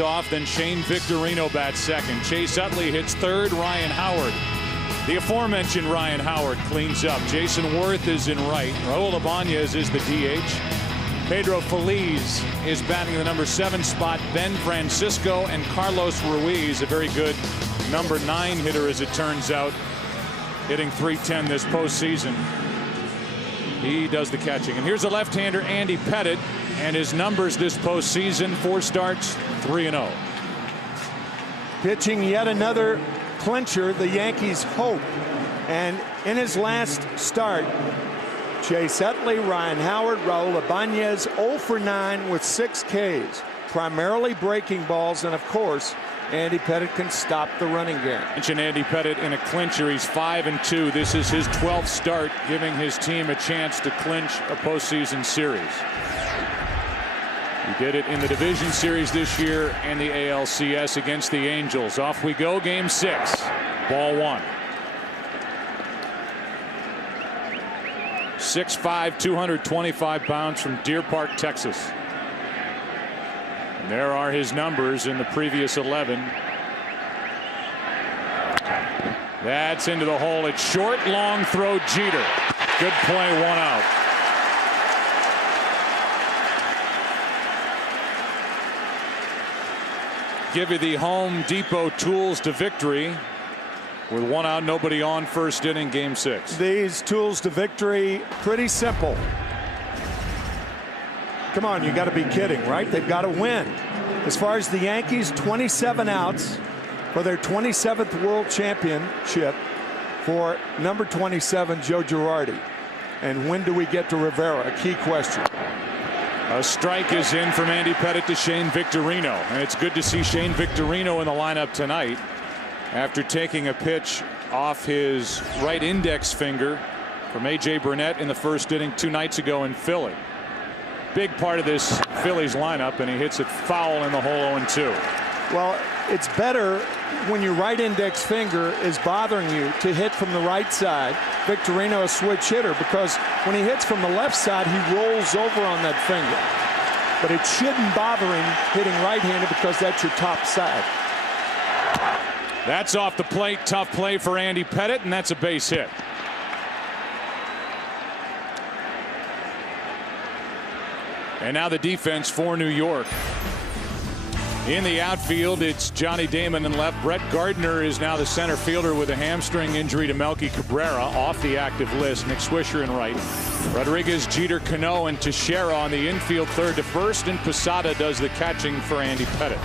Off, then Shane Victorino bats second. Chase Utley hits third. Ryan Howard, the aforementioned Ryan Howard, cleans up. Jason Worth is in right. Raul Ibanez is the DH. Pedro Feliz is batting the number 7 spot. Ben Francisco and Carlos Ruiz, a very good number 9 hitter as it turns out, hitting .310 this postseason. He does the catching. And here's the left-hander Andy Pettitte, and his numbers this postseason: 4 starts, 3-0. Pitching yet another clincher, the Yankees hope. And in his last start, Chase Utley, Ryan Howard, Raul Ibanez 0 for 9 with 6 Ks, primarily breaking balls, and of course Andy Pettitte can stop the running game. Mention Andy Pettitte in a clincher. He's 5-2. This is his 12th start, giving his team a chance to clinch a postseason series. He did it in the division series this year and the ALCS against the Angels. Off we go, game 6, ball 1. 6'5", 225 pounds from Deer Park, Texas. And there are his numbers in the previous 11. That's into the hole. It's short, long throw, Jeter. Good play, 1 out. Give you the Home Depot tools to victory. With 1 out, nobody on, first inning, game 6. These tools to victory, pretty simple. Come on, you got to be kidding, right? They've got to win. As far as the Yankees, 27 outs for their 27th World Championship for number 27, Joe Girardi. And when do we get to Rivera? A key question. A strike is in from Andy Pettitte to Shane Victorino, and it's good to see Shane Victorino in the lineup tonight after taking a pitch off his right index finger from A.J. Burnett in the first inning 2 nights ago in Philly. Big part of this Phillies lineup, and he hits it foul in the hole 0-2. Well, it's better when your right index finger is bothering you to hit from the right side. Victorino, a switch hitter, because when he hits from the left side, he rolls over on that finger. But it shouldn't bother him hitting right-handed because that's your top side. That's off the plate. Tough play for Andy Pettitte, and that's a base hit. And now the defense for New York. In the outfield, it's Johnny Damon in left. Brett Gardner is now the center fielder with a hamstring injury to Melky Cabrera, off the active list. Nick Swisher in right. Rodriguez, Jeter, Cano, and Teixeira on the infield, third to first, and Posada does the catching for Andy Pettitte.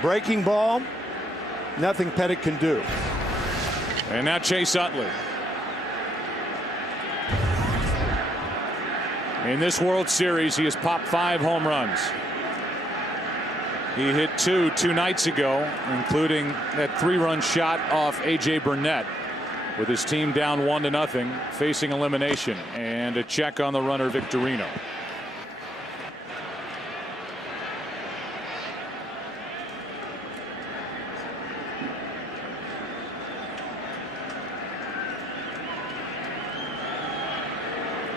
Breaking ball, nothing Pettitte can do. And now Chase Utley. In this World Series, he has popped 5 home runs. He hit 2 nights ago, including that 3-run shot off A.J. Burnett, with his team down 1-0, facing elimination, and a check on the runner Victorino.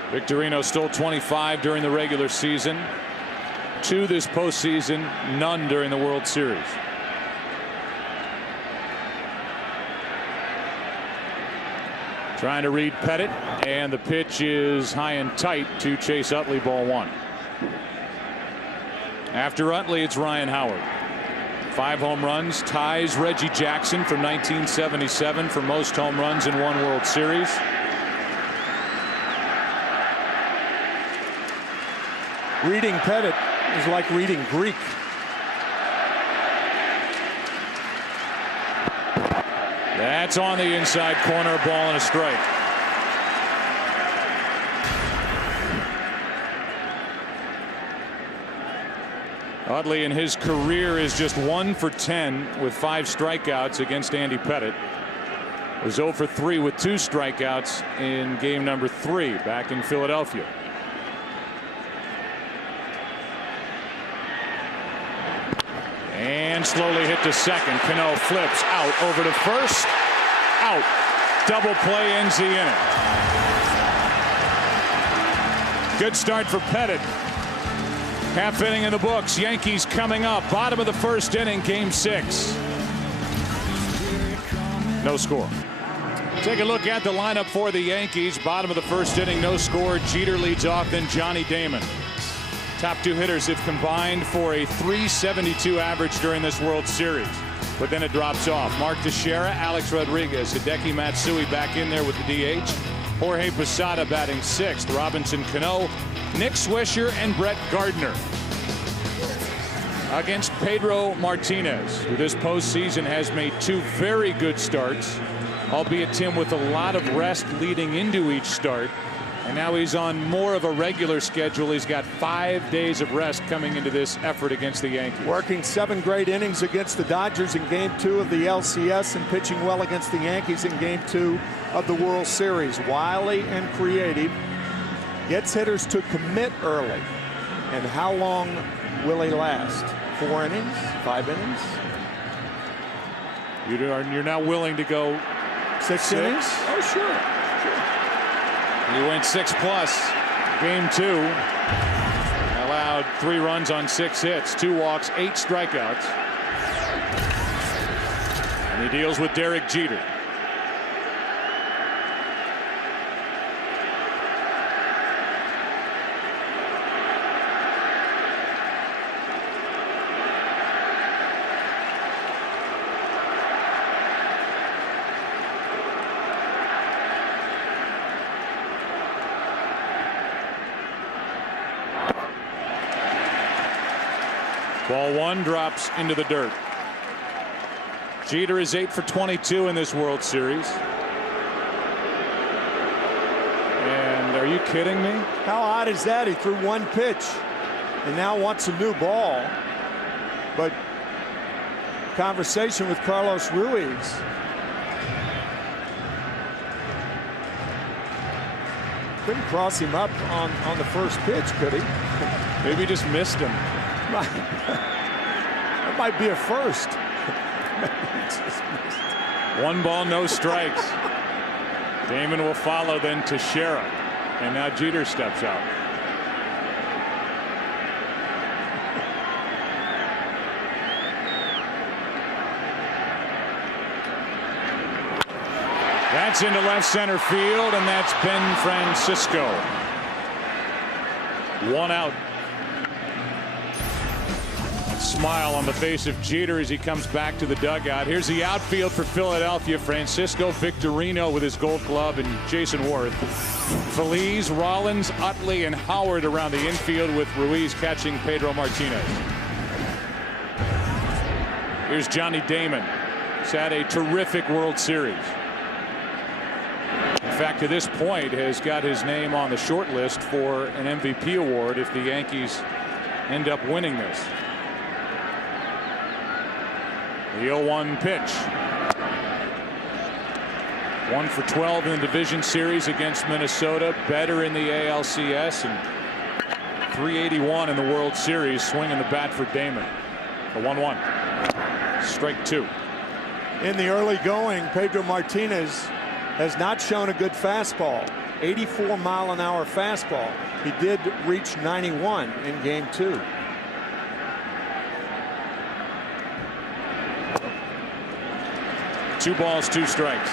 Victorino stole 25 during the regular season, 2 this postseason, none during the World Series. Trying to read Pettitte, and the pitch is high and tight to Chase Utley, ball 1. After Utley, it's Ryan Howard. 5 home runs, ties Reggie Jackson from 1977 for most home runs in one World Series. Reading Pettitte is like reading Greek. That's on the inside corner, ball and a strike. Utley in his career is just 1 for 10 with 5 strikeouts against Andy Pettitte. Was 0 for 3 with 2 strikeouts in game number 3 back in Philadelphia. And slowly hit to second. Cano flips out over to first. Out. Double play ends the inning. Good start for Pettit. Half inning in the books. Yankees coming up. Bottom of the first inning, game 6. No score. Take a look at the lineup for the Yankees. Bottom of the first inning, no score. Jeter leads off, then Johnny Damon. Top 2 hitters have combined for a .372 average during this World Series. But then it drops off. Mark Teixeira, Alex Rodriguez, Hideki Matsui back in there with the DH. Jorge Posada batting 6th. Robinson Cano, Nick Swisher, and Brett Gardner. Against Pedro Martinez, who this postseason has made 2 very good starts, albeit Tim with a lot of rest leading into each start. And now he's on more of a regular schedule. He's got 5 days of rest coming into this effort against the Yankees. Working 7 great innings against the Dodgers in game 2 of the LCS and pitching well against the Yankees in game 2 of the World Series. Wily and creative. Gets hitters to commit early. And how long will he last? 4 innings? 5 innings? You're now willing to go 6 innings? Oh, sure. He went 6+. Game 2. Allowed 3 runs on 6 hits, 2 walks, 8 strikeouts. And he deals with Derek Jeter. Ball 1 drops into the dirt. Jeter is 8 for 22 in this World Series. And are you kidding me? How odd is that? He threw 1 pitch and now wants a new ball. But conversation with Carlos Ruiz. Couldn't cross him up on the first pitch, could he? Maybe just missed him. That might be a first. 1 ball, no strikes. Damon will follow, then Teixeira. And now Jeter steps out. That's into left center field, and that's Ben Francisco. 1 out. Smile on the face of Jeter as he comes back to the dugout. Here's the outfield for Philadelphia. Francisco Victorino with his Gold Glove and Jason Worth. Feliz, Rollins, Utley, and Howard around the infield with Ruiz catching Pedro Martinez. Here's Johnny Damon. He's had a terrific World Series. In fact, to this point, has got his name on the short list for an MVP award if the Yankees end up winning this. The 0-1 pitch. 1 for 12 in the division series against Minnesota. Better in the ALCS and 381 in the World Series. Swinging the bat for Damon. The 1-1. Strike 2. In the early going, Pedro Martinez has not shown a good fastball. 84-mile-an-hour fastball. He did reach 91 in game 2. Two balls, 2 strikes.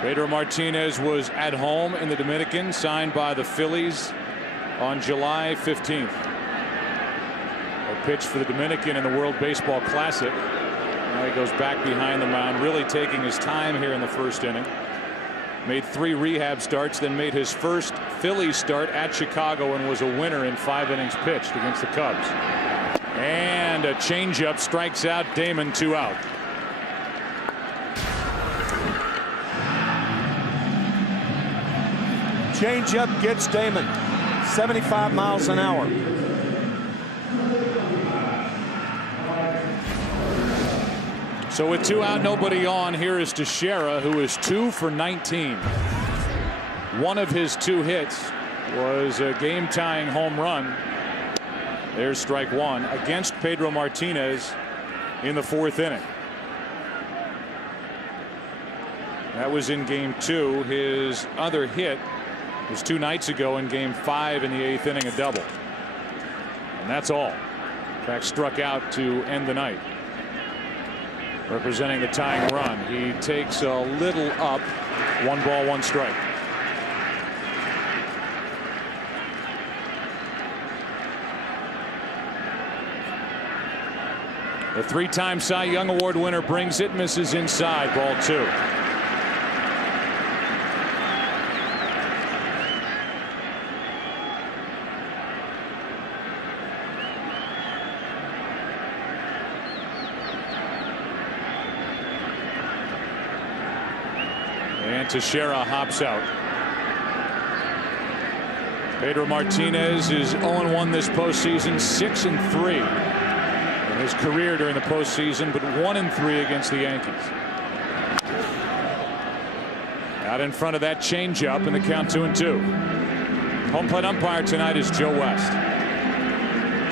Pedro Martinez was at home in the Dominican, signed by the Phillies on July 15th. A pitch for the Dominican in the World Baseball Classic. Now he goes back behind the mound, really taking his time here in the first inning. Made 3 rehab starts, then made his first Phillies start at Chicago and was a winner in 5 innings pitched against the Cubs. And a changeup strikes out Damon. 2 out. Changeup gets Damon. 75 miles an hour. So with 2 out, nobody on, here is Teixeira, who is 2 for 19. One of his 2 hits was a game-tying home run. There's strike 1 against Pedro Martinez in the 4th inning. That was in game 2. His other hit was 2 nights ago in game 5 in the 8th inning, a double. And that's all. In fact, struck out to end the night. Representing the tying run. He takes a little up. 1 ball, 1 strike. The 3-time Cy Young Award winner brings it, misses inside, ball 2. And Teixeira hops out. Pedro Martinez is 0-1 this postseason, 6-3. His career during the postseason, but 1-3 against the Yankees. Out in front of that changeup, and the count 2-2. Home plate umpire tonight is Joe West.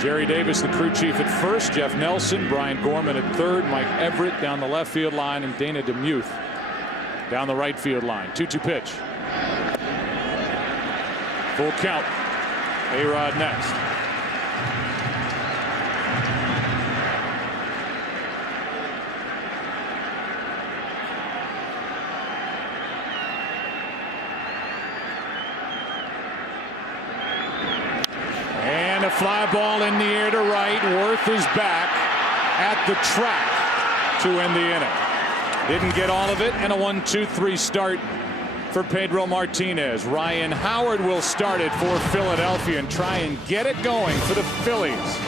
Jerry Davis, the crew chief, at first. Jeff Nelson, Brian Gorman at third. Mike Everett down the left field line, and Dana DeMuth down the right field line. 2-2 pitch. Full count. A-Rod next. A fly ball in the air to right. Worth is back at the track to end the inning. Didn't get all of it, and a 1-2-3 start for Pedro Martinez. Ryan Howard will start it for Philadelphia and try and get it going for the Phillies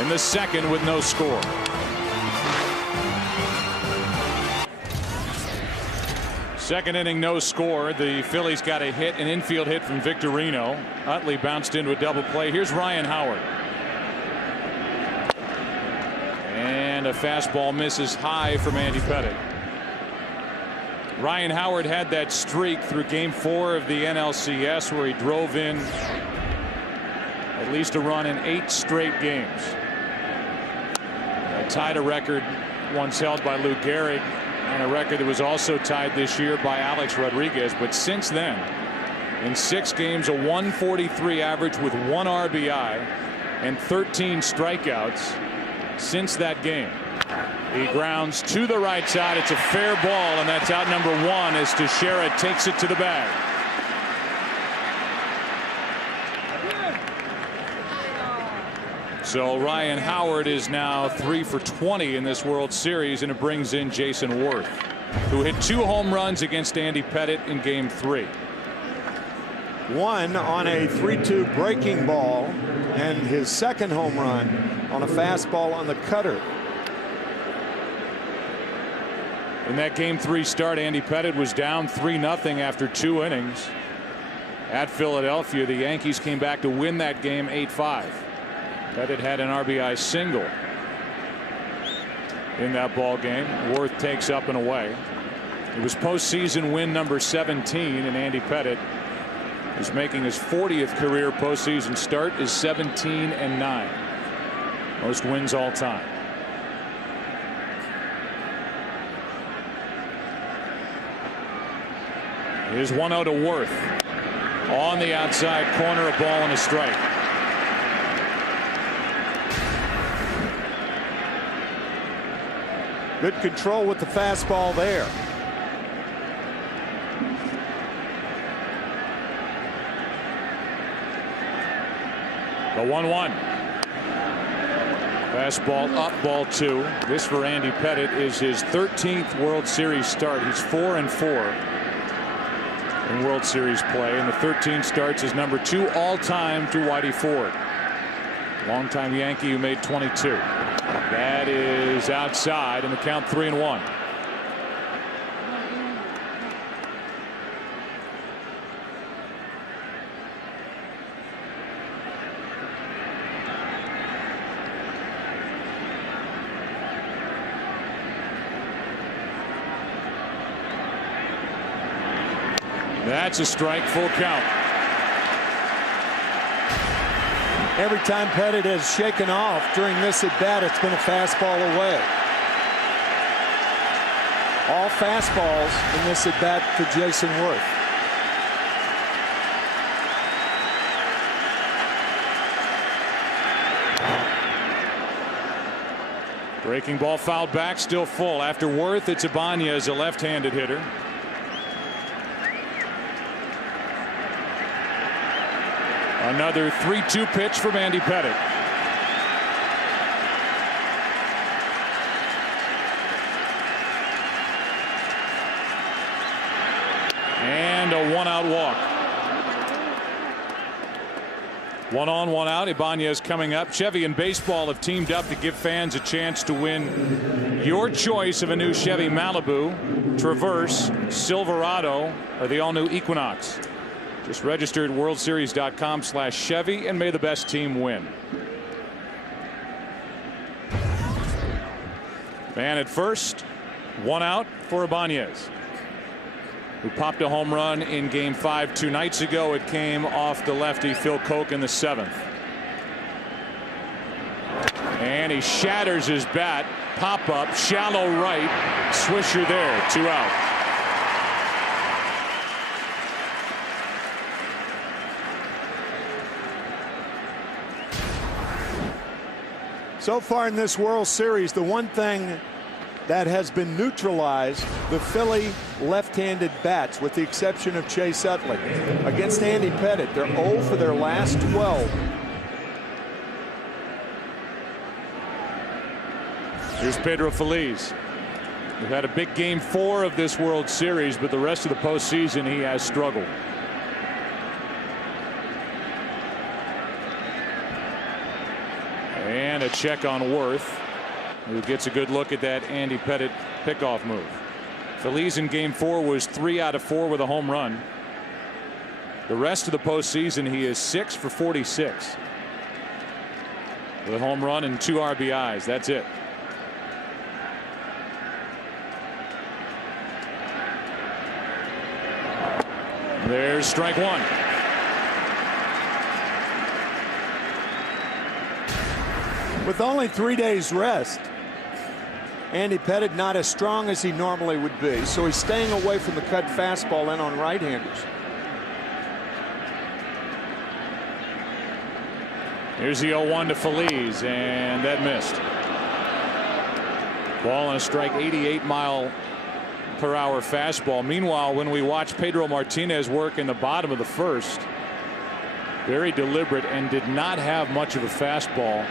in the second with no score. Second inning, no score. The Phillies got a hit, an infield hit from Victorino. Utley bounced into a double play. Here's Ryan Howard. And a fastball misses high from Andy Pettitte. Ryan Howard had that streak through game 4 of the NLCS where he drove in at least a run in 8 straight games. Tied a record once held by Lou Gehrig, and a record that was also tied this year by Alex Rodriguez. But since then, in 6 games, a 143 average with 1 RBI and 13 strikeouts since that game. He grounds to the right side. It's a fair ball, and that's out number 1 as Teixeira takes it to the bag. So Ryan Howard is now 3 for 20 in this World Series, and it brings in Jason Worth, who hit 2 home runs against Andy Pettitte in game 3. One on a 3-2 breaking ball, and his second home run on a fastball on the cutter. In that game 3 start, Andy Pettitte was down 3-0 after 2 innings at Philadelphia. The Yankees came back to win that game 8-5. Pettitte had an RBI single in that ball game. Worth takes up and away. It was postseason win number 17, and Andy Pettitte is making his 40th career postseason start, is 17-9. Most wins all time. Here's 1-0 to Worth. On the outside corner, a ball and a strike. Good control with the fastball there. The 1-1. Fastball up, ball 2. This for Andy Pettitte is his 13th World Series start. He's 4-4 in World Series play, and the 13 starts is number 2 all-time to Whitey Ford, longtime Yankee who made 22. That is outside, and the count 3-1. That's a strike, full count. Every time Pettitte has shaken off during this at bat, it's been a fastball away. All fastballs in this at bat for Jason Worth. Breaking ball fouled back, still full. After Worth, it's Ibanez, a left-handed hitter. Another 3-2 pitch from Andy Pettitte. And a one-out walk. 1 on, 1 out. Ibanez coming up. Chevy and baseball have teamed up to give fans a chance to win your choice of a new Chevy Malibu, Traverse, Silverado, or the all-new Equinox. Just register at worldseries.com/Chevy and may the best team win. Man at first, 1 out for Ibanez, who popped a home run in Game 5 2 nights ago. It came off the lefty Phil Koch in the 7th. And he shatters his bat. Pop up, shallow right. Swisher there, 2 out. So far in this World Series, the one thing that has been neutralized, the Philly left-handed bats, with the exception of Chase Utley. Against Andy Pettitte, they're 0 for their last 12. Here's Pedro Phillies. We've had a big Game 4 of this World Series, but the rest of the postseason he has struggled. And a check on Worth, who gets a good look at that Andy Pettitte pickoff move. Phillies in Game 4 was 3 out of 4 with a home run. The rest of the postseason, he is 6 for 46 with a home run and 2 RBIs. That's it. There's strike 1. With only 3 days rest, Andy Pettitte not as strong as he normally would be, so he's staying away from the cut fastball in on right-handers. Here's the 0-1 to Phillies, and that missed. Ball and a strike, 88-mile-per-hour fastball. Meanwhile, when we watch Pedro Martinez work in the bottom of the first, very deliberate and did not have much of a fastball.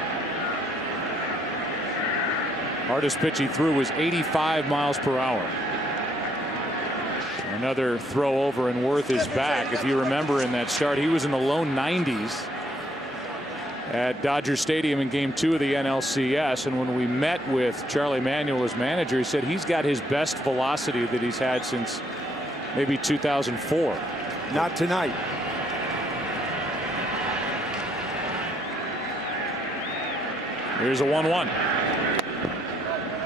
Hardest pitch he threw was 85 miles per hour. Another throw over, and Worth is back. If you remember, in that start, he was in the low 90s at Dodger Stadium in Game 2 of the NLCS. And when we met with Charlie Manuel as manager, he said he's got his best velocity that he's had since maybe 2004. Not tonight. Here's a 1-1.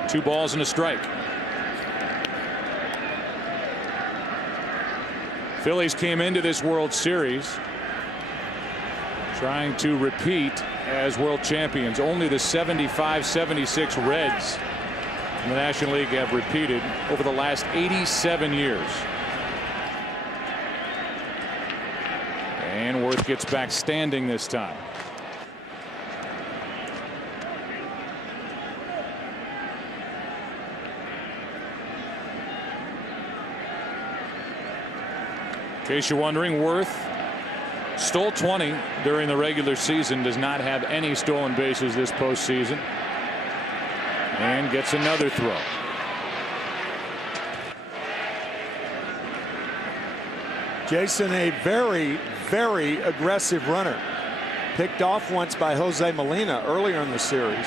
2 balls and a strike. Phillies came into this World Series trying to repeat as world champions. Only the 75-76 Reds in the National League have repeated over the last 87 years. And Worth gets back standing this time. In case you're wondering, Worth stole 20 during the regular season, does not have any stolen bases this postseason, and gets another throw. Jason, a very, very aggressive runner. Picked off once by Jose Molina earlier in the series.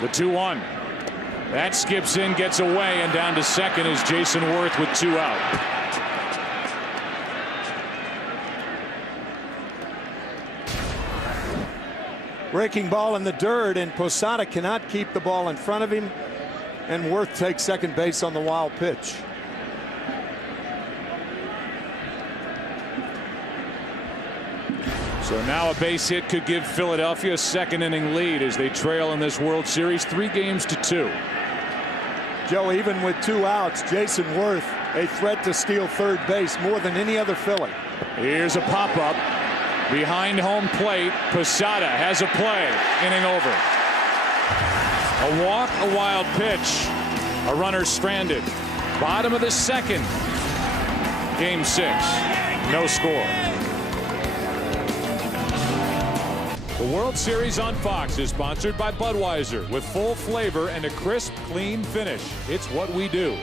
The 2-1. That skips in, gets away, and down to second is Jason Worth with 2 out. Breaking ball in the dirt, and Posada cannot keep the ball in front of him, and Worth takes second base on the wild pitch. So now a base hit could give Philadelphia a second inning lead as they trail in this World Series 3-2. Joe, even with 2 outs, Jason Worth a threat to steal third base more than any other Philly. Here's a pop-up behind home plate. Posada has a play. Inning over. A walk, a wild pitch. A runner stranded. Bottom of the second. Game 6. No score. The World Series on Fox is sponsored by Budweiser with full flavor and a crisp, clean finish. It's what we do.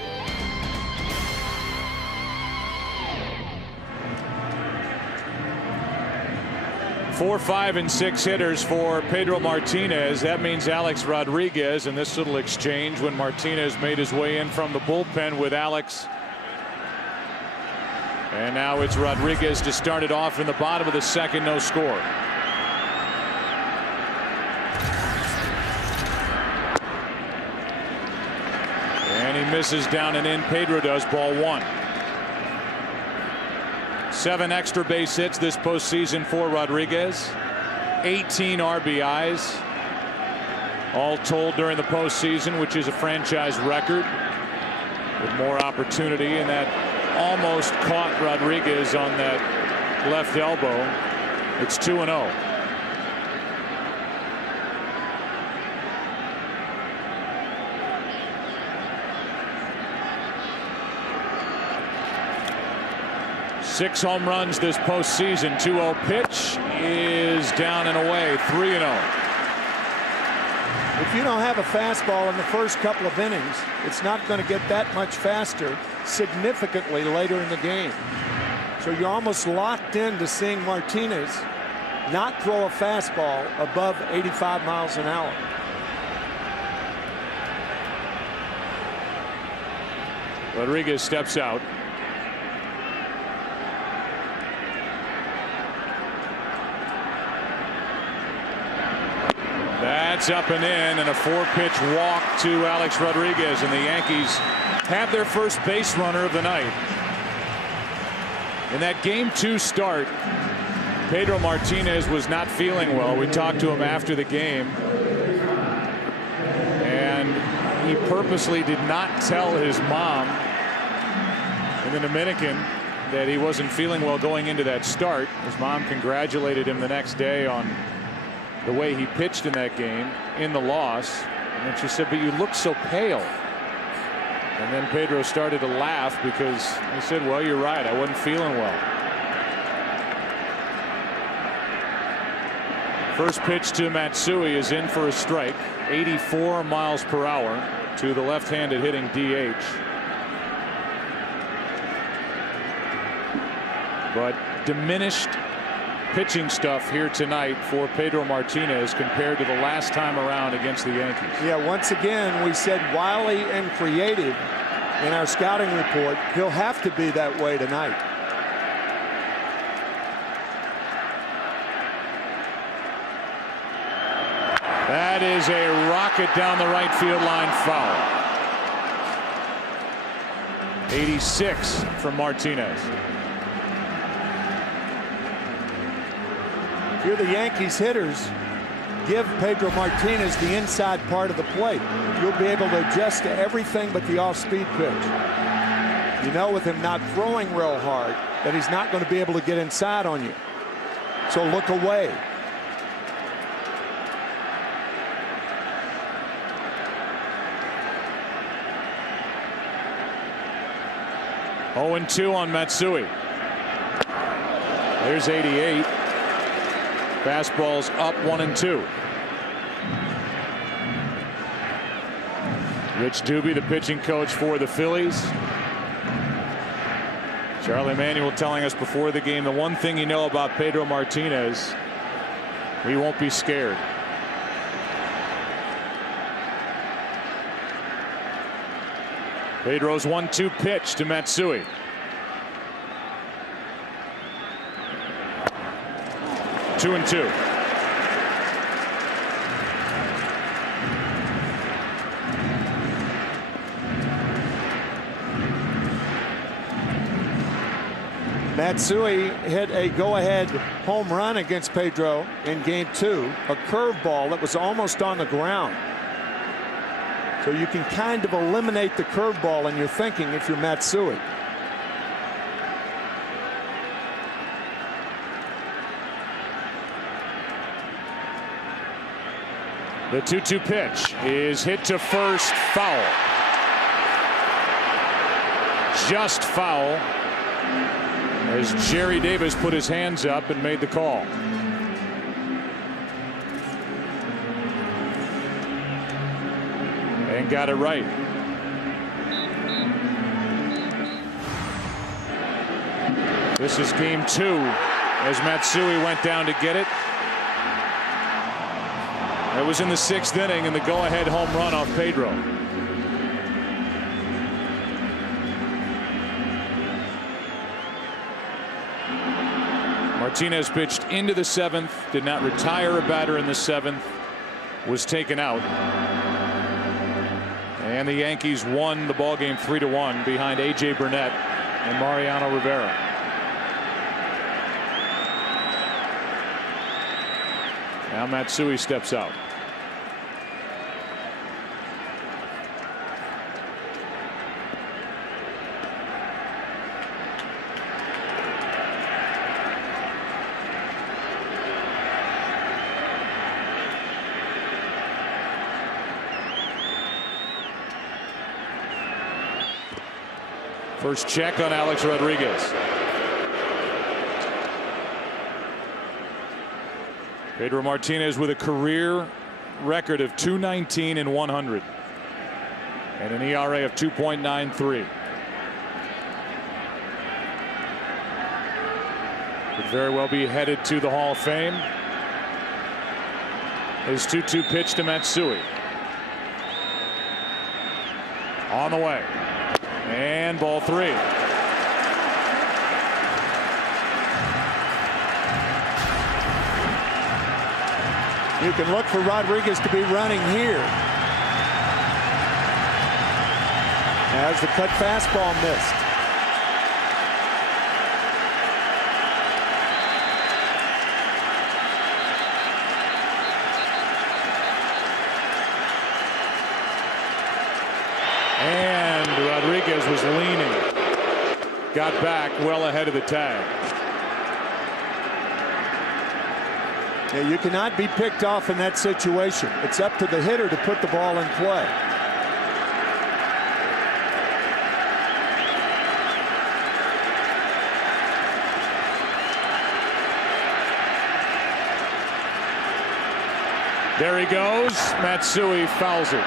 Four, 5, and 6 hitters for Pedro Martinez. That means Alex Rodriguez in this little exchange when Martinez made his way in from the bullpen with Alex. And now it's Rodriguez to start it off in the bottom of the second. No score. And he misses down and in. Pedro does. Ball 1. 7 extra base hits this postseason for Rodriguez. 18 RBIs. All told during the postseason, which is a franchise record. With more opportunity, and that almost caught Rodriguez on that left elbow. It's 2-0. Six home runs this postseason. 2-0 pitch is down and away. 3-0. If you don't have a fastball in the first couple of innings, it's not going to get that much faster significantly later in the game. So you're almost locked into seeing Martinez not throw a fastball above 85 miles an hour. Rodriguez steps out. That's up and in, and a 4-pitch walk to Alex Rodriguez, and the Yankees have their first base runner of the night. In that Game 2 start, Pedro Martinez was not feeling well. We talked to him after the game, and he purposely did not tell his mom in the Dominican that he wasn't feeling well going into that start. His mom congratulated him the next day on the way he pitched in that game in the loss, and then she said, "But you look so pale." And then Pedro started to laugh because he said, "Well, you're right, I wasn't feeling well." First pitch to Matsui is in for a strike. 84 miles per hour to the left-handed hitting DH. But diminished pitching stuff here tonight for Pedro Martinez compared to the last time around against the Yankees. Yeah, once again, we said wily and creative in our scouting report. He'll have to be that way tonight. That is a rocket down the right field line foul. 86 from Martinez. If you're the Yankees hitters, give Pedro Martinez the inside part of the plate. You'll be able to adjust to everything but the off-speed pitch. You know, with him not throwing real hard, that he's not going to be able to get inside on you. So look away. Oh, 2 on Matsui. There's 88. Fastballs up 1-2. Rich Doobie, the pitching coach for the Phillies. Charlie Manuel telling us before the game the one thing you know about Pedro Martinez, he won't be scared. Pedro's 1-2 pitch to Matsui. Two and 2. Matsui hit a go-ahead home run against Pedro in game 2, a curveball that was almost on the ground. So you can kind of eliminate the curveball in your thinking if you're Matsui. The 2-2 pitch is hit to first, foul. Just foul, as Jerry Davis put his hands up and made the call. And got it right. This is game 2 as Matsui went down to get it. It was in the 6th inning and the go-ahead home run off Pedro. Martinez pitched into the 7th, did not retire a batter in the 7th, was taken out. And the Yankees won the ballgame 3-1 behind A.J. Burnett and Mariano Rivera. Now Matsui steps out. First check on Alex Rodriguez. Pedro Martinez with a career record of .219 and 100 and an ERA of 2.93. Could very well be headed to the Hall of Fame. His 2-2 pitch to Matsui. On the way. And ball 3. You can look for Rodriguez to be running here. As the cut fastball missed. And Rodriguez was leaning. Got back well ahead of the tag. Yeah, you cannot be picked off in that situation. It's up to the hitter to put the ball in play. There he goes. Matsui fouls it.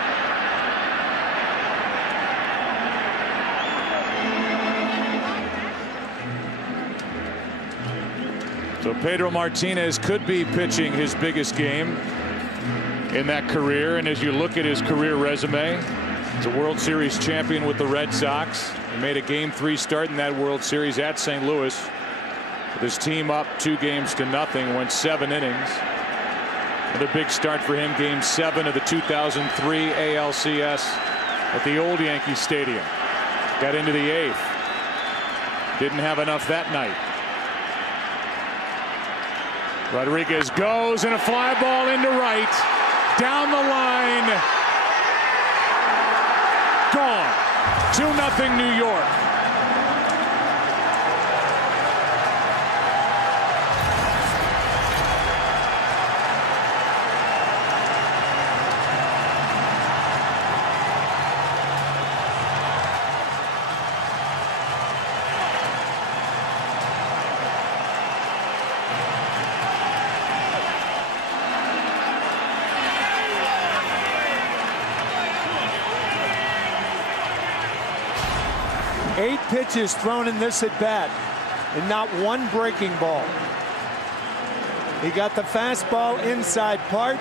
So Pedro Martinez could be pitching his biggest game in that career. And as you look at his career resume, he's a World Series champion with the Red Sox. He made a Game 3 start in that World Series at St. Louis with his team up 2-0, went 7 innings. Another big start for him, Game 7 of the 2003 ALCS at the old Yankee Stadium. Got into the 8th. Didn't have enough that night. Rodriguez goes and a fly ball into right. Down the line. Gone. 2-0 New York. Eight pitches thrown in this at bat and not one breaking ball. He got the fastball inside part.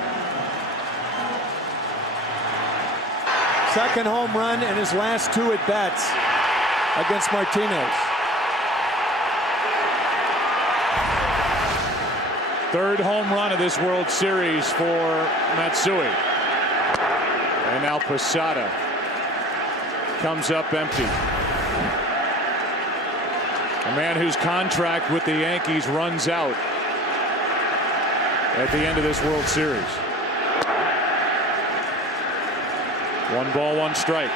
Second home run in his last 2 at bats against Martinez. Third home run of this World Series for Matsui. And now Posada comes up empty. A man whose contract with the Yankees runs out at the end of this World Series. 1 ball, 1 strike.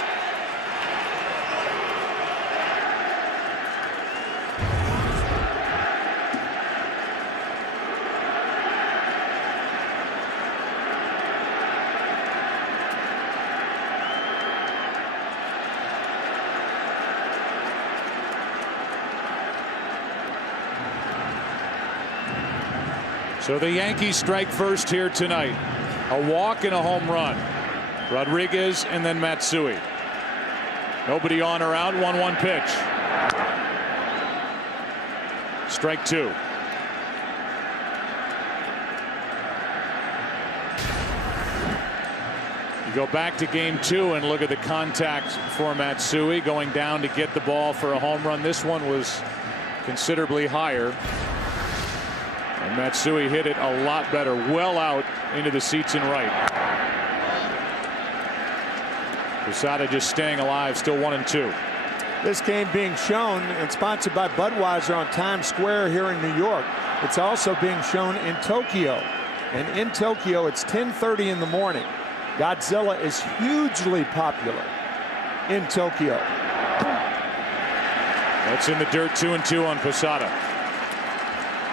So the Yankees strike first here tonight. A walk and a home run. Rodriguez and then Matsui. Nobody on or out. 1-1 pitch. Strike 2. You go back to game 2 and look at the contact for Matsui going down to get the ball for a home run. This one was considerably higher. And Matsui hit it a lot better, well out into the seats and right. Posada just staying alive, still 1-2. This game being shown and sponsored by Budweiser on Times Square here in New York. It's also being shown in Tokyo. And in Tokyo, it's 10:30 in the morning. Godzilla is hugely popular in Tokyo. That's in the dirt. 2-2 on Posada.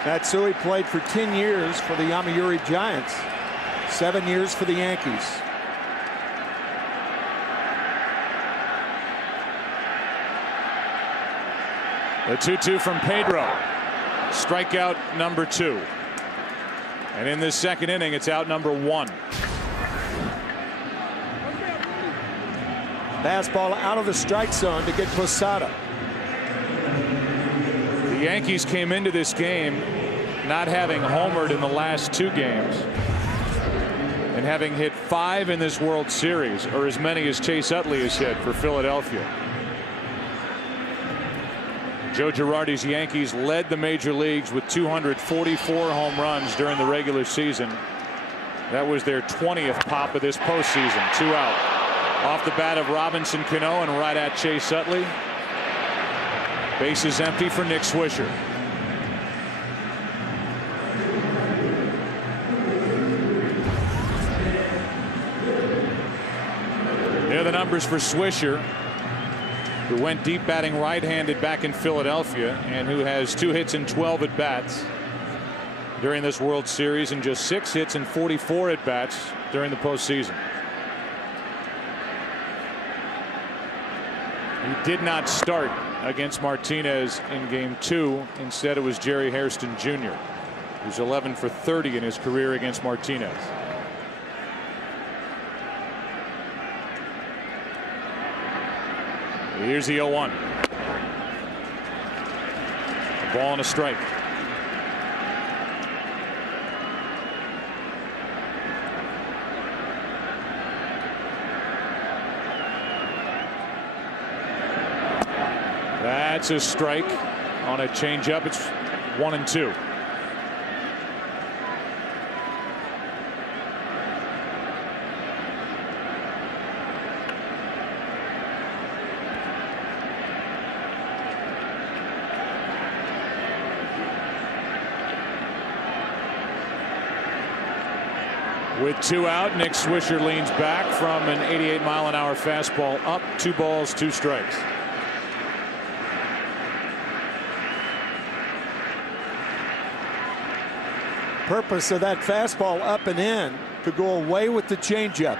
Matsui played for 10 years for the Yomiuri Giants, 7 years for the Yankees. The 2-2 from Pedro. Strikeout number 2. And in this second inning, it's out number 1. Fastball out of the strike zone to get Posada. The Yankees came into this game not having homered in the last 2 games and having hit 5 in this World Series, or as many as Chase Utley has hit for Philadelphia. Joe Girardi's Yankees led the major leagues with 244 home runs during the regular season. That was their 20th pop of this postseason. 2 out. Off the bat of Robinson Cano and right at Chase Utley. Base is empty for Nick Swisher. There are the numbers for Swisher, who went deep batting right-handed back in Philadelphia and who has 2 hits and 12 at-bats during this World Series and just 6 hits and 44 at-bats during the postseason. He did not start against Martinez in game 2. Instead, it was Jerry Hairston Jr., who's 11 for 30 in his career against Martinez. Here's the 0-1. A ball and a strike. That's a strike on a changeup. It's 1-2. With 2 out, Nick Swisher leans back from an 88-mile-an-hour fastball up. 2 balls, 2 strikes. Purpose of that fastball up and in to go away with the changeup.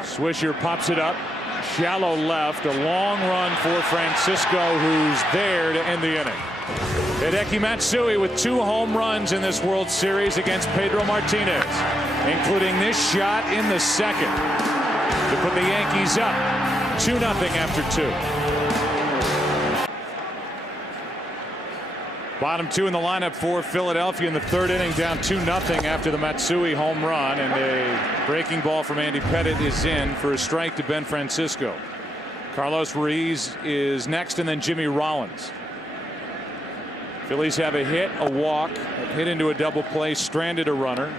Swisher pops it up. Shallow left. A long run for Francisco, who's there to end the inning. Hideki Matsui with 2 home runs in this World Series against Pedro Martinez, including this shot in the second to put the Yankees up 2-0 after 2. Bottom 2 in the lineup for Philadelphia in the 3rd inning, down 2-0 after the Matsui home run, and a breaking ball from Andy Pettitte is in for a strike to Ben Francisco. Carlos Ruiz is next, and then Jimmy Rollins. Phillies have a hit, a walk, a hit into a double play, stranded a runner,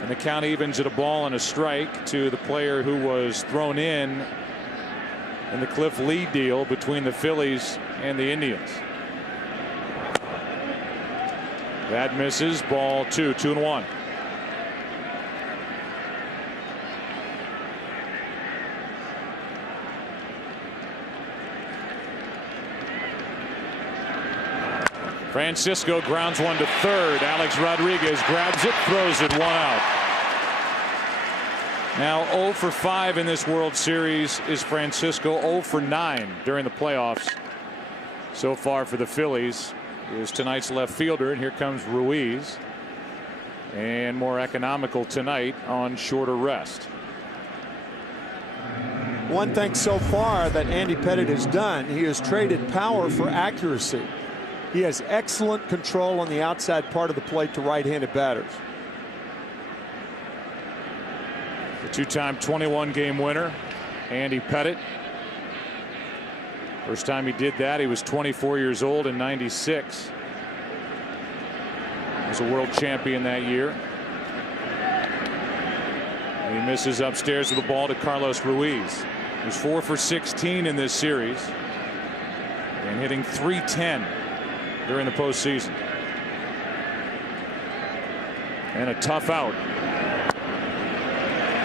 and the count evens at a ball and a strike to the player who was thrown in in the Cliff Lee deal between the Phillies and the Indians. That misses. Ball 2, 2-1. Francisco grounds one to third. Alex Rodriguez grabs it, throws it, 1 out. Now 0 for 5 in this World Series is Francisco. 0 for 9 during the playoffs so far for the Phillies is tonight's left fielder, and here comes Ruiz, and more economical tonight on shorter rest. One thing so far that Andy Pettitte has done, he has traded power for accuracy. He has excellent control on the outside part of the plate to right-handed batters. The two-time 21-game winner, Andy Pettitte. First time he did that, he was 24 years old in '96. He was a world champion that year. And he misses upstairs with the ball to Carlos Ruiz. He was 4 for 16 in this series and hitting .310 during the postseason. And a tough out.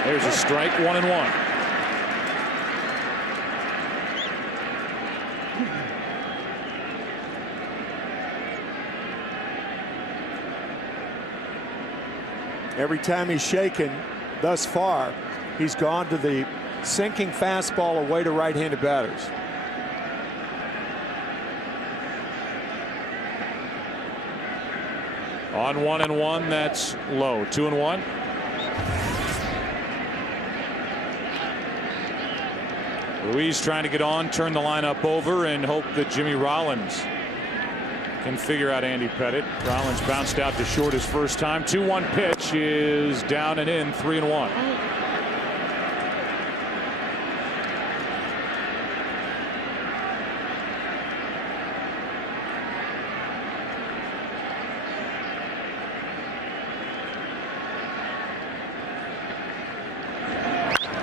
There's a strike, 1-1. Every time he's shaken thus far, he's gone to the sinking fastball away to right-handed batters. On 1-1, that's low. 2-1. Ruiz trying to get on, turn the lineup over, and hope that Jimmy Rollins can figure out Andy Pettitte. Rollins bounced out to short his first time. 2-1 pitch is down and in. 3-1.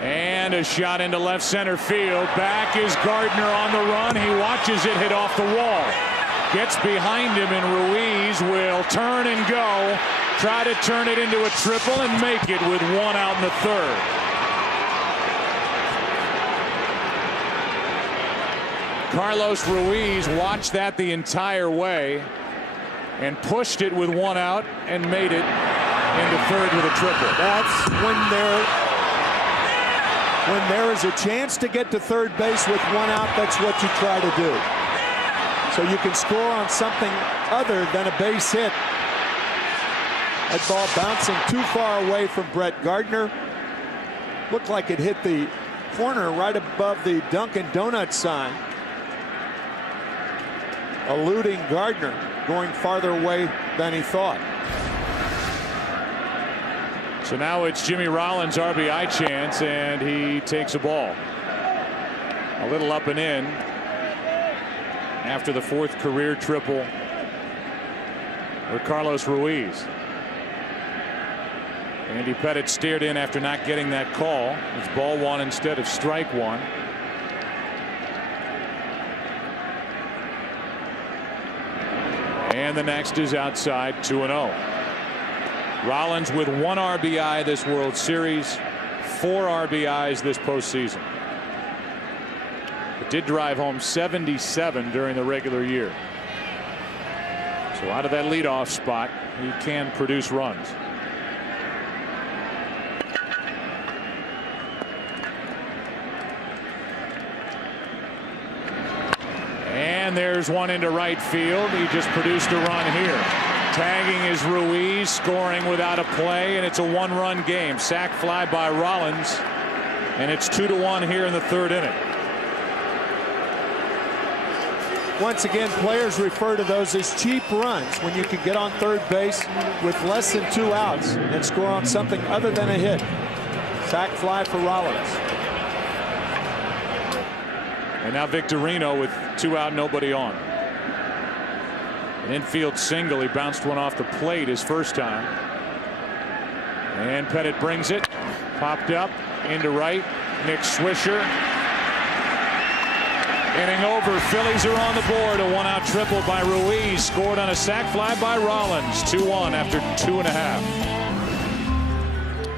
And a shot into left center field. Back is Gardner on the run. He watches it hit off the wall. Gets behind him, and Ruiz will turn and go. Try to turn it into a triple and make it with 1 out in the third. Carlos Ruiz watched that the entire way and pushed it with 1 out and made it into third with a triple. That's when there is a chance to get to third base with 1 out, that's what you try to do. So you can score on something other than a base hit. That ball bouncing too far away from Brett Gardner. Looked like it hit the corner right above the Dunkin' Donuts sign. Eluding Gardner, going farther away than he thought. So now it's Jimmy Rollins' RBI chance, and he takes a ball. A little up and in after the 4th career triple for Carlos Ruiz. Andy Pettitte stared in after not getting that call. It's ball 1 instead of strike 1. And the next is outside, 2-0. Rollins with 1 RBI this World Series, 4 RBIs this postseason. It did drive home 77 during the regular year. So out of that leadoff spot, he can produce runs. And there's one into right field. He just produced a run here. Tagging is Ruiz, scoring without a play, and it's a 1-run game. Sac fly by Rollins, and it's 2-1 here in the 3rd inning. Once again, players refer to those as cheap runs, when you can get on third base with less than 2 outs and score on something other than a hit. Sac fly for Rollins. And now Victorino with 2 out, nobody on. An infield single. He bounced one off the plate his first time. And Pettitte brings it. Popped up into right. Nick Swisher. Inning over. Phillies are on the board. A one-out triple by Ruiz. Scored on a sac fly by Rollins. 2-1 after 2.5.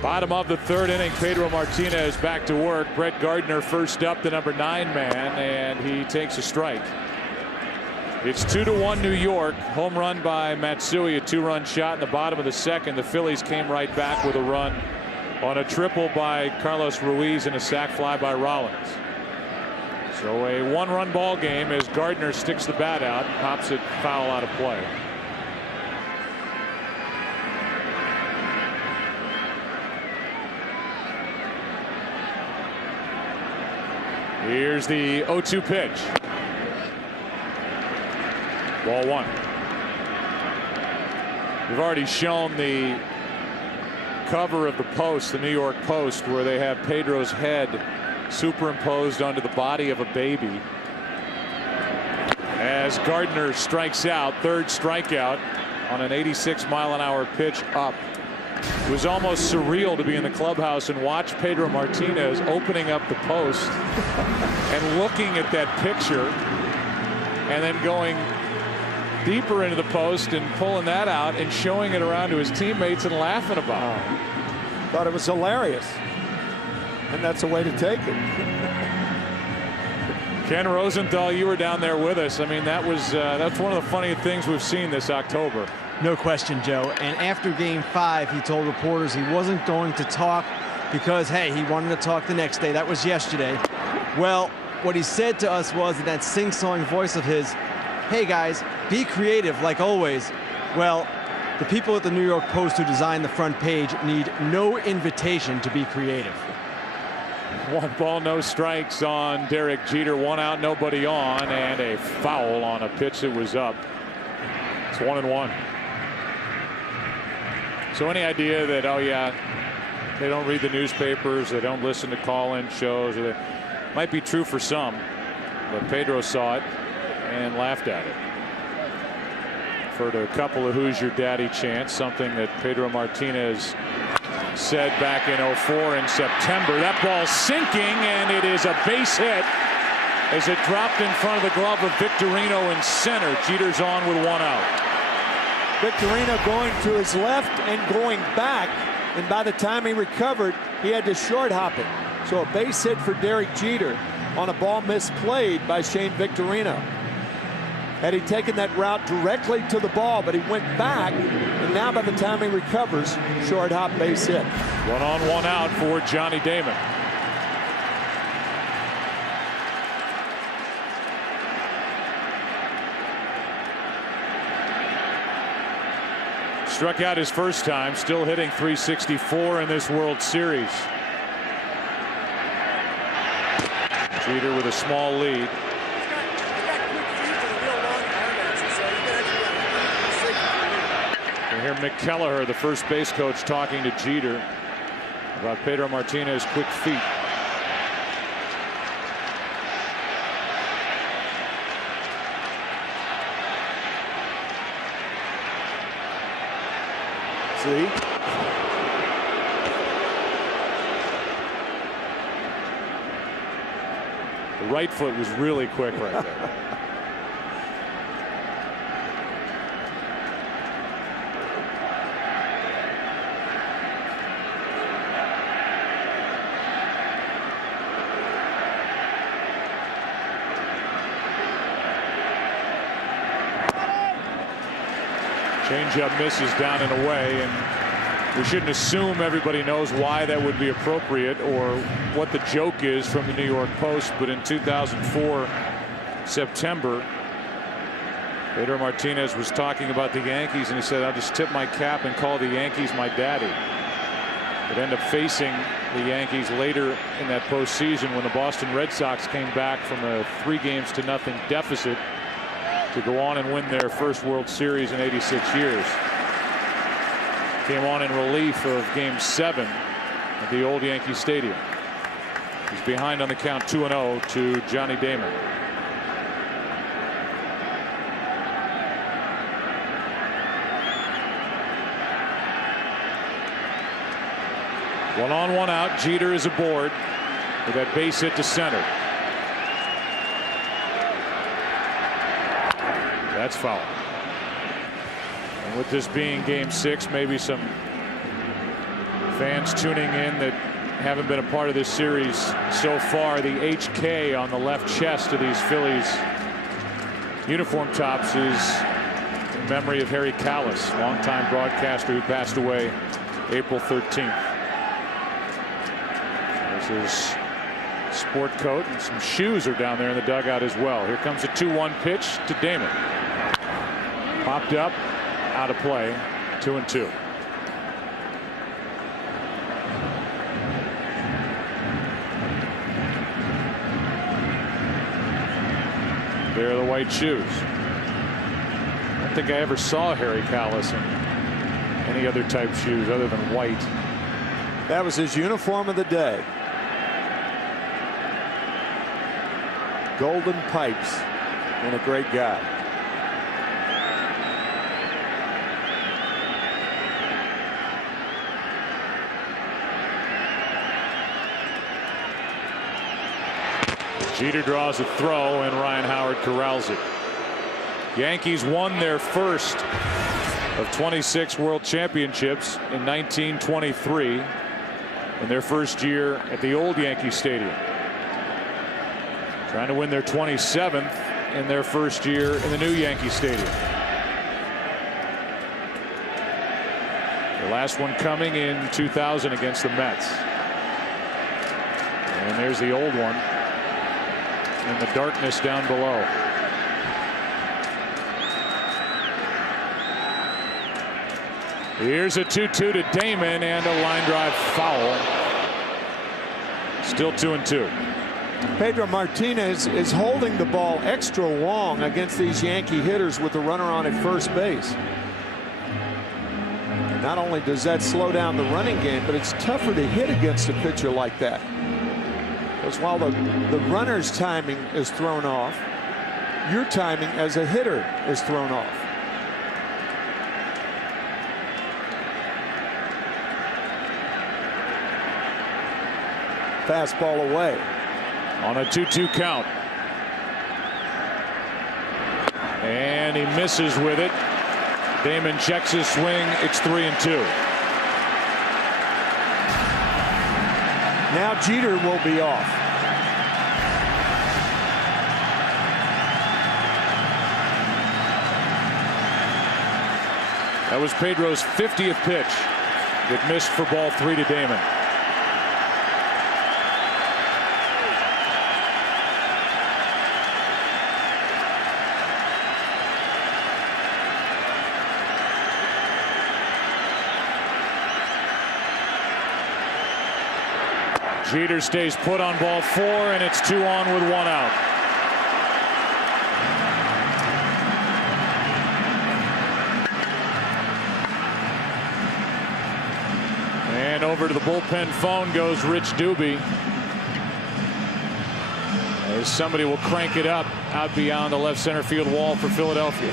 Bottom of the third inning. Pedro Martinez back to work. Brett Gardner first up, the number 9 man, and he takes a strike. It's 2-1 New York. Home run by Matsui, a 2-run shot in the bottom of the second. The Phillies came right back with a run on a triple by Carlos Ruiz and a sac fly by Rollins. So a 1-run ball game as Gardner sticks the bat out, pops it foul out of play. Here's the 0-2 pitch. Ball 1. We've already shown the cover of the Post, the New York Post, where they have Pedro's head superimposed onto the body of a baby. As Gardner strikes out, third strikeout on an 86-mile-an-hour pitch up. It was almost surreal to be in the clubhouse and watch Pedro Martinez opening up the Post and looking at that picture and then going deeper into the Post and pulling that out and showing it around to his teammates and laughing about it. Thought it was hilarious. And that's a way to take it. Ken Rosenthal, you were down there with us. I mean, that's one of the funny things we've seen this October. No question, Joe. And after Game 5, he told reporters he wasn't going to talk because, hey, he wanted to talk the next day. That was yesterday. Well, what he said to us was in that sing-song voice of his, hey, guys, be creative like always. Well, the people at the New York Post who designed the front page need no invitation to be creative. 1 ball, no strikes on Derek Jeter. 1 out, nobody on, and a foul on a pitch that was up. It's 1-1. So any idea that, oh yeah, they don't read the newspapers, they don't listen to call-in shows, or might be true for some, but Pedro saw it and laughed at it. For a couple of "Who's Your Daddy" chants, something that Pedro Martinez said back in 04 in September. That ball sinking, and it is a base hit as it dropped in front of the glove of Victorino in center. Jeter's on with 1 out. Victorino going to his left and going back, and by the time he recovered, he had to short hop it. So a base hit for Derek Jeter on a ball misplayed by Shane Victorino. Had he taken that route directly to the ball, but he went back, and now by the time he recovers, short hop base hit. 1 on, 1 out for Johnny Damon. Struck out his first time, still hitting .364 in this World Series. Jeter with a small lead. You hear Mick Kelleher, the first base coach, talking to Jeter about Pedro Martinez's quick feet. See? The right foot was really quick right there. Changeup misses down and away, and we shouldn't assume everybody knows why that would be appropriate or what the joke is from the New York Post. But in 2004 September, Pedro Martinez was talking about the Yankees, and he said, "I'll just tip my cap and call the Yankees my daddy." It ended up facing the Yankees later in that postseason when the Boston Red Sox came back from a 3-0 deficit to go on and win their first World Series in 86 years. Came on in relief of Game 7 at the old Yankee Stadium. He's behind on the count 2-0 to Johnny Damon. One on, 1 out. Jeter is aboard with that base hit to center. That's foul. And with this being game 6, maybe some fans tuning in that haven't been a part of this series so far, the HK on the left chest of these Phillies uniform tops is in memory of Harry Callis, longtime broadcaster who passed away April 13th. There's his sport coat, and some shoes are down there in the dugout as well. Here comes a 2-1 pitch to Damon. Popped up, out of play, 2-2. There are the white shoes. I don't think I ever saw Harry Callis in any other type shoes other than white. That was his uniform of the day. Golden pipes, and a great guy. Jeter draws a throw, and Ryan Howard corrals it. Yankees won their first of 26 World Championships in 1923 in their first year at the old Yankee Stadium. Trying to win their 27th in their first year in the new Yankee Stadium. The last one coming in 2000 against the Mets. And there's the old one in the darkness down below. Here's a 2-2 to Damon, and a line drive foul. Still 2-2. Pedro Martinez is holding the ball extra long against these Yankee hitters with the runner on at first base. Not only does that slow down the running game, but it's tougher to hit against a pitcher like that. Because while the runner's timing is thrown off, your timing as a hitter is thrown off. Fastball away. On a 2-2 count. And he misses with it. Damon checks his swing. It's 3-2. Now Jeter will be off. That was Pedro's 50th pitch that missed for ball 3 to Damon. Jeter stays put on ball 4, and it's 2 on with 1 out. And over to the bullpen phone goes Rich Doobie, as somebody will crank it up out beyond the left center field wall for Philadelphia.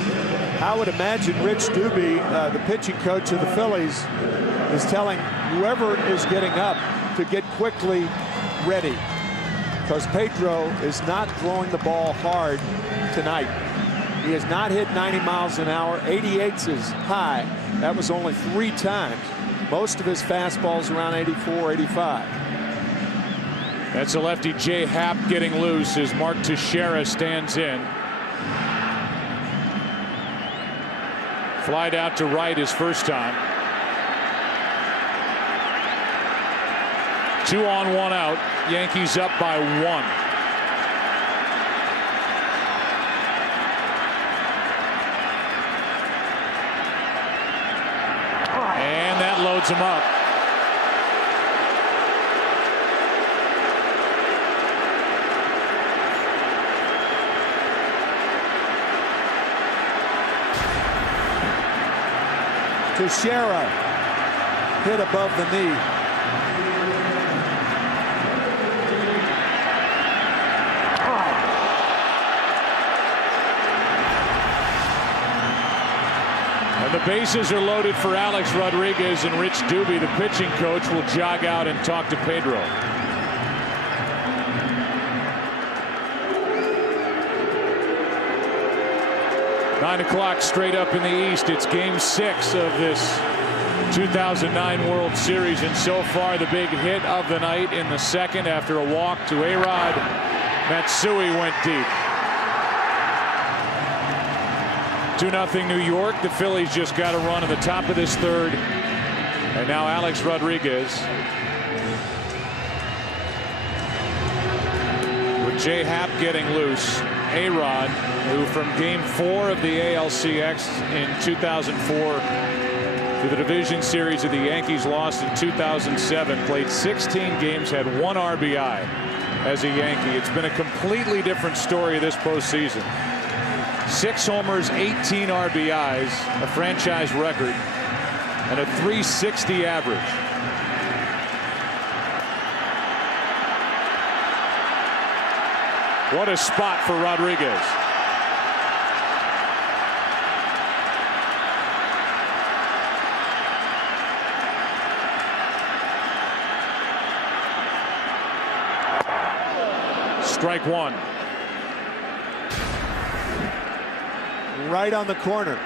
I would imagine Rich Doobie, the pitching coach of the Phillies, is telling whoever is getting up to get quickly ready, because Pedro is not throwing the ball hard tonight. He has not hit 90 miles an hour. 88's is high. That was only 3 times. Most of his fastballs around 84, 85. That's a lefty, Jay Happ, getting loose as Mark Teixeira stands in. Flied out to right his first time. 2 on, 1 out. Yankees up by 1. And that loads him up. Teixeira hit above the knee. And the bases are loaded for Alex Rodriguez, and Rich Doobie, the pitching coach, will jog out and talk to Pedro. 9 o'clock straight up in the East. It's game 6 of this 2009 World Series, and so far the big hit of the night in the second after a walk to A-Rod. Matsui went deep. 2-0 New York. The Phillies just got a run in the top of this third, and now Alex Rodriguez with J. Happ getting loose. A-Rod, who from game 4 of the ALCX in 2004 to the division series of the Yankees lost in 2007, played 16 games, had 1 RBI as a Yankee. It's been a completely different story this postseason. 6 homers, 18 RBIs, a franchise record, and a .360 average. What a spot for Rodriguez. Strike 1. Right on the corner.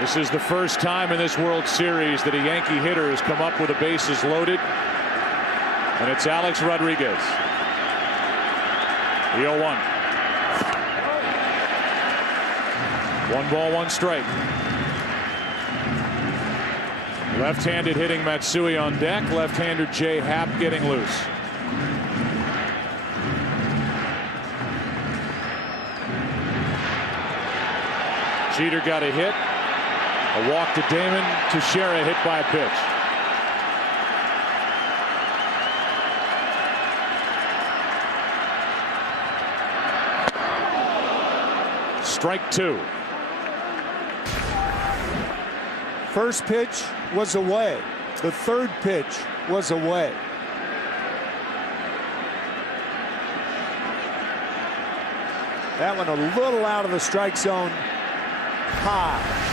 This is the first time in this World Series that a Yankee hitter has come up with the bases loaded, and it's Alex Rodriguez. The 0-1. 1 ball, 1 strike. Left-handed hitting Matsui on deck. Left-hander J. Happ getting loose. Jeter got a hit. A walk to Damon. Teixeira hit by a pitch. Strike 2. First pitch was away. The third pitch was away. That one a little out of the strike zone. High.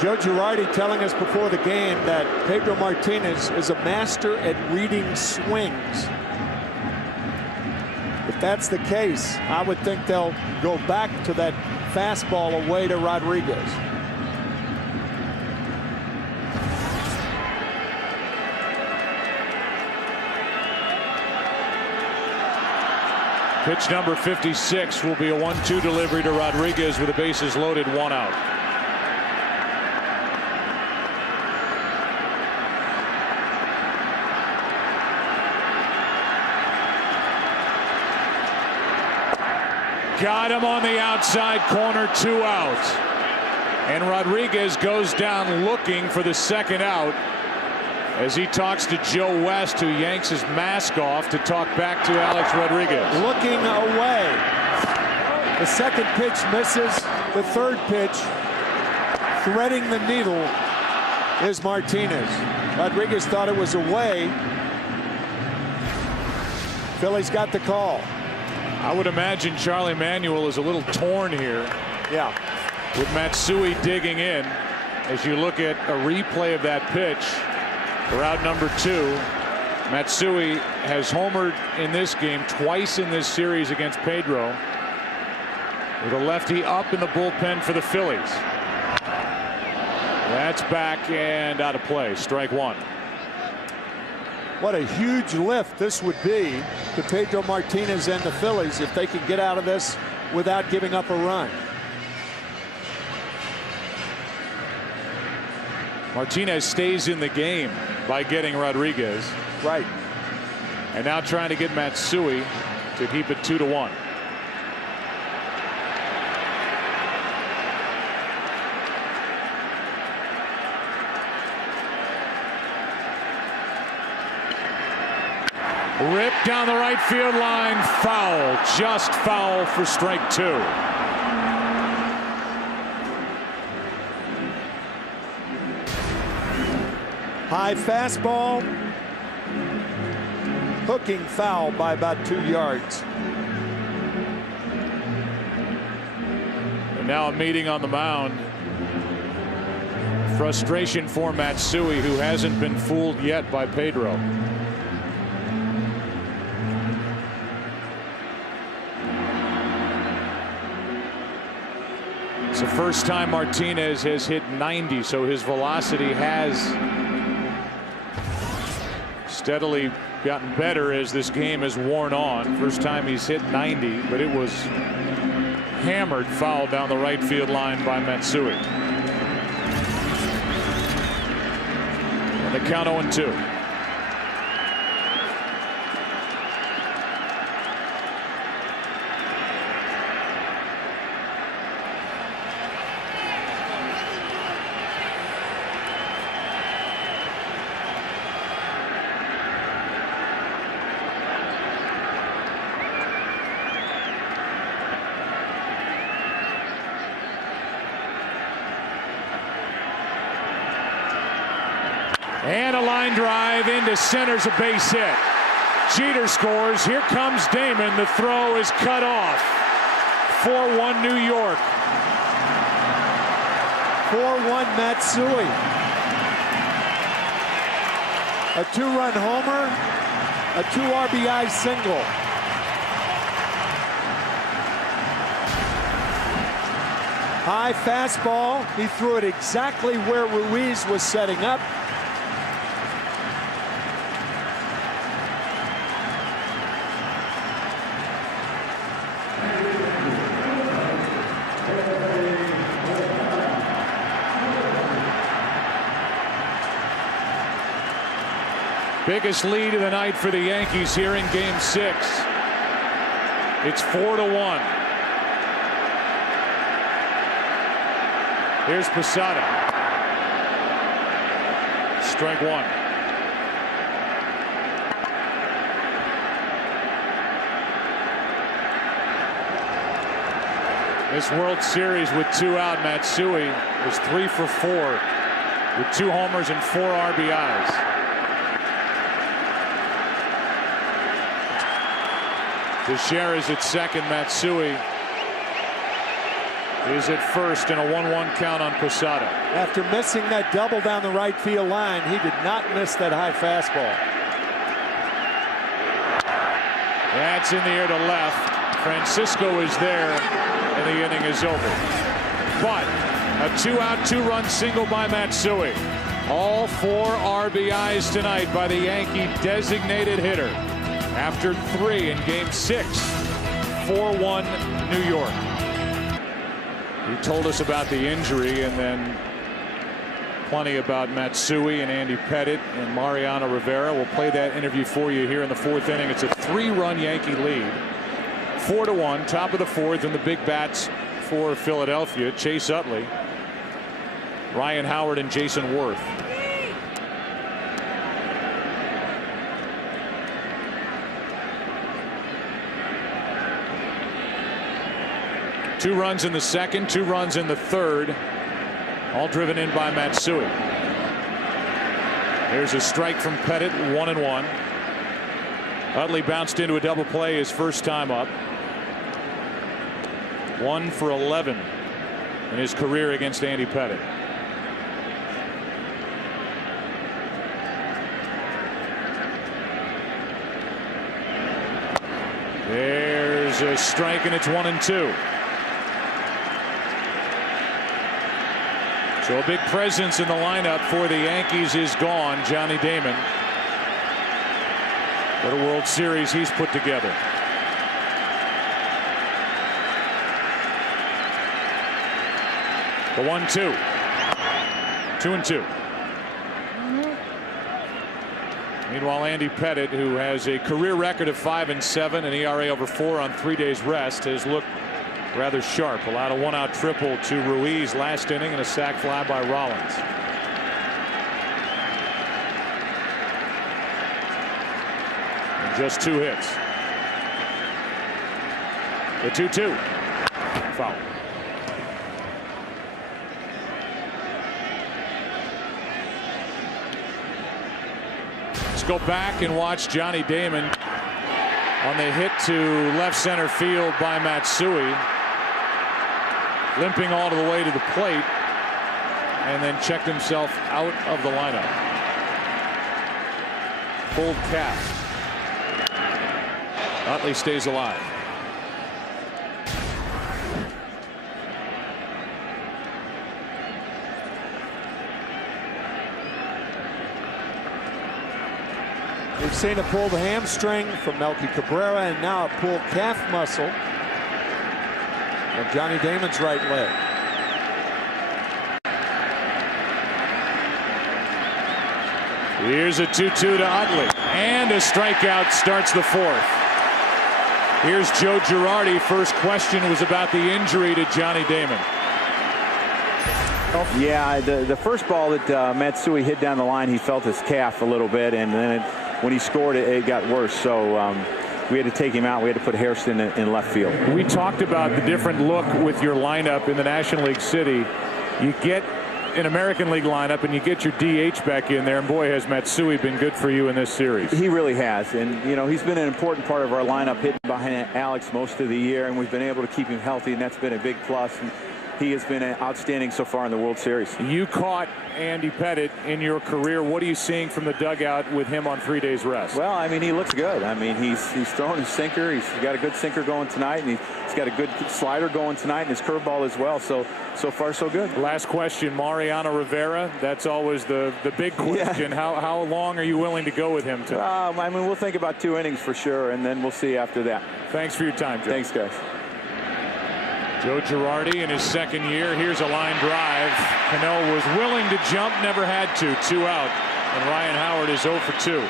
Joe Girardi telling us before the game that Pedro Martinez is a master at reading swings. If that's the case, I would think they'll go back to that fastball away to Rodriguez. Pitch number 56 will be a 1-2 delivery to Rodriguez with the bases loaded, 1 out. Got him on the outside corner, 2 out. And Rodriguez goes down looking for the second out as he talks to Joe West, who yanks his mask off to talk back to Alex Rodriguez. Looking away. The second pitch misses. The third pitch, threading the needle, is Martinez. Rodriguez thought it was away. Phillies got the call. I would imagine Charlie Manuel is a little torn here. Yeah. With Matsui digging in. As you look at a replay of that pitch for out number 2, Matsui has homered in this game twice in this series against Pedro, with a lefty up in the bullpen for the Phillies. That's back and out of play. Strike 1. What a huge lift this would be to Pedro Martinez and the Phillies if they could get out of this without giving up a run. Martinez stays in the game by getting Rodriguez. Right. And now trying to get Matsui to keep it 2-1. Ripped down the right field line, foul, just foul for strike 2. High fastball. hooking foul by about 2 yards. And now a meeting on the mound. Frustration for Matsui, who hasn't been fooled yet by Pedro. It's the first time Martinez has hit 90, so his velocity has steadily gotten better as this game has worn on. First time he's hit 90, but it was hammered foul down the right field line by Matsui. And the count 0-2. And a line drive into center's a base hit. Jeter scores. Here comes Damon. The throw is cut off. 4-1 New York. 4-1 Matsui. A 2-run homer, a 2 RBI single. High fastball. He threw it exactly where Ruiz was setting up. Biggest lead of the night for the Yankees here in Game 6. It's 4-1. Here's Posada. Strike one. This World Series with 2 out, Matsui was 3 for 4 with 2 homers and 4 RBIs. Teixeira's at second. Matsui is at first in a 1-1 count on Posada. After missing that double down the right field line, he did not miss that high fastball. That's in the air to left. Francisco is there, and the inning is over. But a 2-out, 2-run single by Matsui. All 4 RBIs tonight by the Yankee designated hitter. After 3 in Game 6, 4-1 New York. He told us about the injury and then plenty about Matsui and Andy Pettitte and Mariano Rivera. We'll play that interview for you here in the 4th inning. It's a 3-run Yankee lead. 4-1, top of the 4th, and the big bats for Philadelphia. Chase Utley, Ryan Howard, and Jason Worth. Two runs in the second, 2 runs in the third, all driven in by Matsui. There's a strike from Pettitte, 1-1. Utley bounced into a double play his first time up. 1 for 11 in his career against Andy Pettitte. There's a strike, and it's 1-2. So a big presence in the lineup for the Yankees is gone. Johnny Damon. What a World Series he's put together. The 1-2. 2-2. Meanwhile, Andy Pettitte, who has a career record of 5-7, an ERA over 4 on 3 days rest, has looked rather sharp. Allowed a 1-out triple to Ruiz last inning and a sac fly by Rollins. And just 2 hits. The 2-2. Foul. go back and watch Johnny Damon on the hit to left center field by Matsui, limping all the way to the plate, and then checked himself out of the lineup. Pulled calf. Utley stays alive. We've seen a pulled hamstring from Melky Cabrera, and now a pulled calf muscle of Johnny Damon's right leg. Here's a 2-2 to Utley, and a strikeout starts the fourth. Here's Joe Girardi. First question was about the injury to Johnny Damon. Yeah, the first ball that Matsui hit down the line, he felt his calf a little bit, and then when he scored it got worse. So we had to take him out. We had to put Hairston in left field. We talked about the different look with your lineup in the National League City. You get an American League lineup and you get your DH back in there, and boy, has Matsui been good for you in this series. He really has, and you know, he's been an important part of our lineup, hitting behind Alex most of the year, and we've been able to keep him healthy, and that's been a big plus. And he has been outstanding so far in the World Series. You caught Andy Pettitte in your career. What are you seeing from the dugout with him on 3 days rest? Well, I mean, he looks good. I mean, he's throwing his sinker. He's got a good sinker going tonight, and he's got a good slider going tonight, and his curveball as well. So far, so good. Last question, Mariano Rivera. That's always the big question. Yeah. How long are you willing to go with him? I mean, we'll think about 2 innings for sure, and then we'll see after that. Thanks for your time, Joe. Thanks, guys. Joe Girardi in his second year. Here's a line drive. Cano was willing to jump, never had to. 2 out, and Ryan Howard is 0 for 2.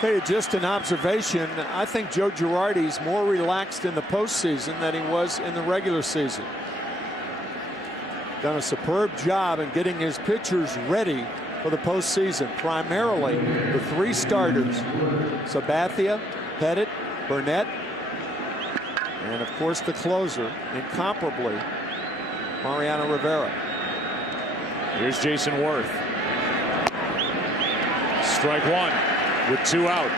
Hey, just an observation. I think Joe Girardi's more relaxed in the postseason than he was in the regular season. Done a superb job in getting his pitchers ready for the postseason. Primarily the 3 starters: Sabathia, Pettitte, Burnett, and of course the closer, incomparably, Mariano Rivera. Here's Jason Worth. Strike 1 with 2 out.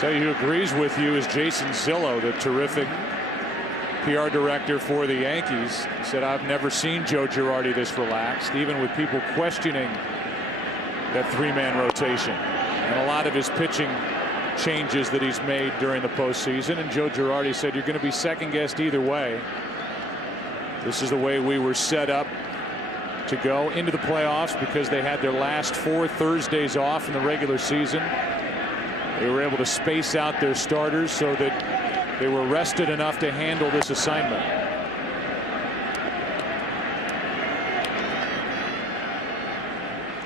Tell you who agrees with you is Jason Zillow, the terrific PR director for the Yankees. He said, I've never seen Joe Girardi this relaxed, even with people questioning that 3-man rotation and a lot of his pitching changes that he's made during the postseason. And Joe Girardi said, you're going to be second-guessed either way. This is the way we were set up to go into the playoffs because they had their last 4 Thursdays off in the regular season. They were able to space out their starters so that they were rested enough to handle this assignment.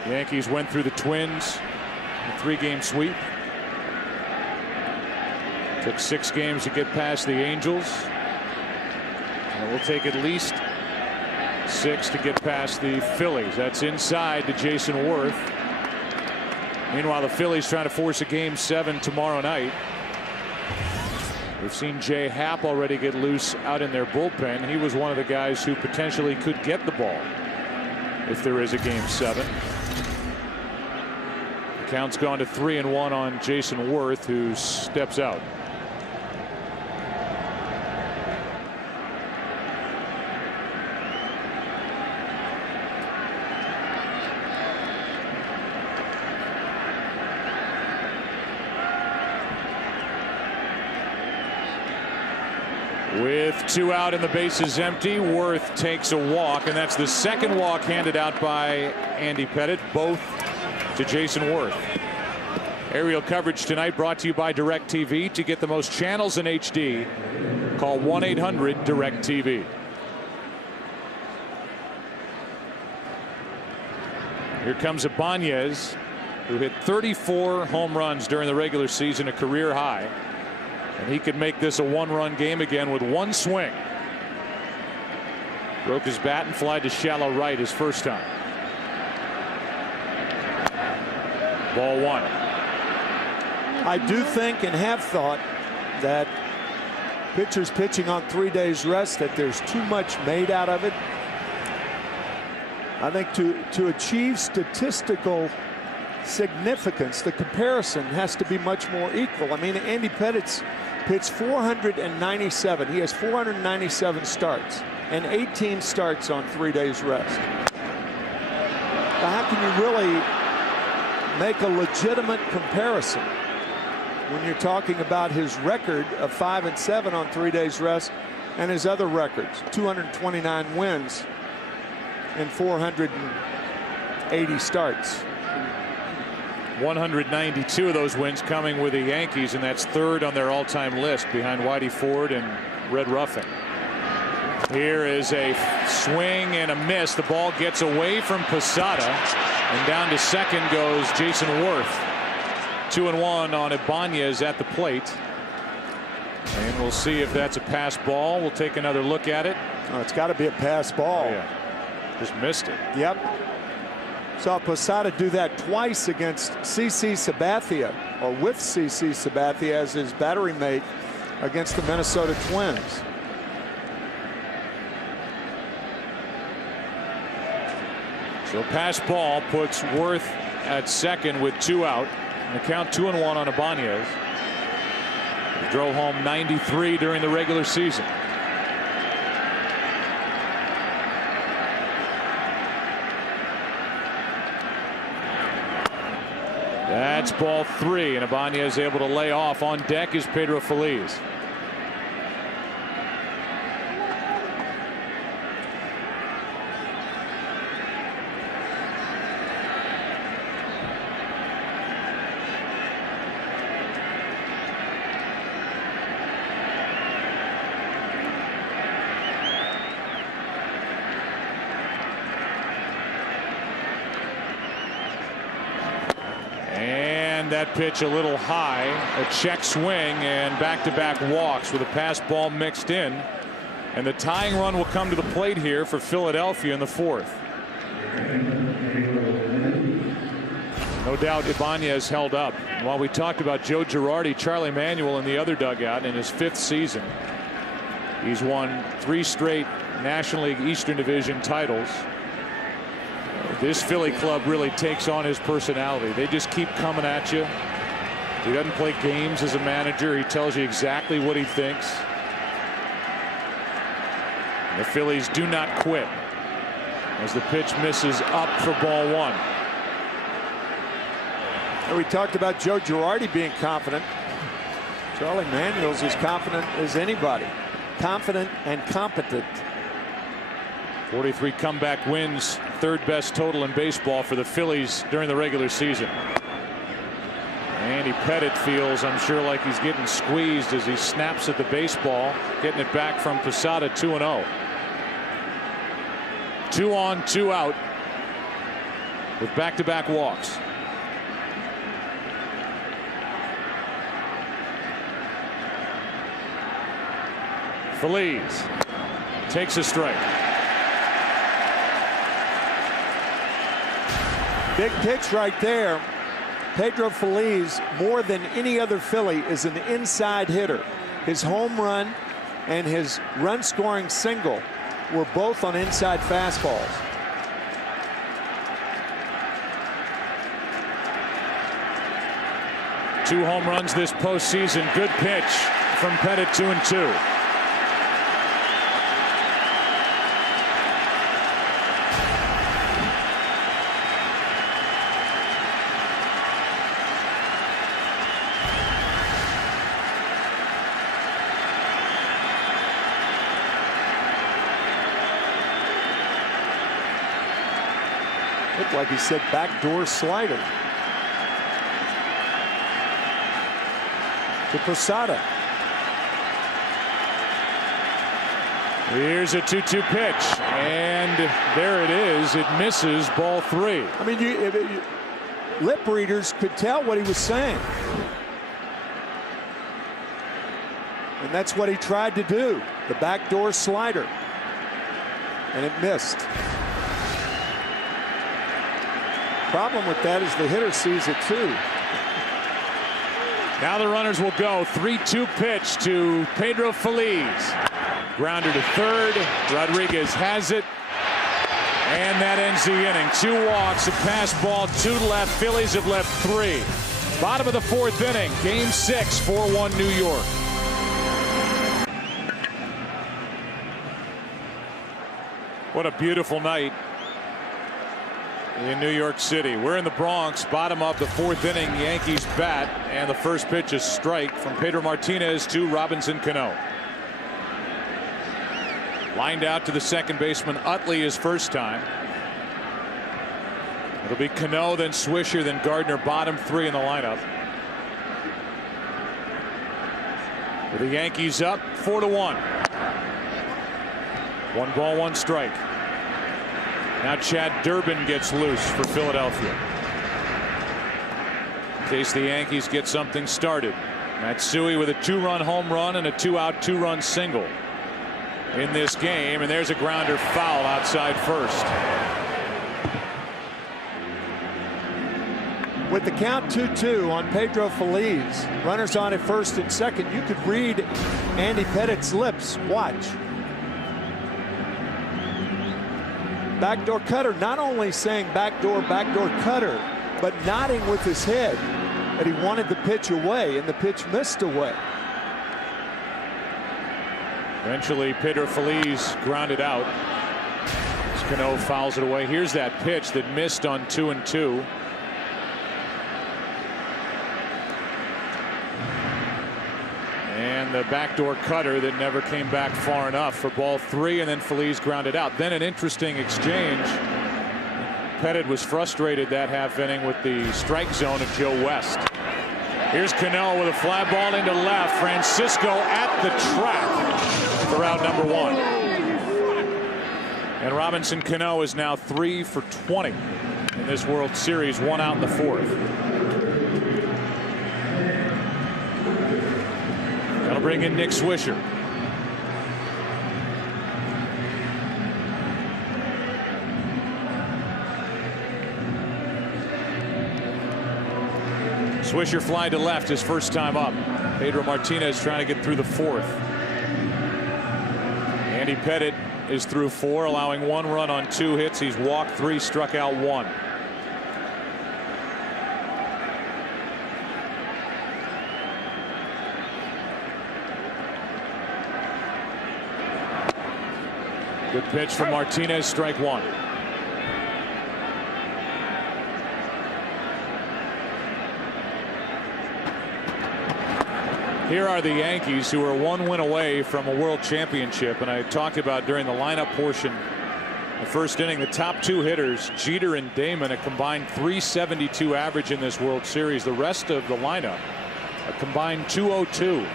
The Yankees went through the Twins, a 3-game sweep. Took 6 games to get past the Angels. And it will take at least 6 to get past the Phillies. That's inside to Jason Worth. Meanwhile, the Phillies trying to force a Game 7 tomorrow night. We've seen Jay Happ already get loose out in their bullpen. He was one of the guys who potentially could get the ball if there is a Game 7. The count's gone to 3-1 on Jason Worth, who steps out. With 2 out and the bases empty, Worth takes a walk, and that's the second walk handed out by Andy Pettitte, both to Jason Worth. Aerial coverage tonight brought to you by DirecTV. To get the most channels in HD, call 1-800-DirecTV. Here comes Ibanez, who hit 34 home runs during the regular season, a career high. And he could make this a 1-run game again with 1 swing. Broke his bat and flied to shallow right his first time. Ball 1. I do think and have thought that pitchers pitching on 3 days rest, that there's too much made out of it. I think to achieve statistical significance, the comparison has to be much more equal. I mean, Andy Pettit's pitched 497. He has 497 starts and 18 starts on 3 days rest. Now, how can you really make a legitimate comparison when you're talking about his record of 5-7 on 3 days rest and his other records, 229 wins and 480 starts? 192 of those wins coming with the Yankees, and that's third on their all-time list behind Whitey Ford and Red Ruffing. Here is a swing and a miss. The ball gets away from Posada, and down to second goes Jason Worth. 2-1 on Ibanez at the plate. And we'll see if that's a pass ball. We'll take another look at it. Oh, it's got to be a pass ball. Oh, yeah. Just missed it. Yep. Saw Posada do that twice against CC Sabathia, or with CC Sabathia as his battery mate against the Minnesota Twins. So pass ball puts Worth at second with 2 out. And the count 2-1 on Ibanez. He drove home 93 during the regular season. That's ball 3, and Ibanez able to lay off. On deck is Pedro Feliz. And that pitch a little high, a check swing, and back-to-back walks with a pass ball mixed in. And the tying run will come to the plate here for Philadelphia in the 4th. No doubt Ibanez held up. While we talked about Joe Girardi, Charlie Manuel in the other dugout in his 5th season. He's won 3 straight National League Eastern Division titles. This Philly club really takes on his personality. They just keep coming at you. He doesn't play games as a manager. He tells you exactly what he thinks. The Phillies do not quit as the pitch misses up for ball 1. And we talked about Joe Girardi being confident. Charlie Manuel's as confident as anybody. Confident and competent. 43 comeback wins, 3rd best total in baseball for the Phillies during the regular season. Andy Pettit feels, I'm sure, like he's getting squeezed as he snaps at the baseball, getting it back from Posada. 2-0. 2 on, 2 out with back-to-back walks. Feliz takes a strike. Big pitch right there. Pedro Feliz, more than any other Philly, is an inside hitter. His home run and his run-scoring single were both on inside fastballs. Two home runs this postseason. Good pitch from Pettit. 2-2. Looked like he said backdoor slider to Posada. Here's a 2-2 pitch, and there it is. It misses, ball 3. I mean, lip readers could tell what he was saying, and that's what he tried to do, the backdoor slider, and it missed. Problem with that is the hitter sees it too. Now the runners will go. 3-2 pitch to Pedro Feliz. Grounder to third. Rodriguez has it. And that ends the inning. 2 walks, a pass ball, 2 left. Phillies have left 3. Bottom of the 4th inning. Game 6, 4-1 New York. What a beautiful night in New York City. We're in the Bronx. Bottom of the 4th inning. Yankees bat. And the first pitch is strike from Pedro Martinez to Robinson Cano. Lined out to the second baseman Utley his first time. It'll be Cano, then Swisher, then Gardner, bottom 3 in the lineup. With the Yankees up 4-1. 1 ball, 1 strike. Now Chad Durbin gets loose for Philadelphia. In case the Yankees get something started. Matsui with a 2-run home run and a 2-out 2-run single in this game, and there's a grounder foul outside first. With the count 2-2 on Pedro Phillies, runners on at first and second, you could read Andy Pettit's lips. Watch. Backdoor cutter, not only saying backdoor cutter, but nodding with his head that he wanted the pitch away, and the pitch missed away. Eventually, Pedro Feliz grounded out. As Cano fouls it away. Here's that pitch that missed on 2-2. And the backdoor cutter that never came back far enough for ball 3, and then Feliz grounded out. Then an interesting exchange. Pettit was frustrated that half inning with the strike zone of Joe West. Here's Cano with a fly ball into left. Francisco at the track for out number 1. And Robinson Cano is now 3 for 20 in this World Series, 1 out in the 4th. That'll bring in Nick Swisher. Swisher fly to left his first time up. Pedro Martinez trying to get through the 4th. Andy Pettit is through 4, allowing 1 run on 2 hits. He's walked 3, struck out 1. Good pitch from Martinez, strike 1. Here are the Yankees, who are 1 win away from a world championship. And I talked about during the lineup portion, the first inning, the top 2 hitters, Jeter and Damon, a combined .372 average in this World Series. The rest of the lineup, a combined .202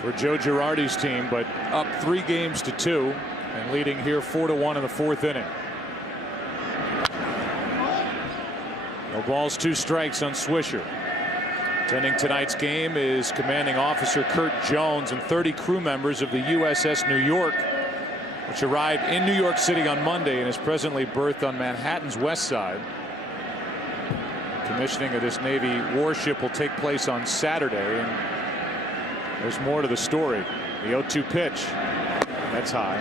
for Joe Girardi's team, but up 3 games to 2 and leading here 4-1 in the 4th inning. No balls, 2 strikes on Swisher. Attending tonight's game is Commanding Officer Kurt Jones and 30 crew members of the USS New York, which arrived in New York City on Monday and is presently berthed on Manhattan's west side. Commissioning of this Navy warship will take place on Saturday, and there's more to the story. The 0-2 pitch. That's high.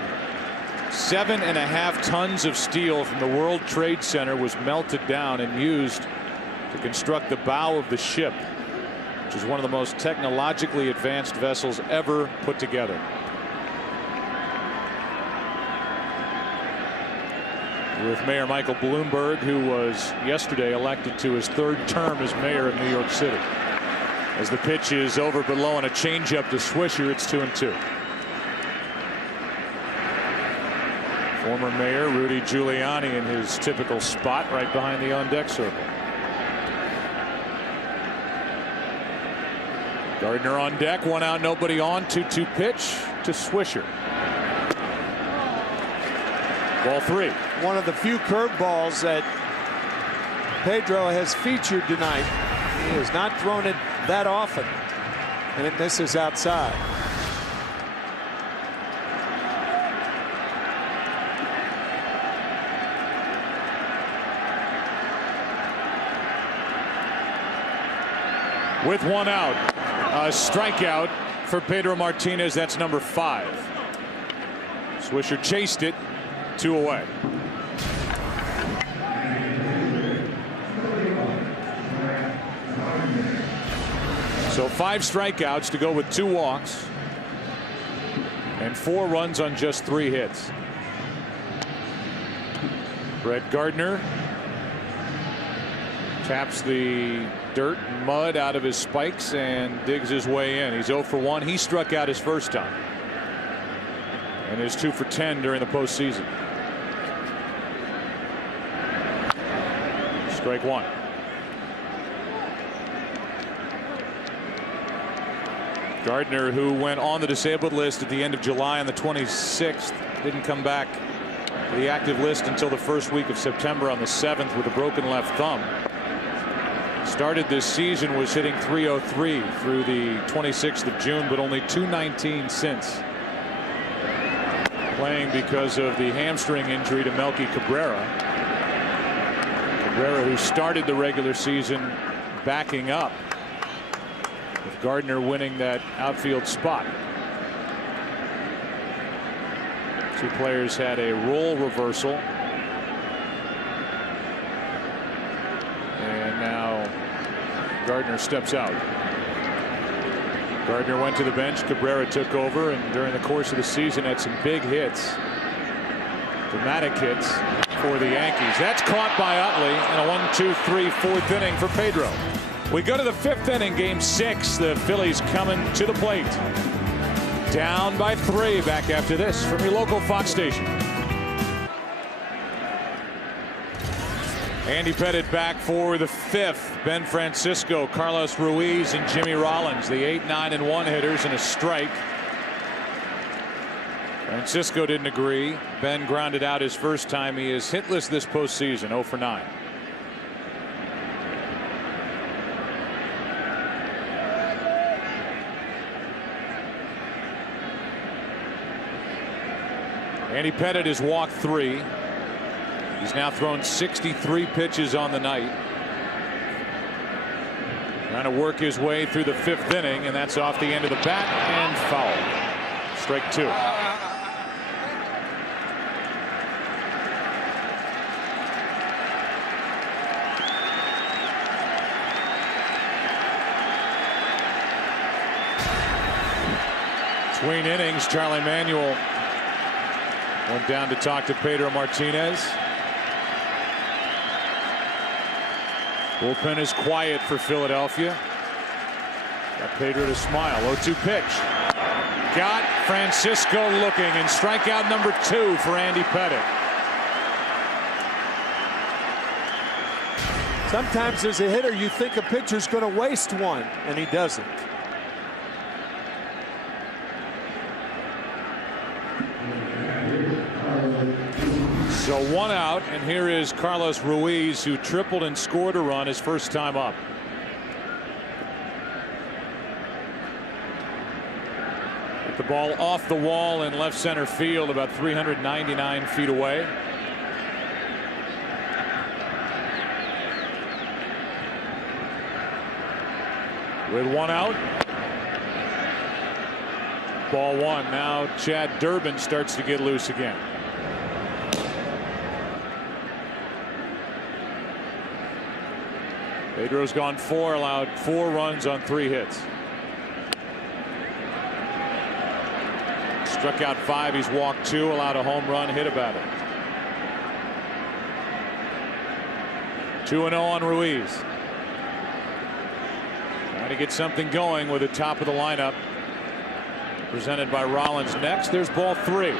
7.5 tons of steel from the World Trade Center was melted down and used to construct the bow of the ship, which is one of the most technologically advanced vessels ever put together. With Mayor Michael Bloomberg, who was yesterday elected to his 3rd term as mayor of New York City. As the pitch is over below on a changeup to Swisher, it's 2-2. Former Mayor Rudy Giuliani in his typical spot right behind the on-deck circle. Gardner on deck, 1 out, nobody on. 2-2 pitch to Swisher. Ball 3. One of the few curveballs that Pedro has featured tonight. He has not thrown it that often, and it misses outside. With 1 out, a strikeout for Pedro Martinez. That's number 5. Swisher chased it, 2 away. So 5 strikeouts to go with 2 walks and 4 runs on just 3 hits. Brett Gardner taps the dirt and mud out of his spikes and digs his way in. He's 0 for 1. He struck out his first time and is 2 for 10 during the postseason. Strike 1. Gardner, who went on the disabled list at the end of July on the 26th, didn't come back to the active list until the first week of September on the 7th with a broken left thumb. Started this season, was hitting .303 through the 26th of June, but only .219 since. Playing because of the hamstring injury to Melky Cabrera. Cabrera, who started the regular season backing up, with Gardner winning that outfield spot. 2 players had a role reversal. And now Gardner steps out. Gardner went to the bench. Cabrera took over, and during the course of the season had some big hits. Dramatic hits for the Yankees. That's caught by Utley in a 1, 2, 3, 4th inning for Pedro. We go to the 5th inning, game 6. The Phillies coming to the plate. Down by 3. Back after this from your local Fox station. Andy Pettitte back for the 5th. Ben Francisco, Carlos Ruiz, and Jimmy Rollins, the 8, 9, and 1 hitters, and a strike. Francisco didn't agree. Ben grounded out his first time. He is hitless this postseason, 0 for 9. Andy Pettitte has walked 3. He's now thrown 63 pitches on the night. Trying to work his way through the 5th inning, and that's off the end of the bat and foul. Strike 2. Between innings, Charlie Manuel went down to talk to Pedro Martinez. Bullpen is quiet for Philadelphia. Got Pedro to smile. 0-2 pitch. Got Francisco looking, and strikeout number 2 for Andy Pettitte. Sometimes as a hitter you think a pitcher's going to waste one, and he doesn't. So 1 out, and here is Carlos Ruiz, who tripled and scored a run his first time up. Hit the ball off the wall in left center field, about 399 feet away. With 1 out. Ball 1. Now Chad Durbin starts to get loose again. Pedro's gone 4, allowed 4 runs on 3 hits. Struck out 5. He's walked 2, allowed a home run, hit about it. 2-0 on Ruiz. Trying to get something going with the top of the lineup. Presented by Rollins next. There's ball 3.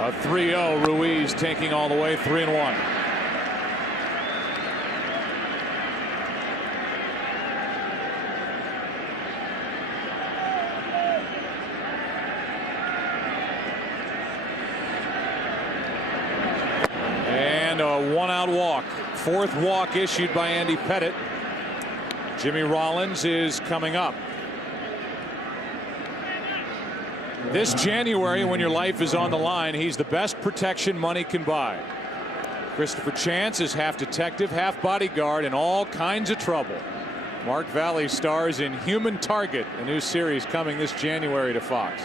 A 3-0, Ruiz taking all the way, 3-1. And a 1-out walk. 4th walk issued by Andy Pettitte. Jimmy Rollins is coming up. This January, when your life is on the line, he's the best protection money can buy. Christopher Chance is half detective, half bodyguard, in all kinds of trouble. Mark Valley stars in Human Target, a new series coming this January to Fox.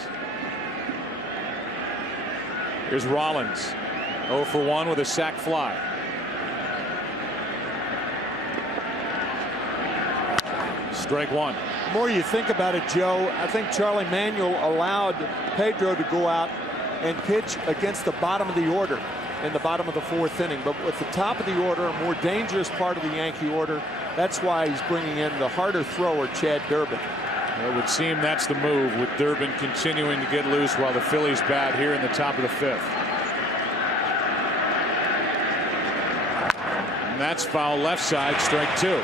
Here's Rollins, 0 for 1 with a sac fly. Strike one. The more you think about it, Joe, I think Charlie Manuel allowed Pedro to go out and pitch against the bottom of the order in the bottom of the 4th inning. But with the top of the order, a more dangerous part of the Yankee order, that's why he's bringing in the harder thrower, Chad Durbin. It would seem that's the move, with Durbin continuing to get loose while the Phillies bat here in the top of the 5th. And that's foul left side, strike two.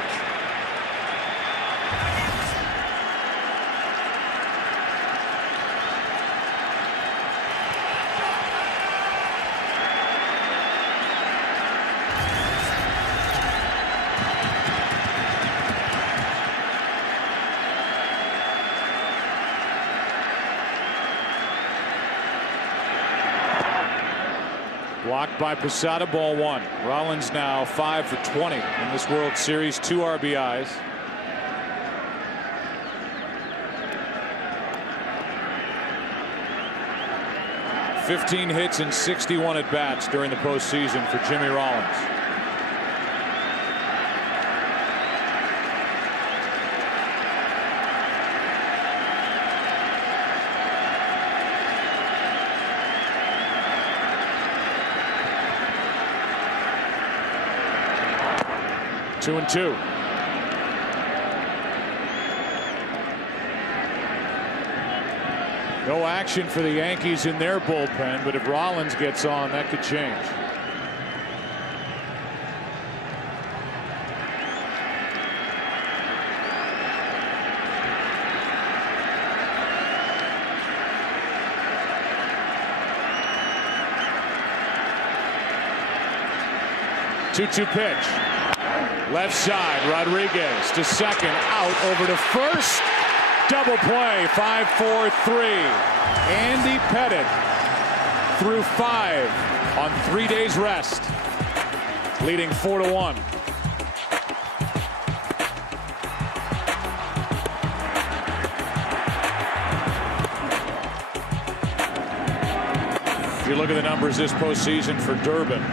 Blocked by Posada, ball one. Rollins now 5 for 20 in this World Series, 2 RBIs. $15 hits and 61 at bats during the postseason for Jimmy Rollins. Two and two. No action for the Yankees in their bullpen, but if Rollins gets on, that could change. Two-two pitch. Left side, Rodriguez to second, out over to first. Double play, 5-4-3. Andy Pettitte through 5 on 3 days rest, leading 4-1. If you look at the numbers this postseason for Durbin,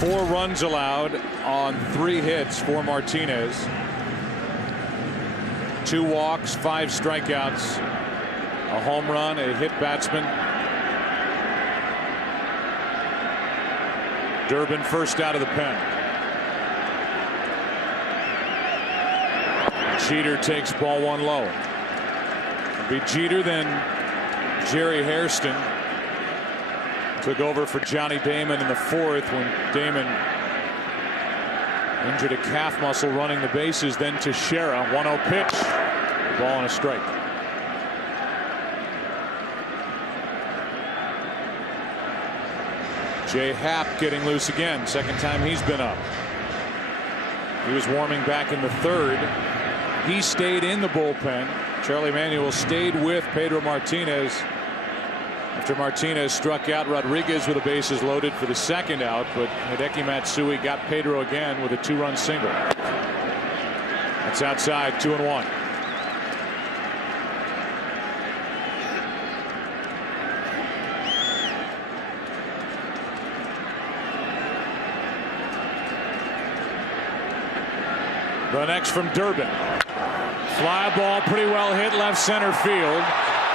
4 runs allowed on 3 hits for Martinez. 2 walks, 5 strikeouts, a home run, a hit batsman. Durbin first out of the pen. Jeter takes ball 1 low. It'll be Jeter, then Jerry Hairston took over for Johnny Damon in the 4th when Damon injured a calf muscle running the bases. Then to Teixeira, 1-0 pitch, ball and a strike. Jay Happ getting loose again, second time he's been up. He was warming back in the 3rd. He stayed in the bullpen. Charlie Manuel stayed with Pedro Martinez after Martinez struck out Rodriguez with the bases loaded for the 2nd out, but Hideki Matsui got Pedro again with a 2-run single. That's outside, 2-1. The next from Durbin. Fly ball pretty well hit left center field.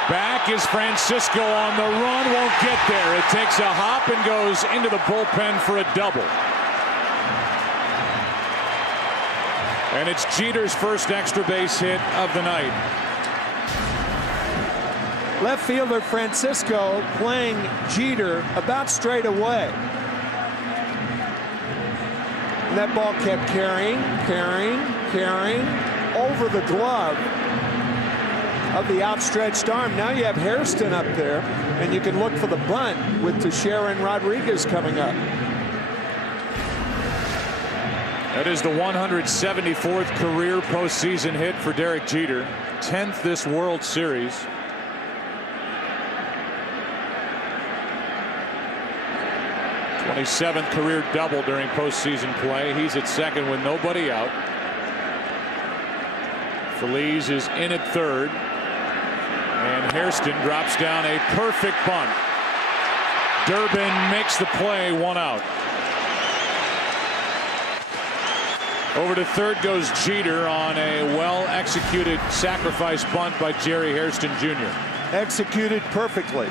Back is Francisco on the run, won't get there. It takes a hop and goes into the bullpen for a double. And it's Jeter's first extra base hit of the night. Left fielder Francisco playing Jeter about straight away. And that ball kept carrying over the glove of the outstretched arm. Now you have Hairston up there, and you can look for the bunt with Teixeira and Rodriguez coming up. That is the 174th career postseason hit for Derek Jeter, 10th this World Series. 27th career double during postseason play. He's at second with nobody out. Phillies is in at third. And Hairston drops down a perfect bunt. Durbin makes the play, 1 out. Over to third goes Jeter on a well-executed sacrifice bunt by Jerry Hairston Jr. Executed perfectly.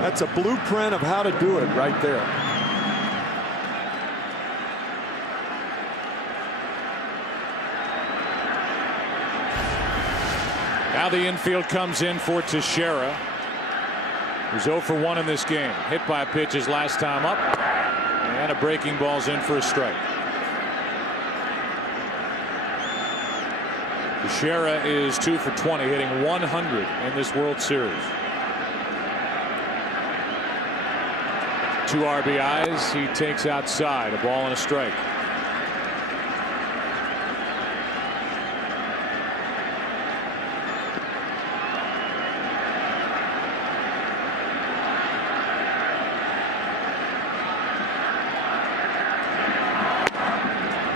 That's a blueprint of how to do it right there. Now the infield comes in for Teixeira, who's 0 for 1 in this game. Hit by a pitch his last time up, and a breaking ball's in for a strike. Teixeira is 2 for 20, hitting 100 in this World Series. 2 RBIs. He takes outside, a ball and a strike.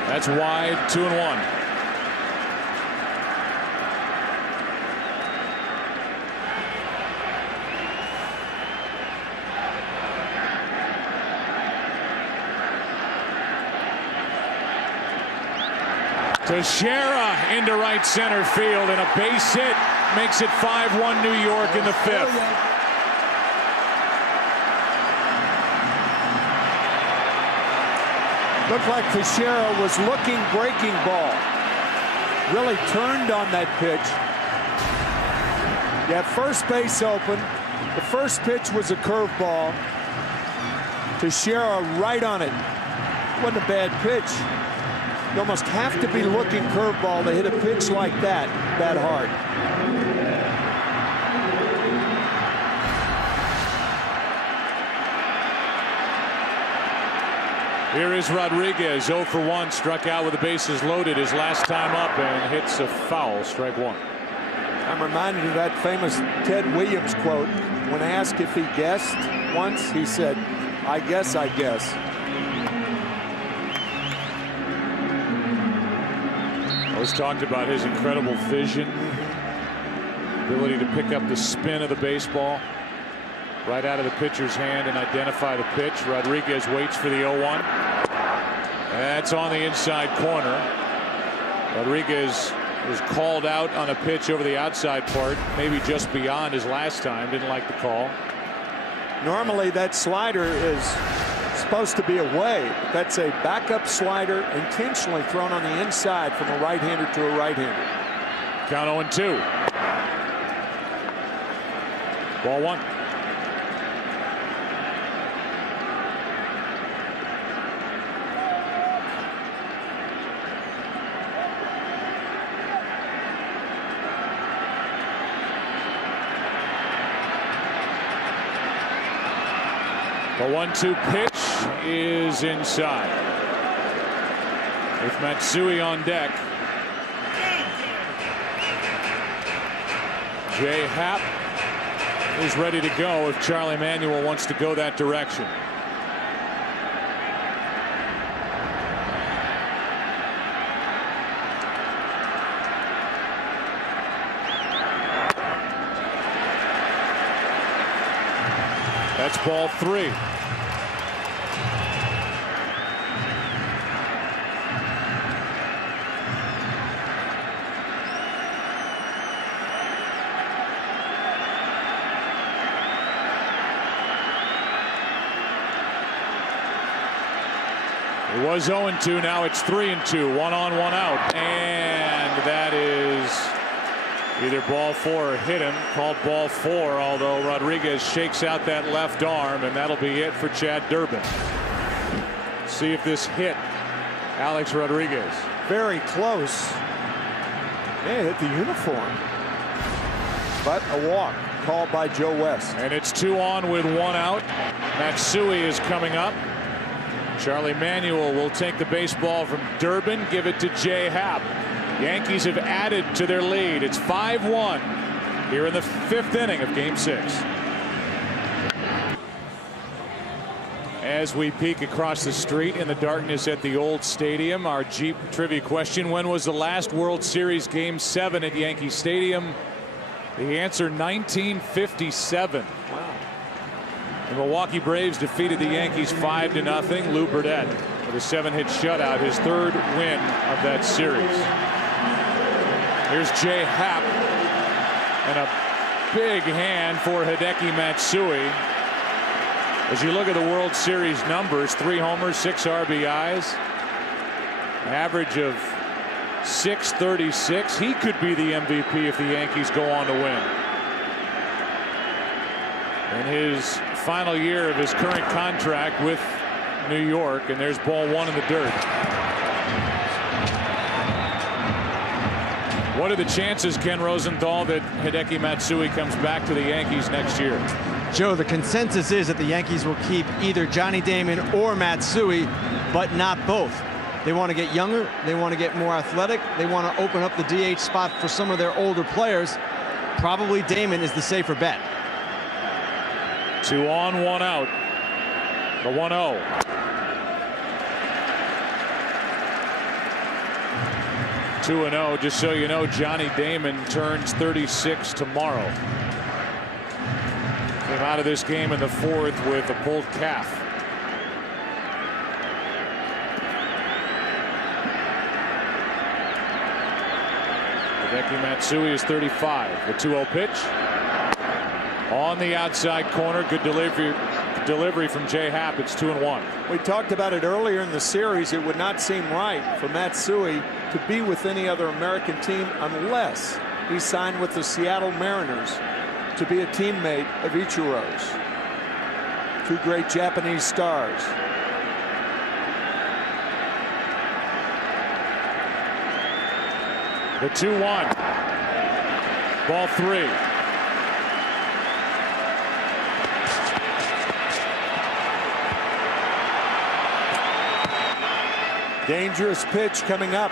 That's wide, 2-1. Teixeira into right center field, and a base hit makes it 5-1 New York in the 5th. Looked like Teixeira was looking breaking ball. Really turned on that pitch. You have first base open. The first pitch was a curveball. Teixeira right on it. Wasn't a bad pitch. You almost have to be looking curveball to hit a pitch like that hard. Here is Rodriguez, 0 for 1, struck out with the bases loaded his last time up, and hits a foul, strike 1. I'm reminded of that famous Ted Williams quote. When asked if he guessed once, he said, "I guess, I guess." Always talked about his incredible vision, ability to pick up the spin of the baseball right out of the pitcher's hand and identify the pitch. Rodriguez waits for the 0-1. That's on the inside corner. Rodriguez was called out on a pitch over the outside part, maybe just beyond his last time. Didn't like the call. Normally that slider is supposed to be away. That's a backup slider intentionally thrown on the inside from a right-hander to a right-hander. Count 0-2. Ball 1. The 1-2 pitch is inside. With Matsui on deck. Jay Happ is ready to go if Charlie Manuel wants to go that direction. That's ball 3. It was 0-2. Now it's 3-2. 1 on, 1 out. And that is either ball 4 or hit him. Called ball 4, although Rodriguez shakes out that left arm, and that'll be it for Chad Durbin. See if this hit Alex Rodriguez. Very close. Yeah, hit the uniform. But a walk called by Joe West. And it's 2 on with 1 out. Matsui is coming up. Charlie Manuel will take the baseball from Durbin, give it to Jay Happ. Yankees have added to their lead. It's 5-1. here in the 5th inning of Game 6. As we peek across the street in the darkness at the old stadium, our Jeep trivia question: when was the last World Series Game 7 at Yankee Stadium? The answer, 1957. Wow. The Milwaukee Braves defeated the Yankees 5-0. Lou Burdett with a 7-hit shutout, his 3rd win of that series. Here's Jay Happ, and a big hand for Hideki Matsui. As you look at the World Series numbers, 3 homers, 6 RBIs, average of .636. He could be the MVP if the Yankees go on to win. In his final year of his current contract with New York, and there's ball 1 in the dirt. What are the chances, Ken Rosenthal, that Hideki Matsui comes back to the Yankees next year? Joe, the consensus is that the Yankees will keep either Johnny Damon or Matsui, but not both. They want to get younger. They want to get more athletic. They want to open up the DH spot for some of their older players. Probably Damon is the safer bet. 2 on, 1 out. The 1-0. Two and 0. Just so you know, Johnny Damon turns 36 tomorrow. Came out of this game in the 4th with a pulled calf. Hideki Matsui is 35. The 2-0 pitch on the outside corner. Good delivery from Jay Happ. It's 2-1. We talked about it earlier in the series. It would not seem right for Matsui to be with any other American team unless he signed with the Seattle Mariners to be a teammate of Ichiro's. 2 great Japanese stars. The 2-1. Ball 3. Dangerous pitch coming up.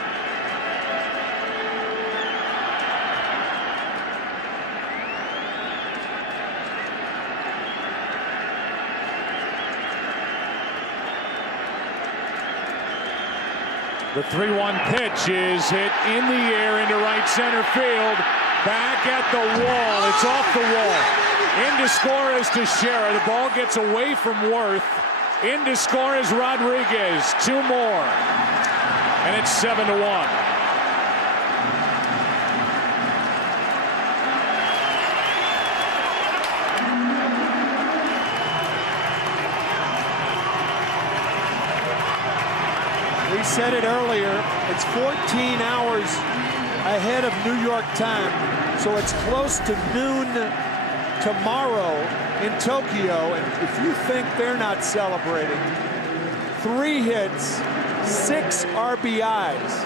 The 3-1 pitch is hit in the air into right center field. Back at the wall. It's off the wall. In to score is Teixeira. The ball gets away from Worth. In to score is Rodriguez. 2 more. And it's 7-1. We said it earlier, it's 14 hours ahead of New York time, so it's close to noon tomorrow in Tokyo. And if you think they're not celebrating, 3 hits, 6 RBIs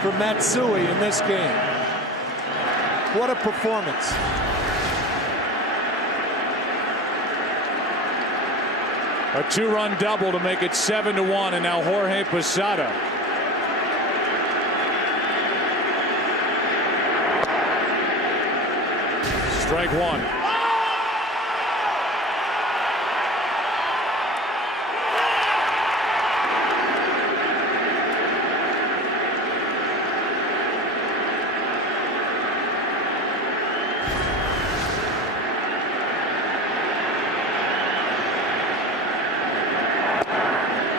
for Matsui in this game. What a performance. A 2-run double to make it 7-1, and now Jorge Posada. Strike 1.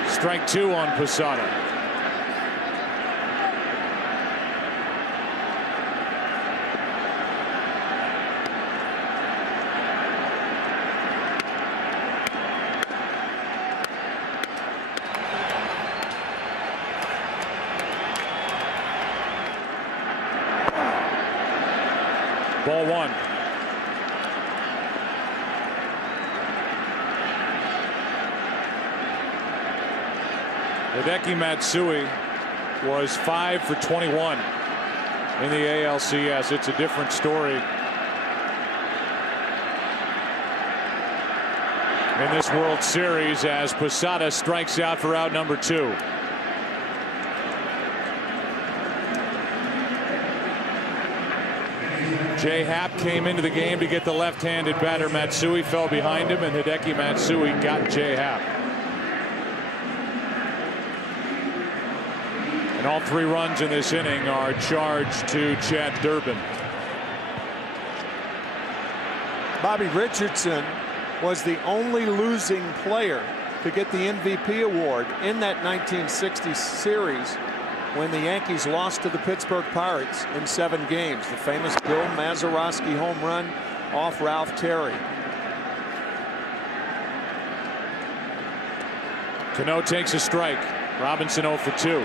Strike 2 on Posada. Ball 1. Hideki Matsui was 5 for 21 in the ALCS. It's a different story in this World Series as Posada strikes out for out number 2. Jay Happ came into the game to get the left-handed batter Matsui, fell behind him, and Hideki Matsui got Jay Happ. And all 3 runs in this inning are charged to Chad Durbin. Bobby Richardson was the only losing player to get the MVP award in that 1960 series when the Yankees lost to the Pittsburgh Pirates in 7 games. The famous Bill Mazeroski home run off Ralph Terry. Cano takes a strike. Robinson 0 for 2.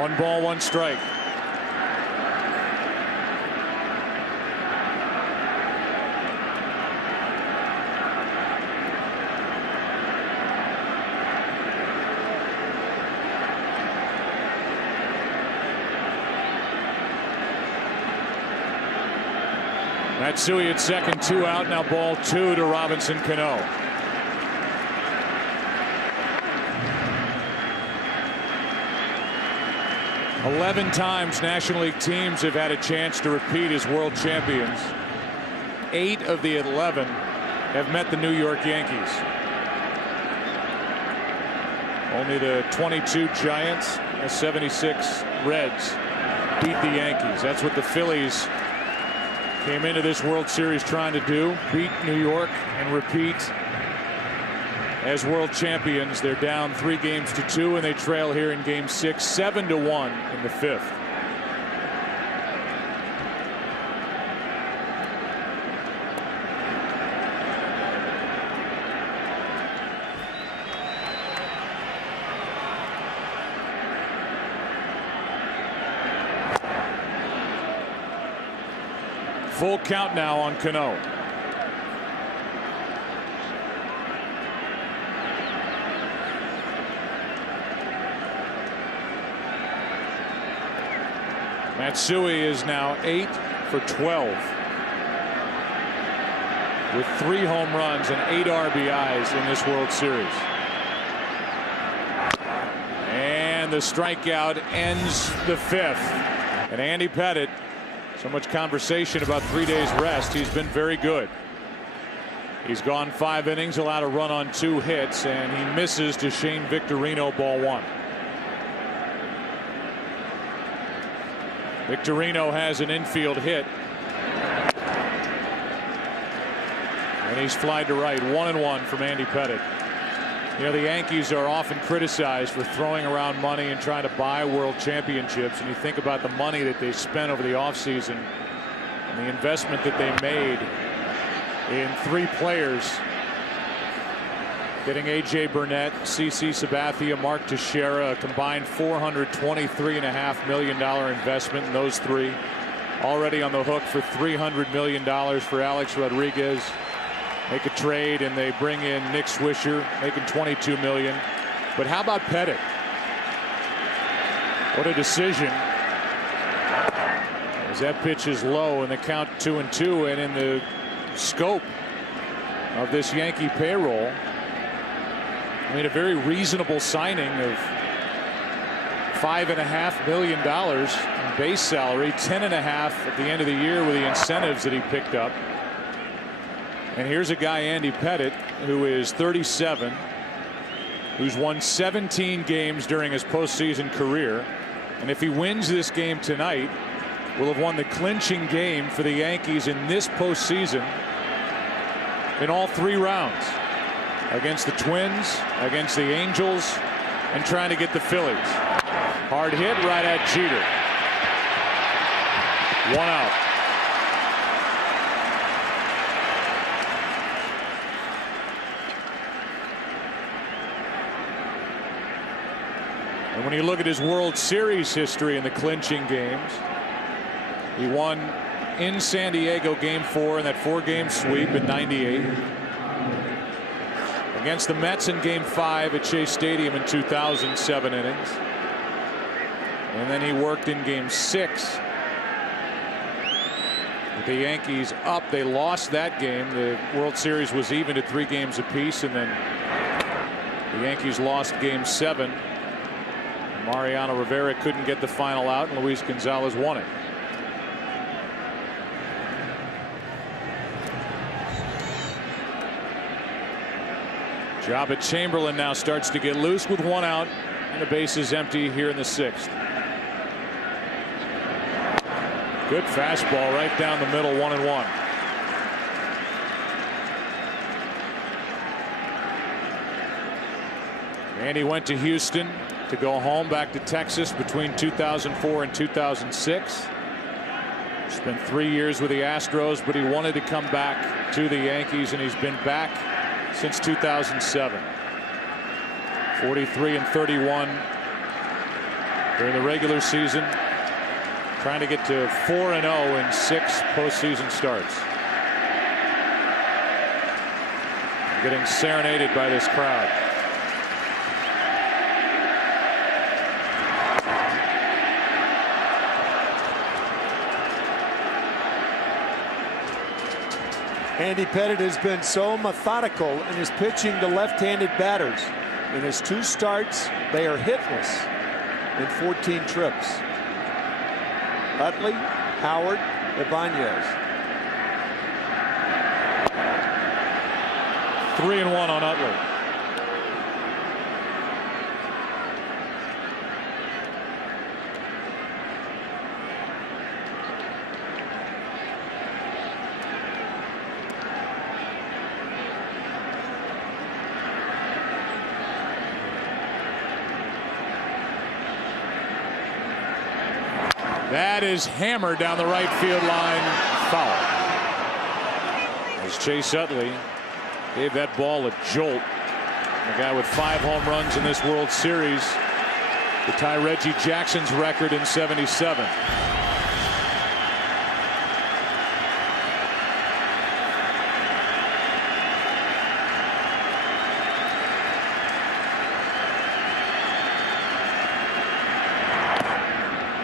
One ball, 1 strike. Matsui at second, 2 out. Now ball 2 to Robinson Cano. "11 times National League teams have had a chance to repeat as world champions. 8 of the 11 have met the New York Yankees. Only the 22 Giants and 76 Reds beat the Yankees. That's what the Phillies came into this World Series trying to do, beat New York and repeat as world champions. They're down 3 games to 2, and they trail here in game 6, 7-1 in the 5th. Full count now on Cano. Matsui is now 8 for 12 with 3 home runs and 8 RBIs in this World Series. And the strikeout ends the 5th. And Andy Pettitte, so much conversation about 3 days rest. He's been very good. He's gone 5 innings, allowed a run on 2 hits, and he misses to Shane Victorino, ball 1. Victorino has an infield hit, and he's flied to right. 1-1 from Andy Pettitte. You know, the Yankees are often criticized for throwing around money and trying to buy world championships, and you think about the money that they spent over the offseason and the investment that they made in 3 players, getting A.J. Burnett, C.C. Sabathia, Mark Teixeira, a combined $423.5 million investment in those 3. Already on the hook for $300 million for Alex Rodriguez. Make a trade and they bring in Nick Swisher, making $22 million. But how about Pettitte? What a decision. As that pitch is low and the count 2-2, and in the scope of this Yankee payroll, I mean, a very reasonable signing of $5.5 million in base salary, $10.5 at the end of the year with the incentives that he picked up. And here's a guy, Andy Pettitte, who is 37, who's won 17 games during his postseason career. And if he wins this game tonight, will have won the clinching game for the Yankees in this postseason in all 3 rounds. Against the Twins, against the Angels, and trying to get the Phillies. Hard hit right at Jeter. 1 out. And when you look at his World Series history in the clinching games, he won in San Diego game 4 in that 4-game sweep in '98. Against the Mets in game 5 at Shea Stadium in 2007 innings. And then he worked in game 6 With the Yankees up, they lost that game. The World Series was even at 3 games apiece, and then the Yankees lost Game 7. Mariano Rivera couldn't get the final out, and Luis Gonzalez won it. Joba Chamberlain now starts to get loose with 1 out, and the base is empty here in the 6th. Good fastball right down the middle, 1-1. And he went to Houston to go home, back to Texas between 2004 and 2006. Spent 3 years with the Astros, but he wanted to come back to the Yankees, and he's been back since 2007. 43-31 during the regular season, trying to get to 4-0 in 6 postseason starts. Getting serenaded by this crowd. Andy Pettitte has been so methodical in his pitching to left-handed batters. In his 2 starts, they are hitless in 14 trips. Utley, Howard, Ibanez. 3-1 on Utley. That is hammered down the right field line, foul. As Chase Utley gave that ball a jolt. The guy with 5 home runs in this World Series to tie Reggie Jackson's record in '77.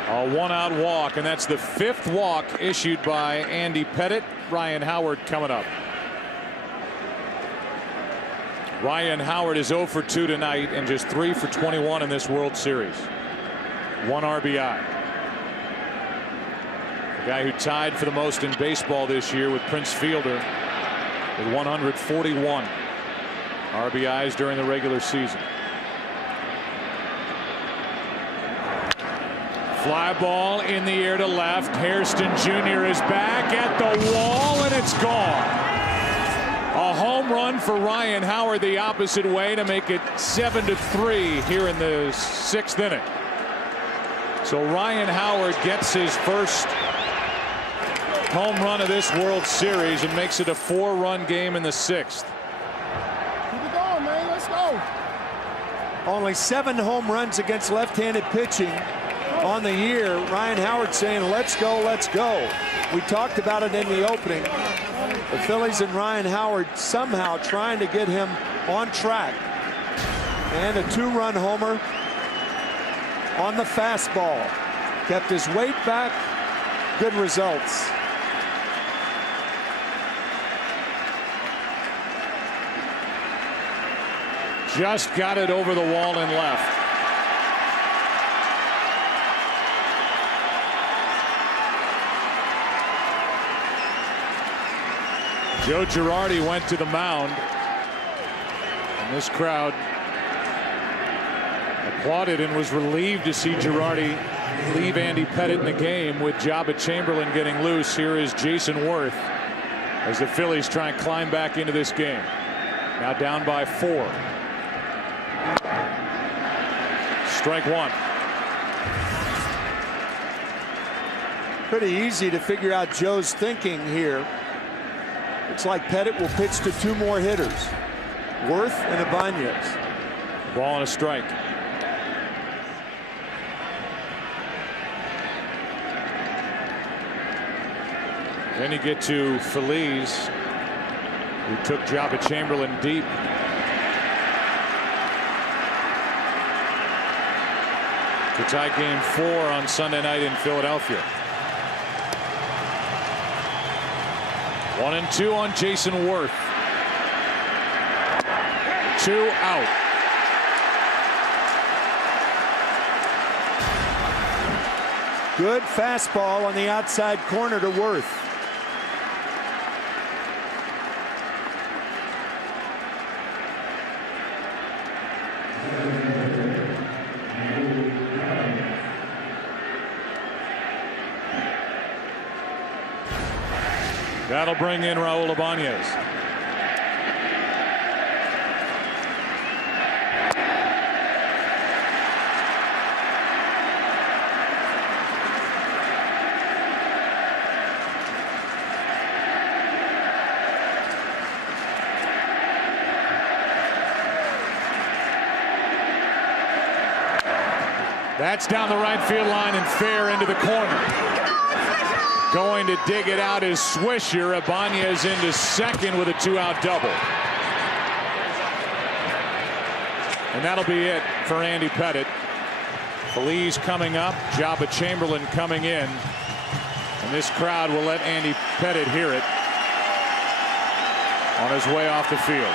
A 1-out walk, and that's the 5th walk issued by Andy Pettitte. Ryan Howard coming up. Ryan Howard is 0 for 2 tonight and just 3 for 21 in this World Series. 1 RBI. The guy who tied for the most in baseball this year with Prince Fielder with 141 RBIs during the regular season. Fly ball in the air to left. Hairston Jr. is back at the wall, and it's gone. A home run for Ryan Howard the opposite way to make it 7-3 here in the 6th inning. So Ryan Howard gets his first home run of this World Series and makes it a 4-run game in the 6th. Keep it going, man. Let's go. Only 7 home runs against left-handed pitching on the year. Ryan Howard saying, let's go, let's go. We talked about it in the opening. The Phillies and Ryan Howard somehow trying to get him on track. And a 2-run homer on the fastball. Kept his weight back. Good results. Just got it over the wall and left. Joe Girardi went to the mound, and this crowd applauded and was relieved to see Girardi leave Andy Pettitte in the game with Joba Chamberlain getting loose. Here is Jason Worth as the Phillies try and climb back into this game. Now down by 4. Strike 1. Pretty easy to figure out Joe's thinking here. Looks like Pettitte will pitch to 2 more hitters, Worth and Ibanez. Ball and a strike. Then you get to Phillies, who took Joba Chamberlain deep. To tie game 4 on Sunday night in Philadelphia. 1-2 on Jason Worth. 2 out. Good fastball on the outside corner to Worth. That'll bring in Raul Ibanez. That's down the right field line and fair into the corner. Going to dig it out is Swisher. Ibanez into second with a 2-out double. And that'll be it for Andy Pettitte. Phillies coming up. Jabba Chamberlain coming in. And this crowd will let Andy Pettitte hear it on his way off the field.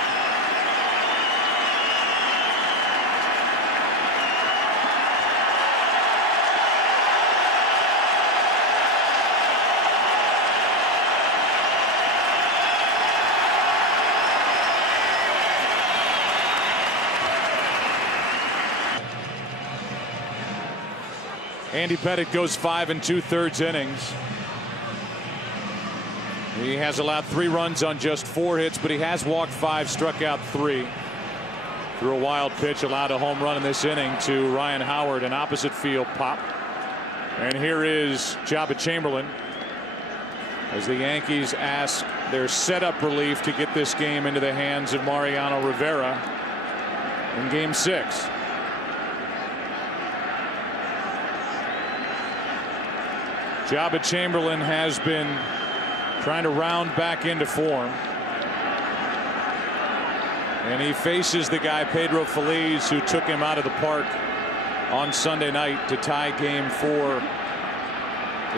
Andy Pettitte goes 5 2/3 innings. He has allowed 3 runs on just 4 hits, but he has walked 5, struck out 3. Threw a wild pitch, allowed a home run in this inning to Ryan Howard, an opposite field pop. And here is Jabba Chamberlain as the Yankees ask their setup relief to get this game into the hands of Mariano Rivera in Game 6. Jabba Chamberlain has been trying to round back into form. And he faces the guy Pedro Feliz, who took him out of the park on Sunday night to tie Game 4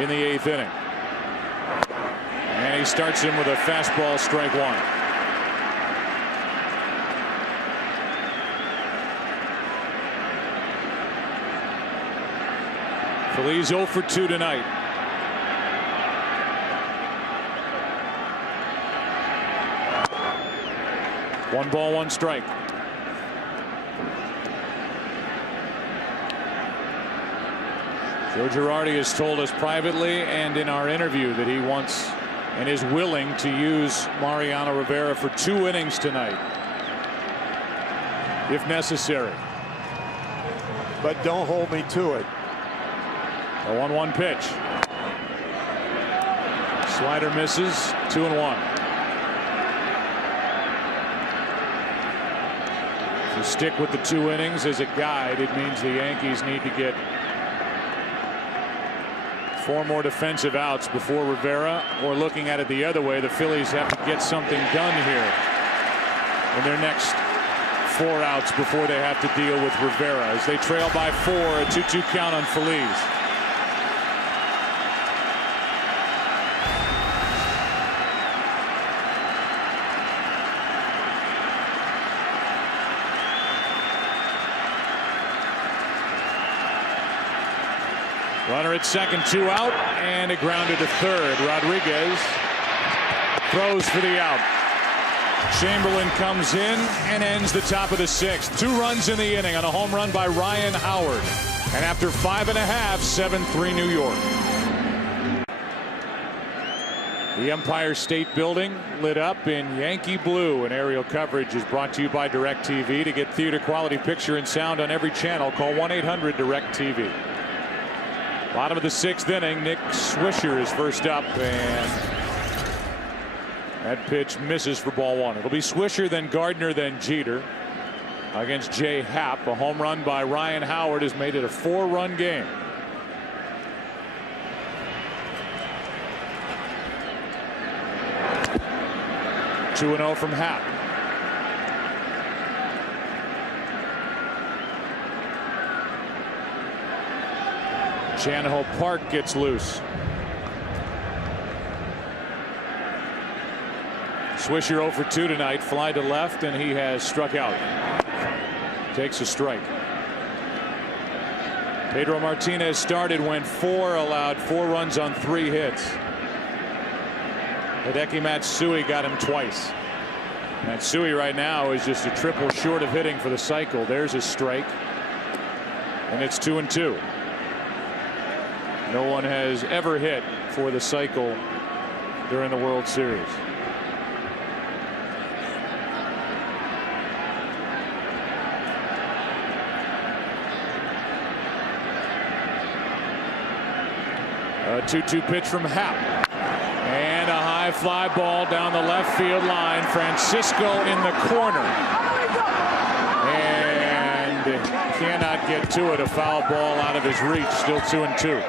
in the 8th inning. And he starts him with a fastball, strike 1. Feliz 0 for 2 tonight. One ball, 1 strike. Joe Girardi has told us privately and in our interview that he wants and is willing to use Mariano Rivera for 2 innings tonight, if necessary. But don't hold me to it. A 1-1 pitch. Slider misses. 2-1. To stick with the 2 innings as a guide, it means the Yankees need to get 4 more defensive outs before Rivera, or looking at it the other way, the Phillies have to get something done here in their next 4 outs before they have to deal with Rivera as they trail by 4. A 2-2 count on Feliz. Runner at second, 2 out, and a grounder to third. Rodriguez throws for the out. Chamberlain comes in and ends the top of the 6th. 2 runs in the inning on a home run by Ryan Howard. And after 5 1/2, 7-3 New York. The Empire State Building lit up in Yankee blue, and aerial coverage is brought to you by DirecTV. To get theater quality picture and sound on every channel, call 1-800-DirecTV. Bottom of the 6th inning, Nick Swisher is first up, and that pitch misses for ball 1. It'll be Swisher, then Gardner, then Jeter against Jay Happ. A home run by Ryan Howard has made it a 4-run game. Two 2-0 from Happ. Chanahoe Park gets loose. Swisher 0 for 2 tonight. Fly to left, and he has struck out. Takes a strike. Pedro Martinez started, went 4, allowed 4 runs on 3 hits. Hideki Matsui got him twice. Matsui right now is just a triple short of hitting for the cycle. There's a strike, and it's 2-2. No one has ever hit for the cycle during the World Series. A 2-2 pitch from Happ. And a high fly ball down the left field line. Francisco in the corner. And cannot get to it. A foul ball out of his reach. Still 2-2.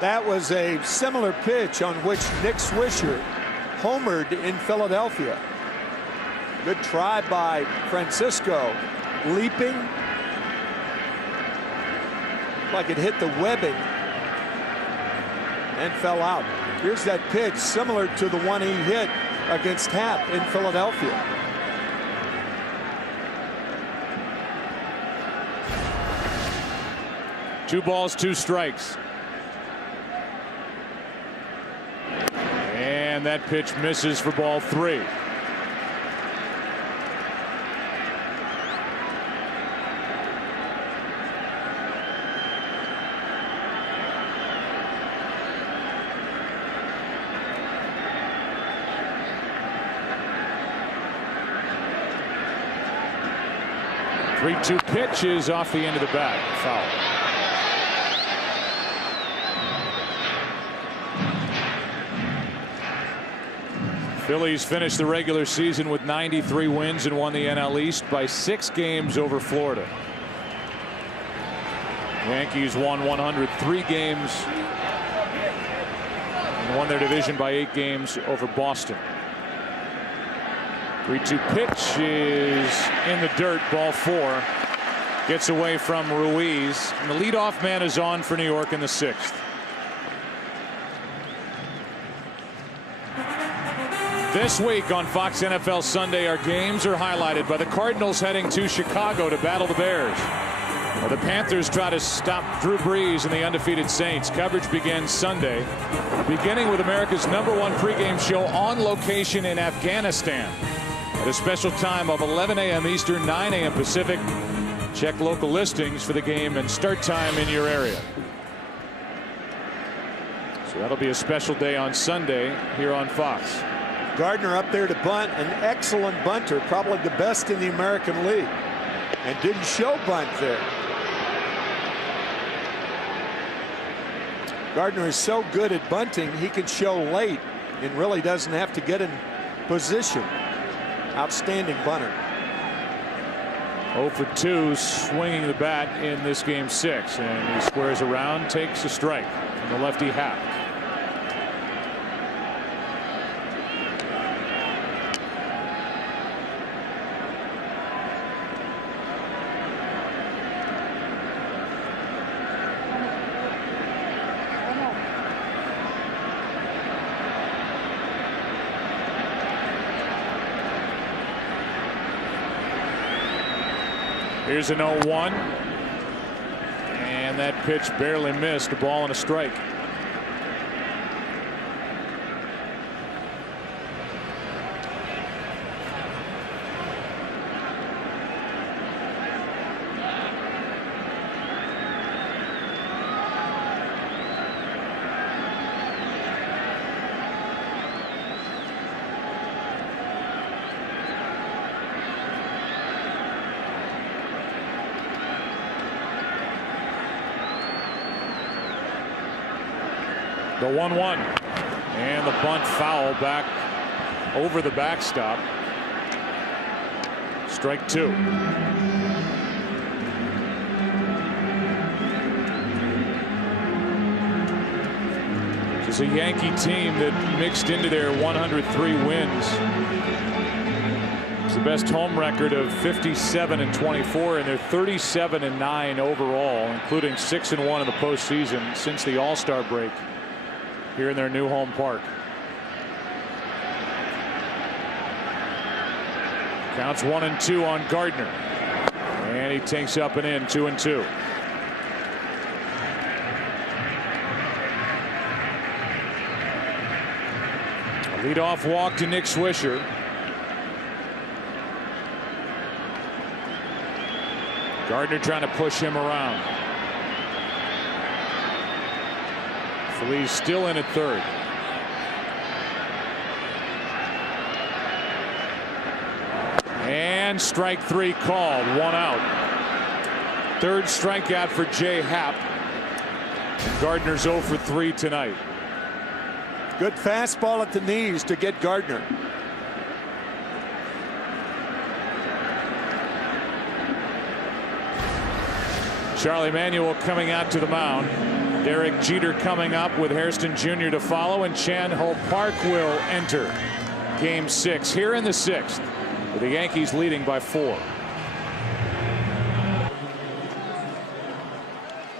That was a similar pitch on which Nick Swisher homered in Philadelphia. Good try by Francisco. Leaping. Like it hit the webbing and fell out. Here's that pitch similar to the one he hit against Happ in Philadelphia. Two balls, 2 strikes. And that pitch misses for ball 3. Two pitches off the end of the bat. Foul. Phillies finished the regular season with 93 wins and won the NL East by 6 games over Florida. Yankees won 103 games and won their division by 8 games over Boston. 3-2 pitch is in the dirt. Ball 4. Gets away from Ruiz. And the leadoff man is on for New York in the 6th. This week on Fox NFL Sunday, our games are highlighted by the Cardinals heading to Chicago to battle the Bears. The Panthers try to stop Drew Brees and the undefeated Saints. Coverage begins Sunday, beginning with America's #1 pregame show on location in Afghanistan at a special time of 11 a.m. Eastern, 9 a.m. Pacific. Check local listings for the game and start time in your area. So that'll be a special day on Sunday here on Fox. Gardner up there to bunt, an excellent bunter, probably the best in the American League, and didn't show bunt there. Gardner is so good at bunting, he can show late and really doesn't have to get in position. Outstanding bunter. 0 for 2 swinging the bat in this game 6, and he squares around, takes a strike from the lefty Happ. Here's an 0-1, and that pitch barely missed. A ball and a strike. The 1-1, and the bunt foul back over the backstop. Strike 2. This is a Yankee team that mixed into their 103 wins. It's the best home record of 57-24, and they're 37-9 overall, including 6-1 in the postseason since the All-Star break here in their new home park. Counts 1-2 on Gardner. And he takes up and in 2-2. Leadoff walk to Nick Swisher. Gardner trying to push him around. Phillies still in at third. And strike 3 called. 1 out. Third strikeout for Jay Happ. Gardner's 0 for 3 tonight. Good fastball at the knees to get Gardner. Charlie Manuel coming out to the mound. Derek Jeter coming up with Hairston Jr. to follow, and Chan Ho Park will enter Game 6 here in the 6th, with the Yankees leading by 4.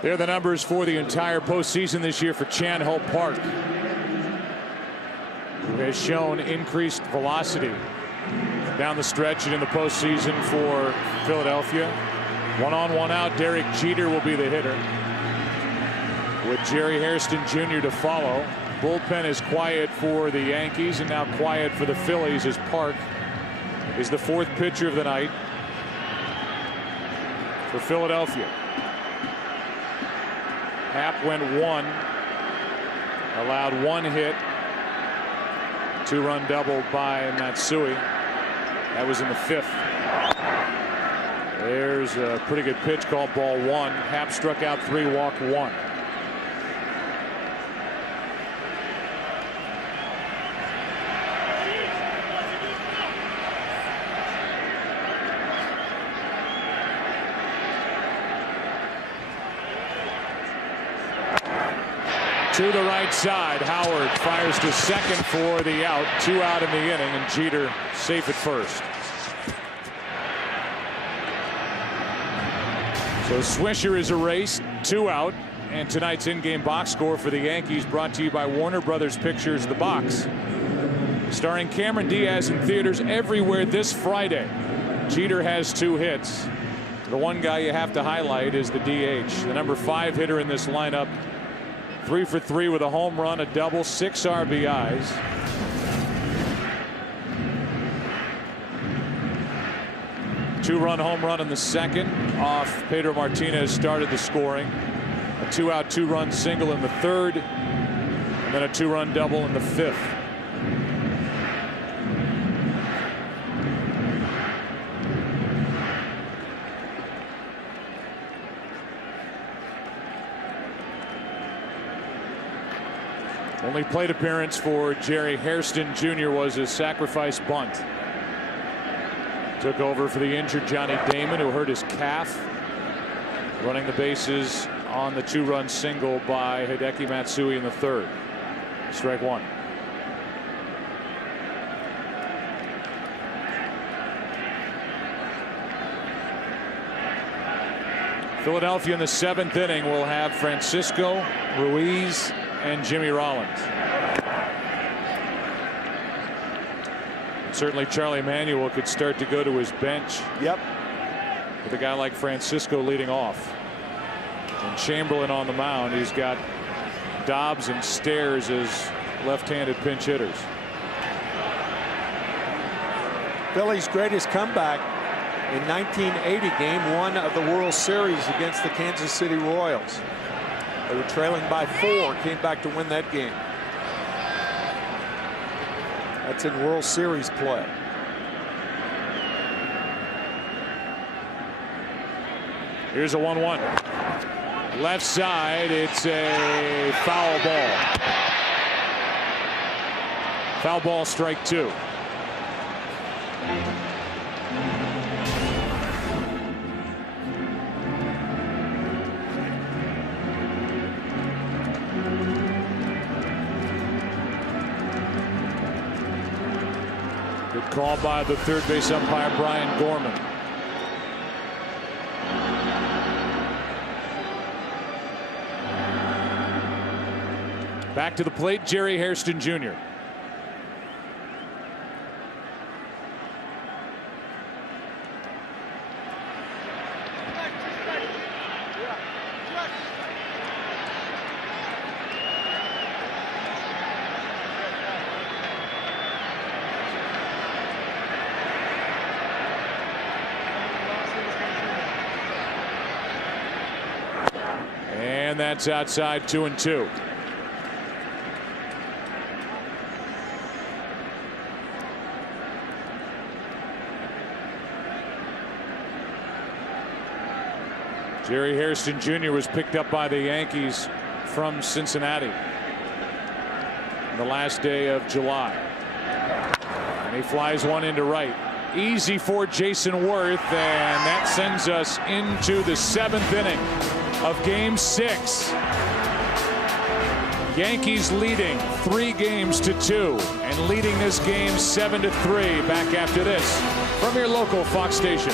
They're the numbers for the entire postseason this year for Chan Ho Park, who has shown increased velocity down the stretch and in the postseason for Philadelphia. 1 on, 1 out. Derek Jeter will be the hitter, with Jerry Hairston Jr. to follow. Bullpen is quiet for the Yankees and now quiet for the Phillies, as Park is the 4th pitcher of the night for Philadelphia. Happ went 1, allowed 1 hit, 2-run double by Matsui. That was in the 5th. There's a pretty good pitch called ball 1. Happ struck out 3, walked 1. To the right side, Howard fires to second for the out. 2 out in the inning, and Jeter safe at first. So Swisher is erased, 2 out, and tonight's in-game box score for the Yankees brought to you by Warner Brothers Pictures The Box, starring Cameron Diaz in theaters everywhere this Friday. Jeter has 2 hits. The one guy you have to highlight is the DH, the number 5 hitter in this lineup. 3 for 3 with a home run, a double, 6 RBIs. Two-run home run in the second off Pedro Martinez started the scoring. A 2-out 2-run single in the 3rd, and then a 2-run double in the 5th. Only plate appearance for Jerry Hairston Jr. was a sacrifice bunt. Took over for the injured Johnny Damon, who hurt his calf. Running the bases on the 2-run single by Hideki Matsui in the 3rd. Strike 1. Philadelphia in the 7th inning will have Francisco, Ruiz, and Jimmy Rollins. Certainly Charlie Manuel could start to go to his bench. Yep. With a guy like Francisco leading off. And Chamberlain on the mound. He's got Dobbs and Stairs as left-handed pinch hitters. Philly's greatest comeback in 1980, Game 1 of the World Series against the Kansas City Royals. They were trailing by 4, came back to win that game. That's in World Series play. Here's a 1-1. Left side, it's a foul ball. Foul ball, strike 2. Good call by the 3rd base umpire, Brian Gorman. Back to the plate, Jerry Hairston Jr. and that's outside 2-2. Jerry Hairston Jr. was picked up by the Yankees from Cincinnati the last day of July. And he flies one into right. Easy for Jason Worth, and that sends us into the 7th inning of Game 6. Yankees leading 3-2 and leading this game 7-3. Back after this from your local Fox station.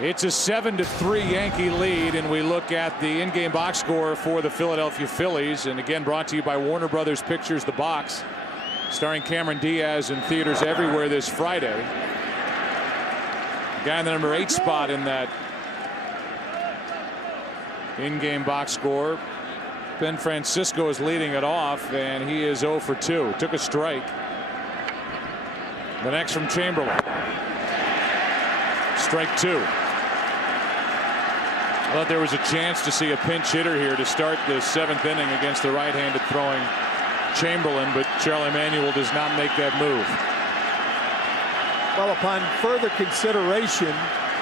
It's a 7-3 Yankee lead, and we look at the in-game box score for the Philadelphia Phillies, and again brought to you by Warner Brothers Pictures The Box, starring Cameron Diaz in theaters everywhere this Friday. Guy in the number 8 spot in that in-game box score. Ben Francisco is leading it off, and he is 0 for 2. Took a strike. The next from Chamberlain. Strike 2. I thought there was a chance to see a pinch hitter here to start the 7th inning against the right-handed throwing Chamberlain, but Charlie Manuel does not make that move. Well, upon further consideration,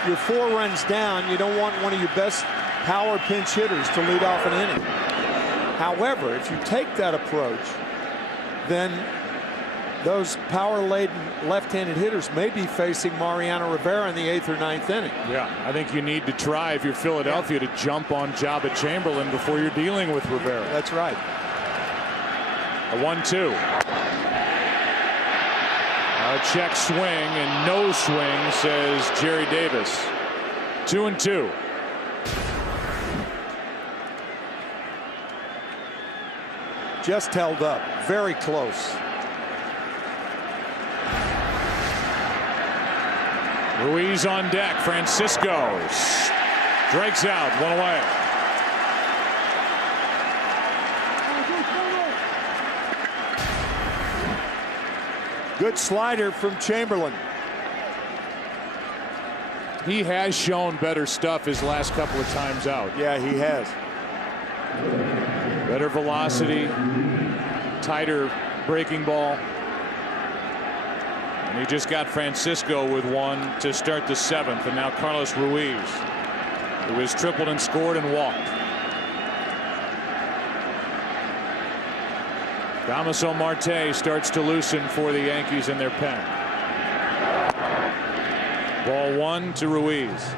you're 4 runs down. You don't want one of your best power pinch hitters to lead off an inning. However, if you take that approach, then those power-laden left-handed hitters may be facing Mariano Rivera in the 8th or 9th inning. Yeah, I think you need to try, if you're Philadelphia, to jump on Jabba Chamberlain before you're dealing with Rivera. That's right. A 1-2. A check swing and no swing, says Jerry Davis. 2-2. Just held up. Very close. Ruiz on deck. Francisco strikes out. 1 away. Good slider from Chamberlain. He has shown better stuff his last couple of times out. Yeah, he has. Better velocity, tighter breaking ball. And he just got Francisco with one to start the 7th, and now Carlos Ruiz, who has tripled and scored and walked. Damaso Marte starts to loosen for the Yankees in their pen. Ball 1 to Ruiz.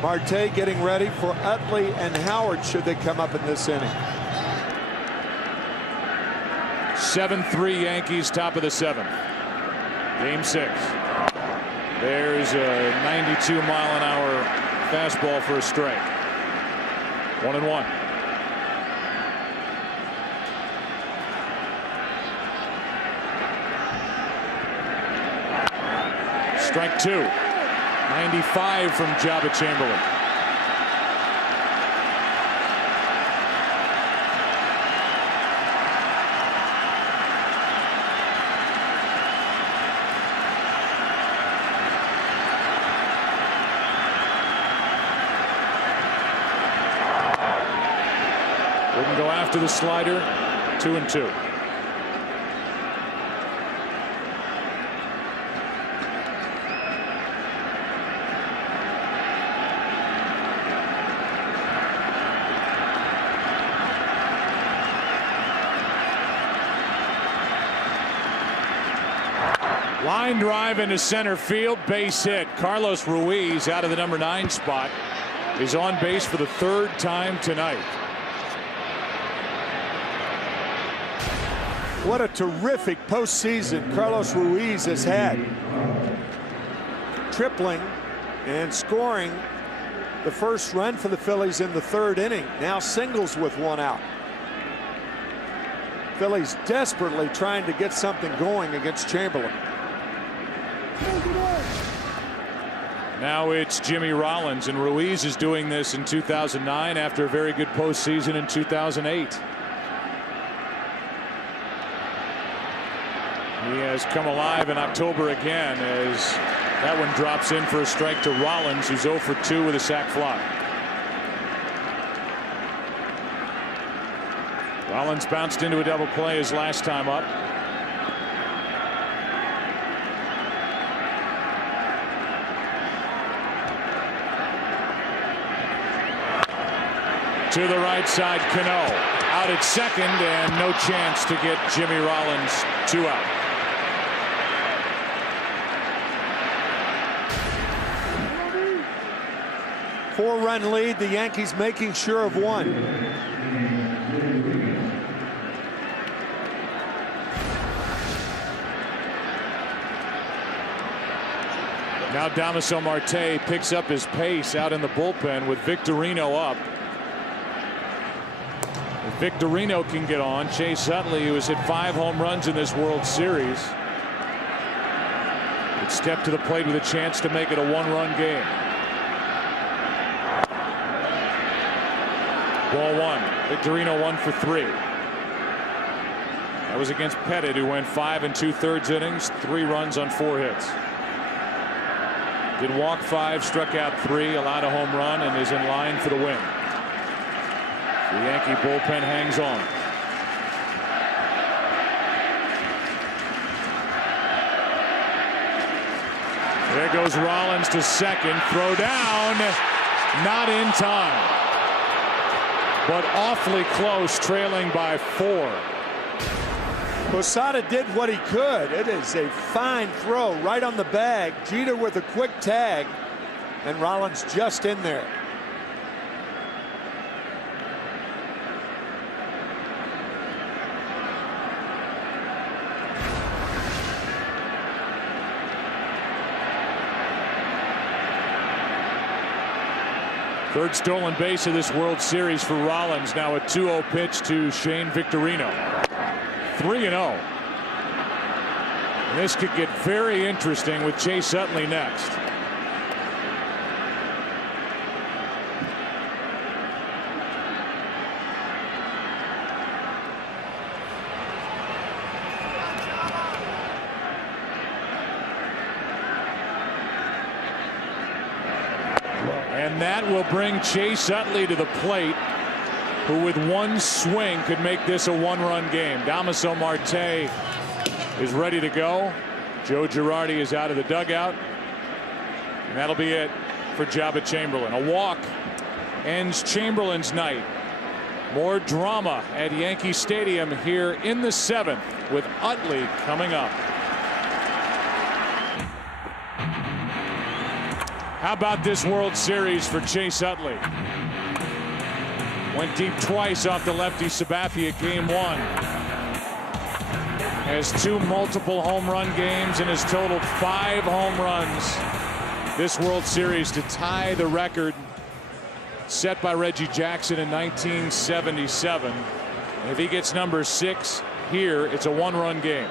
Marte getting ready for Utley and Howard should they come up in this inning. 7-3 Yankees, top of the 7th. Game 6. There's a 92-mile-an-hour fastball for a strike. 1-1. Strike 2. 95 from Jabba Chamberlain. Wouldn't go after the slider. 2-2. Line drive into center field, base hit. Carlos Ruiz, out of the number 9 spot, is on base for the 3rd time tonight. What a terrific postseason Carlos Ruiz has had. Tripling and scoring the first run for the Phillies in the 3rd inning. Now singles with 1 out. Phillies desperately trying to get something going against Chamberlain. Now it's Jimmy Rollins, and Ruiz is doing this in 2009 after a very good postseason in 2008. He has come alive in October again as That one drops in for a strike to Rollins, who's 0 for 2 with a sac fly. Rollins bounced into a double play his last time up. To the right side, Cano out at second, and no chance to get Jimmy Rollins 2 out. Four-run lead, the Yankees making sure of one. Now Damaso Marte picks up his pace out in the bullpen with Victorino up. If Victorino can get on, Chase Utley, who has hit 5 home runs in this World Series, would step to the plate with a chance to make it a 1-run game. Ball 1. Victorino 1 for 3. That was against Pettit, who went 5 2/3 innings, 3 runs on 4 hits. Did walk 5, struck out 3, allowed a home run, and is in line for the win. The Yankee bullpen hangs on. There goes Rollins to second. Throw down. Not in time. But awfully close, trailing by 4. Posada did what he could. It is a fine throw right on the bag. Jeter with a quick tag, and Rollins just in there. Third stolen base of this World Series for Rollins. Now a 2-0 pitch to Shane Victorino. 3-0. This could get very interesting with Chase Utley next. And that will bring Chase Utley to the plate, who with one swing could make this a 1-run game. Damaso Marte is ready to go. Joe Girardi is out of the dugout. And that'll be it for Jabba Chamberlain. A walk ends Chamberlain's night. More drama at Yankee Stadium here in the 7th with Utley coming up. How about this World Series for Chase Utley? Went deep twice off the lefty Sabathia game 1. Has 2 multiple home run games and has totaled 5 home runs this World Series to tie the record set by Reggie Jackson in 1977. And if he gets number 6 here, it's a 1-run game.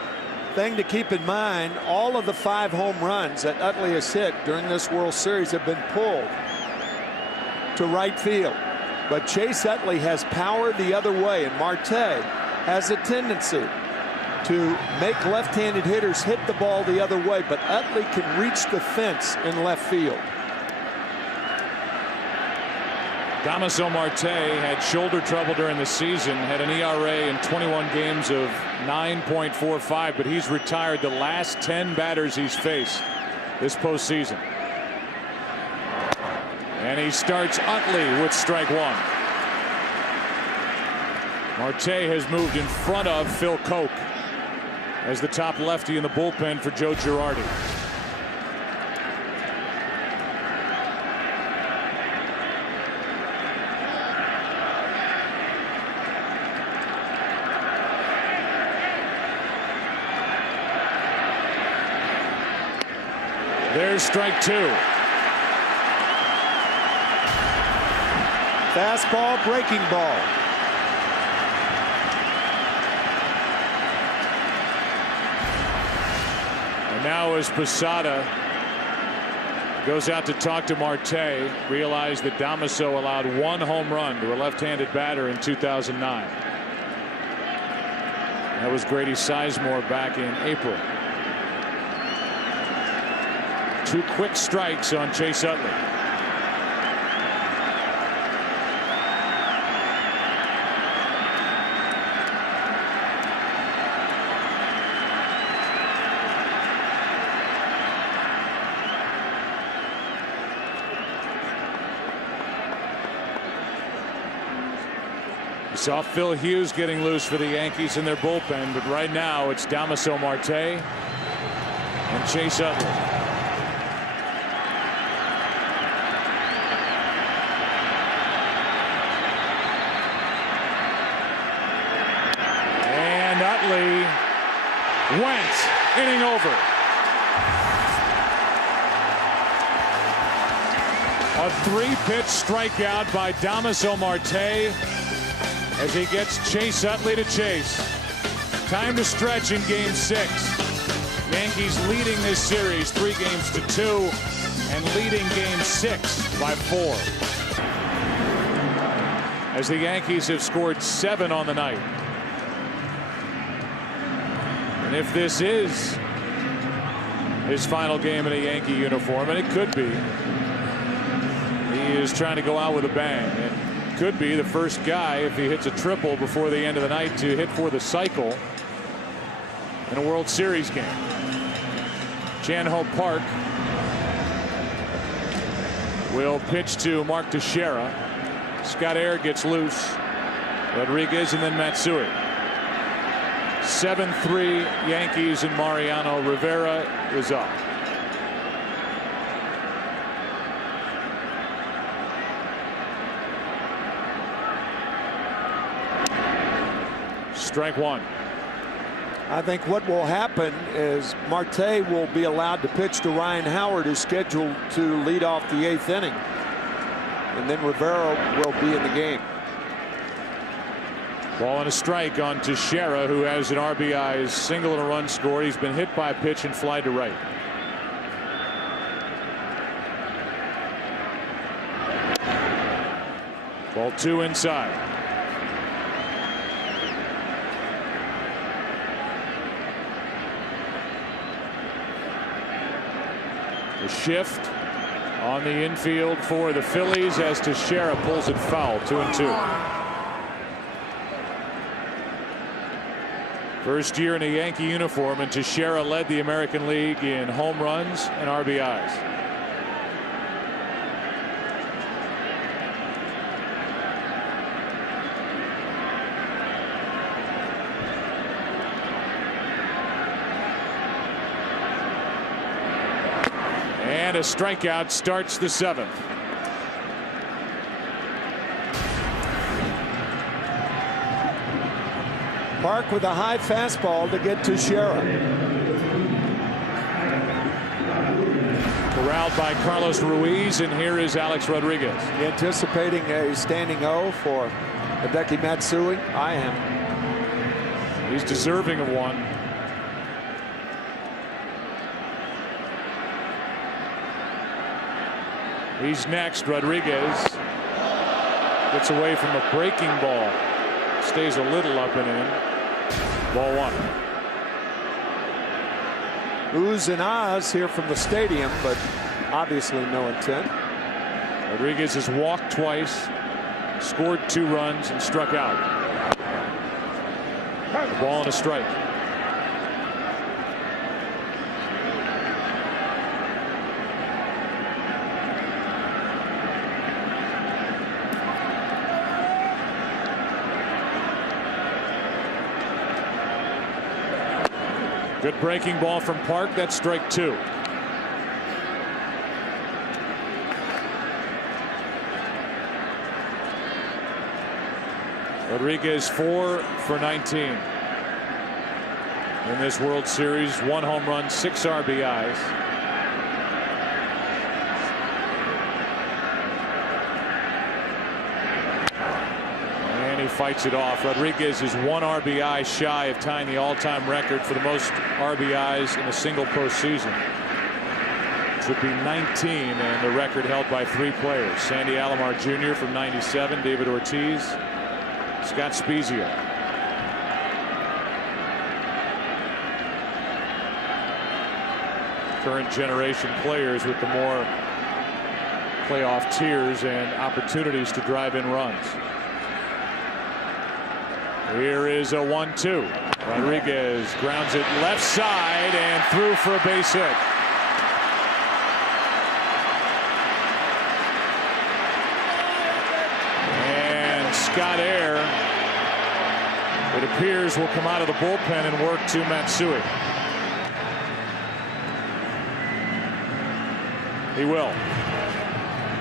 Thing to keep in mind, all of the 5 home runs that Utley has hit during this World Series have been pulled to right field. But Chase Utley has power the other way, and Marte has a tendency to make left-handed hitters hit the ball the other way, but Utley can reach the fence in left field. Damaso Marte had shoulder trouble during the season, had an ERA in 21 games of 9.45, but he's retired the last 10 batters he's faced this postseason. And he starts Utley with strike 1. Marte has moved in front of Phil Koch as the top lefty in the bullpen for Joe Girardi. There's strike 2. Fastball, breaking ball. And now as Posada goes out to talk to Marte, realized that Damaso allowed 1 home run to a left-handed batter in 2009. That was Grady Sizemore back in April. 2 quick strikes on Chase Utley. You saw Phil Hughes getting loose for the Yankees in their bullpen, but right now it's Damaso Marte and Chase Utley. And Utley went, inning over. A 3-pitch strikeout by Damaso Marte as he gets Chase Utley to chase. Time to stretch in Game 6. Yankees leading this series 3-2 and leading Game 6 by 4. As the Yankees have scored 7 on the night. And if this is his final game in a Yankee uniform, and it could be, he is trying to go out with a bang. And could be the first guy, if he hits a triple before the end of the night, to hit for the cycle in a World Series game. Chan-Ho Park will pitch to Mark Teixeira. Scott Air gets loose. Rodriguez and then Matsui. 7-3 Yankees, and Mariano Rivera is up. Strike 1. I think what will happen is Marte will be allowed to pitch to Ryan Howard, who's scheduled to lead off the 8th inning. And then Rivera will be in the game. Ball and a strike on Teixeira, who has an RBI single and a run scored. He's been hit by a pitch and fly to right. Ball 2 inside. The shift on the infield for the Phillies as Teixeira pulls it foul. 2-2. First year in a Yankee uniform, and Teixeira led the American League in home runs and RBIs. And a strikeout starts the 7th. Park with a high fastball to get Teixeira. Corralled by Carlos Ruiz, and here is Alex Rodriguez. Anticipating a standing O for Hideki Matsui. I am. He's deserving of one. He's next. Rodriguez gets away from a breaking ball. Stays a little up and in. Ball 1. Oohs and ahs here from the stadium, but obviously no intent. Rodriguez has walked twice, scored 2 runs, and struck out. A ball and a strike. Good breaking ball from Park. That's strike 2. Rodriguez 4 for 19 in this World Series. 1 home run, 6 RBIs. Fights it off. Rodriguez is 1 RBI shy of tying the all-time record for the most RBIs in a single postseason, which would be 19, and the record held by 3 players: Sandy Alomar Jr. from '97, David Ortiz, Scott Spezia. current generation players with the more playoff tiers and opportunities to drive in runs. Here is a 1-2. Rodriguez grounds it left side and through for a base hit. And Scott Air, it appears, will come out of the bullpen and work to Matsui. He will.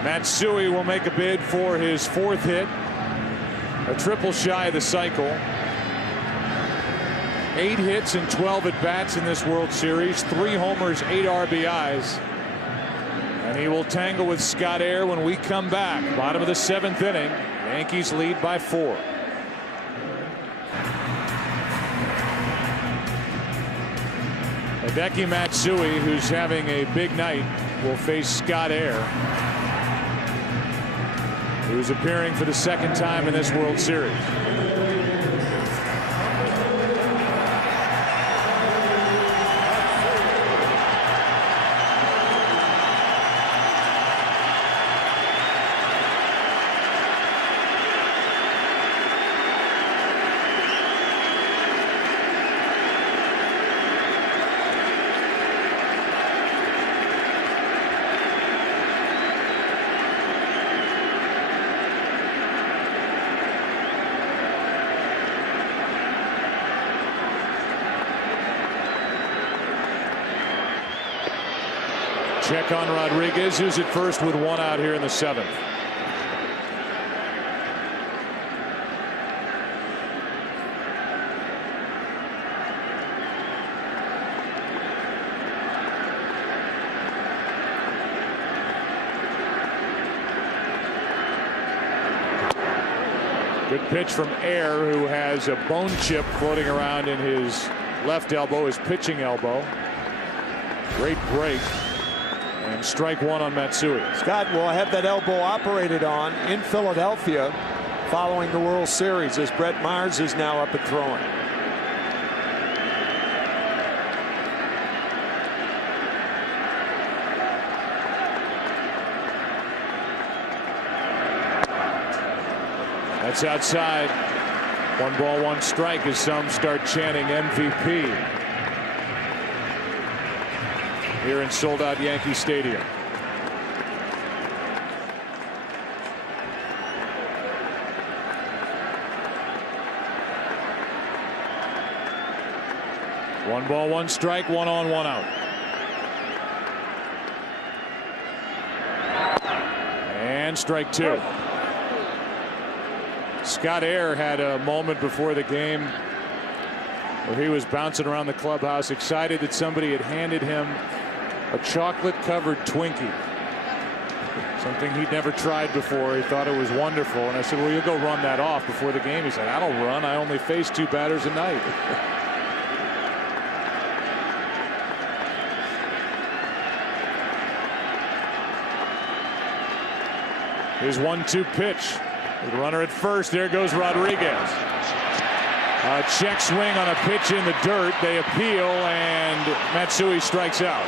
Matsui will make a bid for his 4th hit. A triple shy of the cycle. 8 hits and 12 at-bats in this World Series. 3 homers, 8 RBIs. And he will tangle with Scott Air when we come back. Bottom of the 7th inning. Yankees lead by 4. Hideki Matsui, who's having a big night, will face Scott Air, who's appearing for the 2nd time in this World Series. Check on Rodriguez, who's at first with 1 out here in the 7th. Good pitch from Air, who has a bone chip floating around in his left elbow, his pitching elbow. Great break. And strike 1 on Matsui. Scott will have that elbow operated on in Philadelphia following the World Series, as Brett Myers is now up and throwing. That's outside. 1 ball, 1 strike as some start chanting MVP here in sold-out Yankee Stadium. One ball, 1 strike, 1 on, 1 out. And strike 2. Scott Air had a moment before the game where he was bouncing around the clubhouse, excited that somebody had handed him a chocolate-covered Twinkie, something he'd never tried before. He thought it was wonderful, and I said, well, you'll go run that off before the game. He said, I don't run. I only face 2 batters a night. Here's 1-2 pitch. With a runner at first, there goes Rodriguez. A check swing on a pitch in the dirt. They appeal, and Matsui strikes out.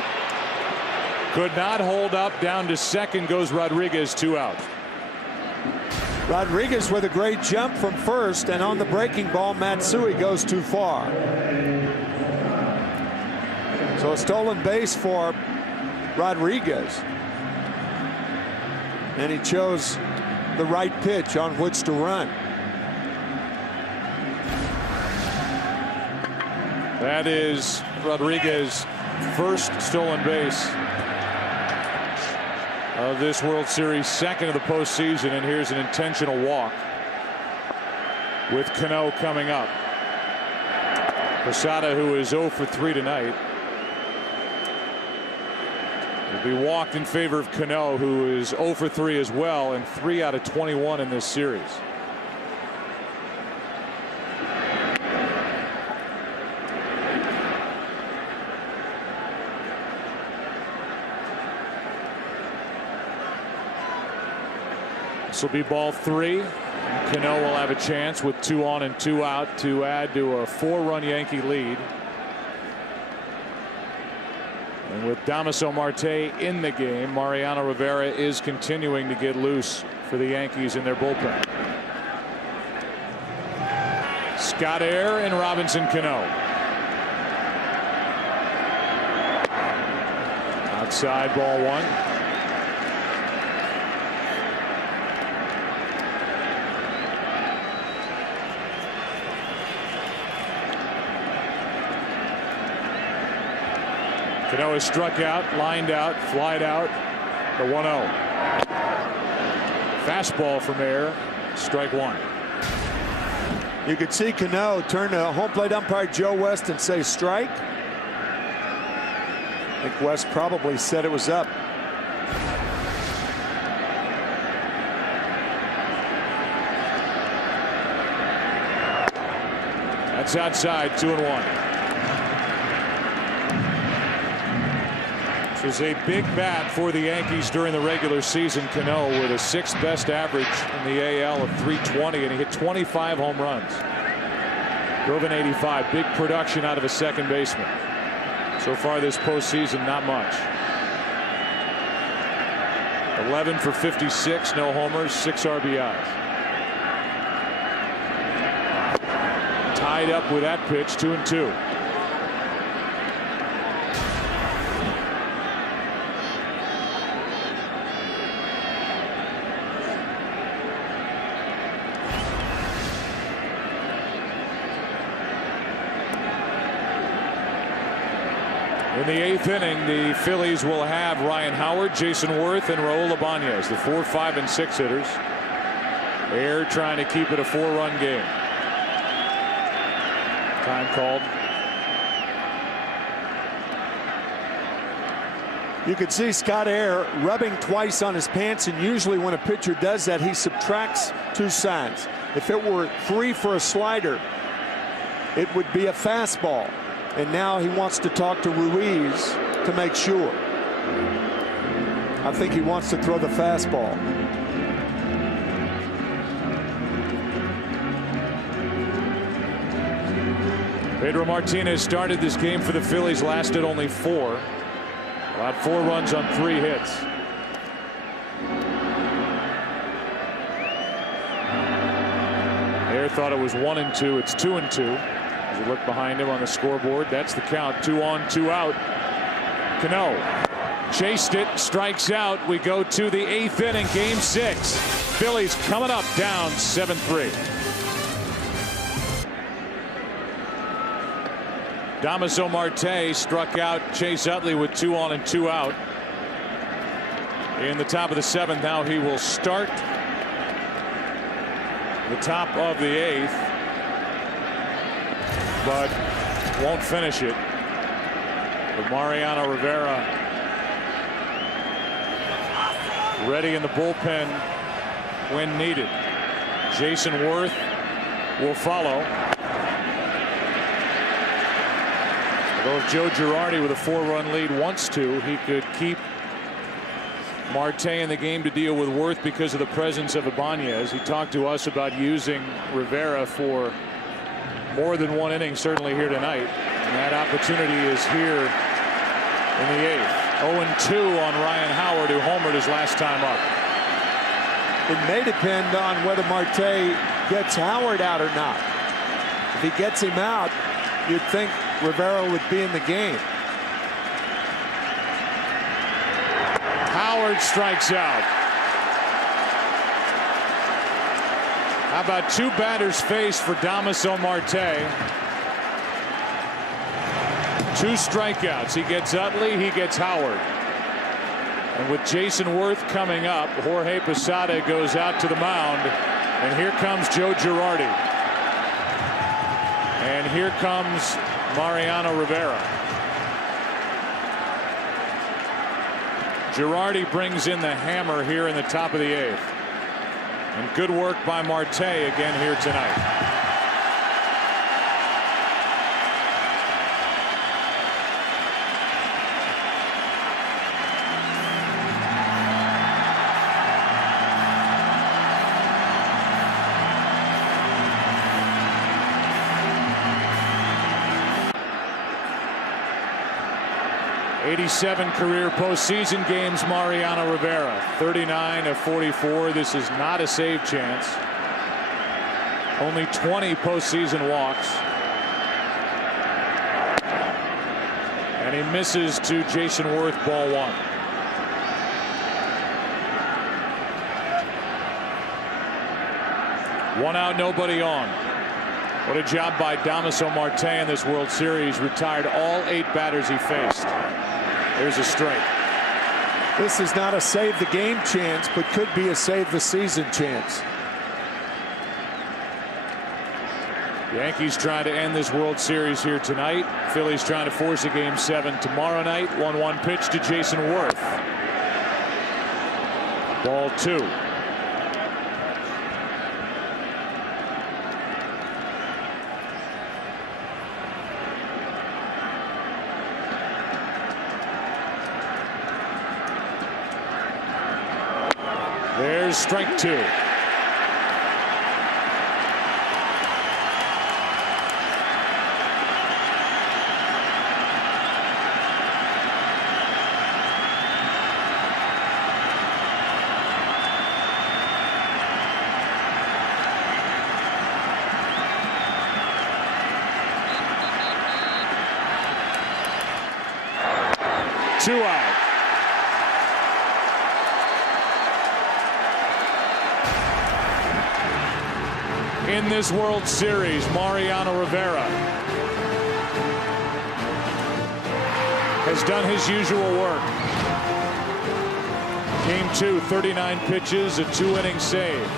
Could not hold up. Down to second goes Rodriguez, 2 out. Rodriguez with a great jump from first, and on the breaking ball, Matsui goes too far. So a stolen base for Rodriguez. And he chose the right pitch on which to run. That is Rodriguez's first stolen base of this World Series, 2nd of the postseason, and here's an intentional walk with Cano coming up. Posada, who is 0 for 3 tonight, will be walked in favor of Cano, who is 0 for 3 as well, and 3 out of 21 in this series. This will be ball 3. Cano will have a chance with 2 on and 2 out to add to a 4-run Yankee lead. And with Damaso Marte in the game, Mariano Rivera is continuing to get loose for the Yankees in their bullpen. Scott Air and Robinson Cano. Outside, ball one. Cano is struck out, lined out, flied out. The 1-0. Fastball from Air. Strike one. You could see Cano turn to home plate umpire Joe West and say strike. I think West probably said it was up. That's outside, 2-1. This was a big bat for the Yankees during the regular season. Cano with a 6th best average in the AL of .320, and he hit 25 home runs. Drove an 85. Big production out of a second baseman. So far this postseason, not much. 11 for 56, no homers, 6 RBIs. Tied up with that pitch, 2-2. In the 8th inning, the Phillies will have Ryan Howard, Jason Worth, and Raul Ibanez, the 4, 5, and 6 hitters. Air trying to keep it a 4-run game. Time called. You could see Scott Air rubbing twice on his pants, and usually when a pitcher does that, he subtracts 2 signs. If it were 3 for a slider, it would be a fastball. And now he wants to talk to Ruiz to make sure. I think he wants to throw the fastball. Pedro Martinez started this game for the Phillies, lasted only 4. Allowed 4 runs on 3 hits. Air thought it was 1-2. It's 2-2. As you look behind him on the scoreboard, that's the count. 2 on, 2 out. Cano chased it, strikes out. We go to the 8th inning, game 6. Phillies coming up down 7-3. Damaso Marte struck out Chase Utley with 2 on and 2 out. In the top of the 7th, now he will start the top of the 8th. But won't finish it. But Mariano Rivera ready in the bullpen when needed. Jason Worth will follow. Although if Joe Girardi with a 4-run lead wants to, he could keep Marte in the game to deal with Worth because of the presence of Ibanez. He talked to us about using Rivera for more than 1 inning, certainly here tonight. And that opportunity is here in the 8th. 0-2 on Ryan Howard, who homered his last time up. It may depend on whether Marte gets Howard out or not. If he gets him out, you'd think Rivera would be in the game. Howard strikes out. How about 2 batters faced for Damaso Marte? 2 strikeouts. He gets Utley, he gets Howard. And with Jason Worth coming up, Jorge Posada goes out to the mound. And here comes Joe Girardi. And here comes Mariano Rivera. Girardi brings in the hammer here in the top of the 8th. And good work by Marte again here tonight. 87 career postseason games, Mariano Rivera. 39 of 44. This is not a save chance. Only 20 postseason walks. And he misses to Jason Worth, ball one. One out, nobody on. What a job by Damaso Marte in this World Series. Retired all 8 batters he faced. There's a strike. This is not a save the game chance, but could be a save the season chance. Yankees trying to end this World Series here tonight. Phillies trying to force a game 7 tomorrow night. 1-1 pitch to Jason Worth. Ball 2. There's strike 2. Two out. In this World Series, Mariano Rivera has done his usual work. Game 2, 39 pitches, a 2-inning save.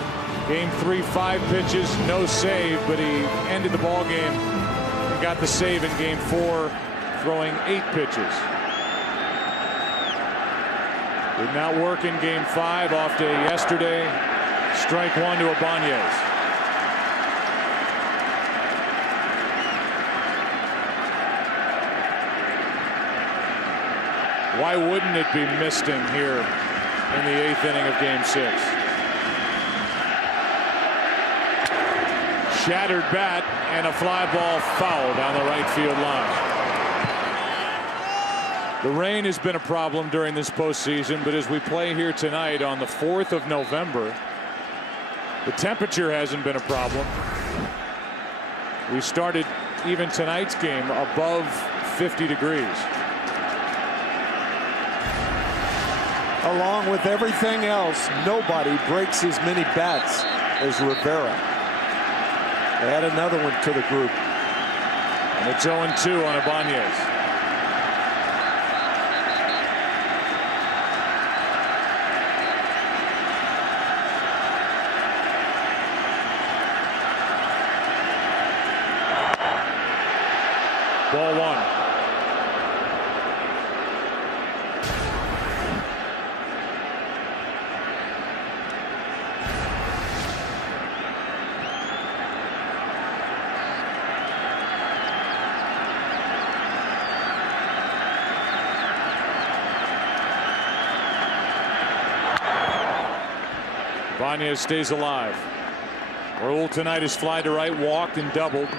Game 3, 5 pitches, no save, but he ended the ball game and got the save in Game 4, throwing 8 pitches. Did not work in Game 5 off day yesterday. Strike 1 to Ibanez. Why wouldn't it be misting here in the 8th inning of Game 6? Shattered bat and a fly ball foul down the right field line. The rain has been a problem during this postseason, but as we play here tonight on the 4th of November, the temperature hasn't been a problem. We started even tonight's game above 50 degrees. Along with everything else, nobody breaks as many bats as Rivera. Add another one to the group. And it's 0-2 on Ibanez. Ball 1. Ibanez stays alive. Raul tonight is fly to right, walked and doubled.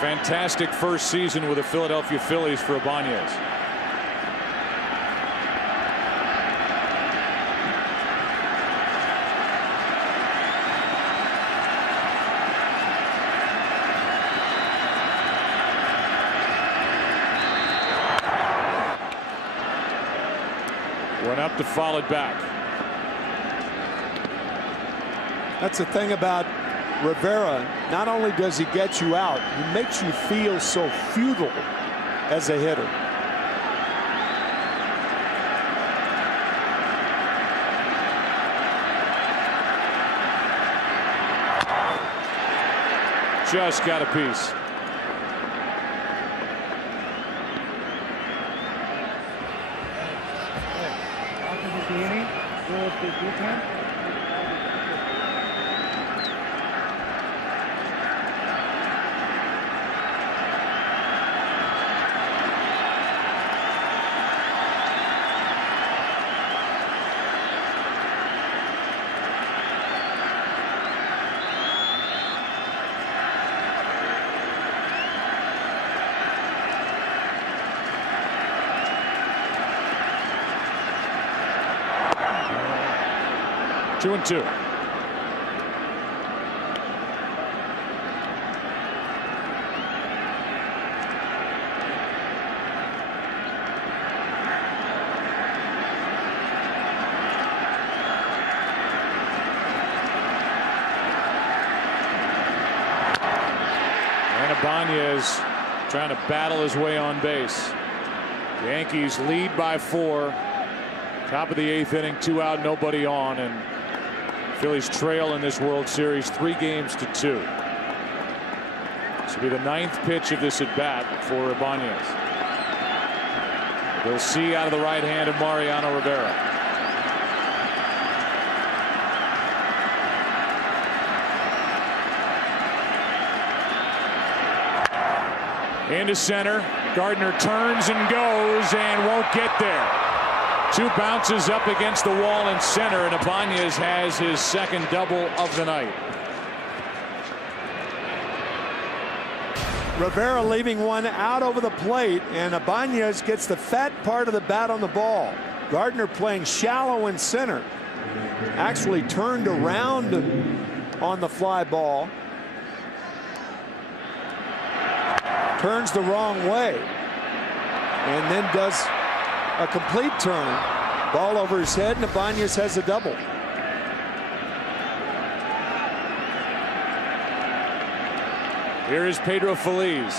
Fantastic first season with the Philadelphia Phillies for Ibanez. Went up to foul it back. That's the thing about Rivera. Not only does he get you out, he makes you feel so futile as a hitter. Just got a piece. 2-2. Ibanez trying to battle his way on base. Yankees lead by 4. Top of the 8th inning, 2 out, nobody on, and Phillies trail in this World Series 3-2. This will be the 9th pitch of this at bat for Ibanez. They'll see out of the right hand of Mariano Rivera. Into center. Gardner turns and goes and won't get there. 2 bounces up against the wall in center, and Ibanez has his second double of the night. Rivera leaving one out over the plate, and Ibanez gets the fat part of the bat on the ball. Gardner playing shallow in center. Actually turned around on the fly ball. Turns the wrong way and then does a complete turn. Ball over his head, and Ibanez has a double. Here is Pedro Phillies.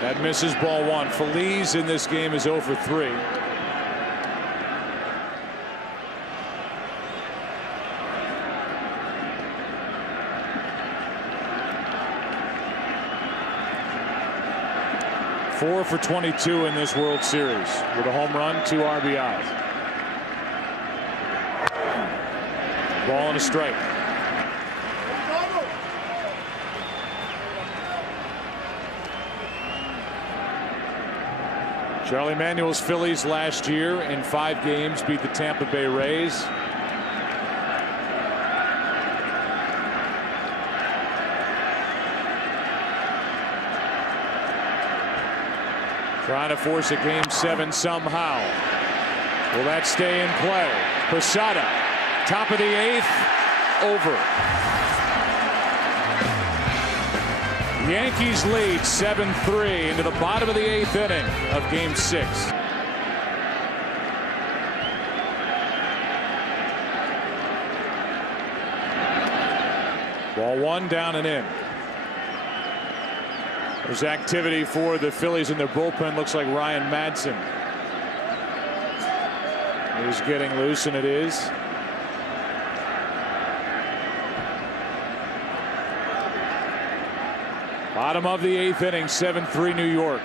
That misses, ball 1. Phillies in this game is 0 for 3. Four for 22 in this World Series with a home run, 2 RBIs. Ball and a strike. Charlie Manuel's Phillies last year in 5 games beat the Tampa Bay Rays. Trying to force a game 7 somehow. Will that stay in play? Posada, top of the 8th, over. Yankees lead 7-3 into the bottom of the 8th inning of game 6. Ball 1 down and in. There's activity for the Phillies in their bullpen. Looks like Ryan Madsen is getting loose, and it is. Bottom of the 8th inning, 7-3 New York.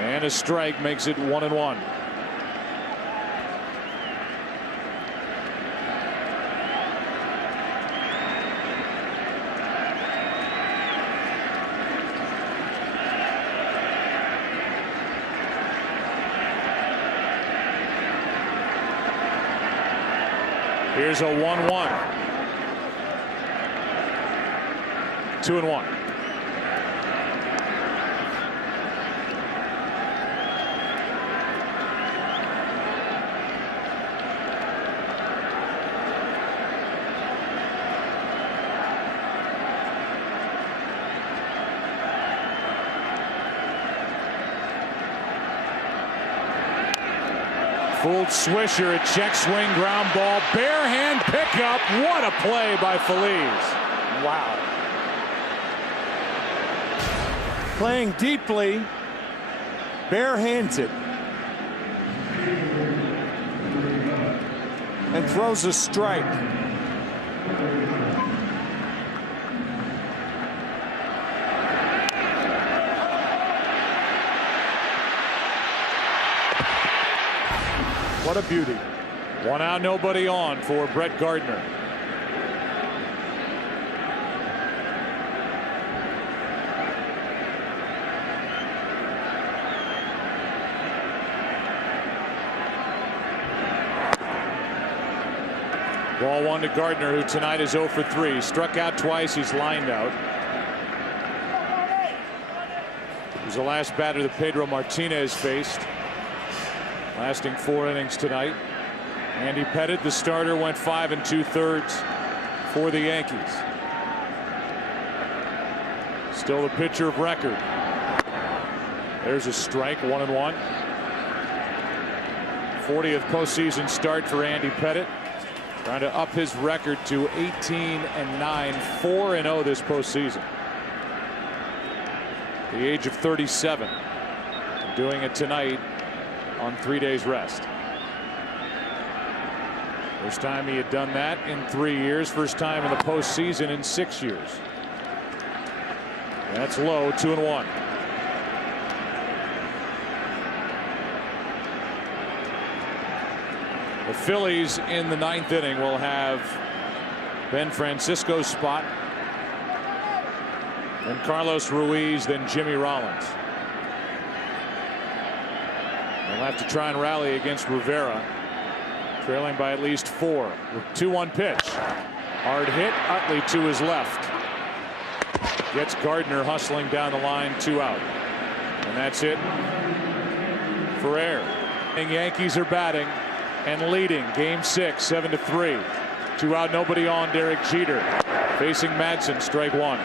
And a strike makes it 1-1. Here's a 1-1. 2-1. Fooled Swisher, a check swing, ground ball, bare hand pickup. What a play by Phillies. Wow. Playing deeply, barehanded. And throws a strike. What a beauty. 1 out, nobody on for Brett Gardner. Ball 1 to Gardner, who tonight is 0 for 3. Struck out twice. He's lined out. the last batter that Pedro Martinez faced, lasting 4 innings tonight. Andy Pettitte, the starter, went 5 2/3 for the Yankees. Still the pitcher of record. There's a strike, 1-1. 40th postseason start for Andy Pettitte, trying to up his record to 18-9, 4-0 this postseason. The age of 37, doing it tonight on 3 days rest. First time he had done that in 3 years. First time in the postseason in 6 years. That's low, 2-1. The Phillies in the 9th inning will have Ben Francisco's spot, then Carlos Ruiz, then Jimmy Rollins. They'll have to try and rally against Rivera, trailing by at least 4. 2-1 pitch. Hard hit. Utley to his left. Gets Gardner hustling down the line, 2 out. And that's it for air. And Yankees are batting and leading game 6, 7-3. 2 out, nobody on. Derek Jeter facing Madsen, strike 1.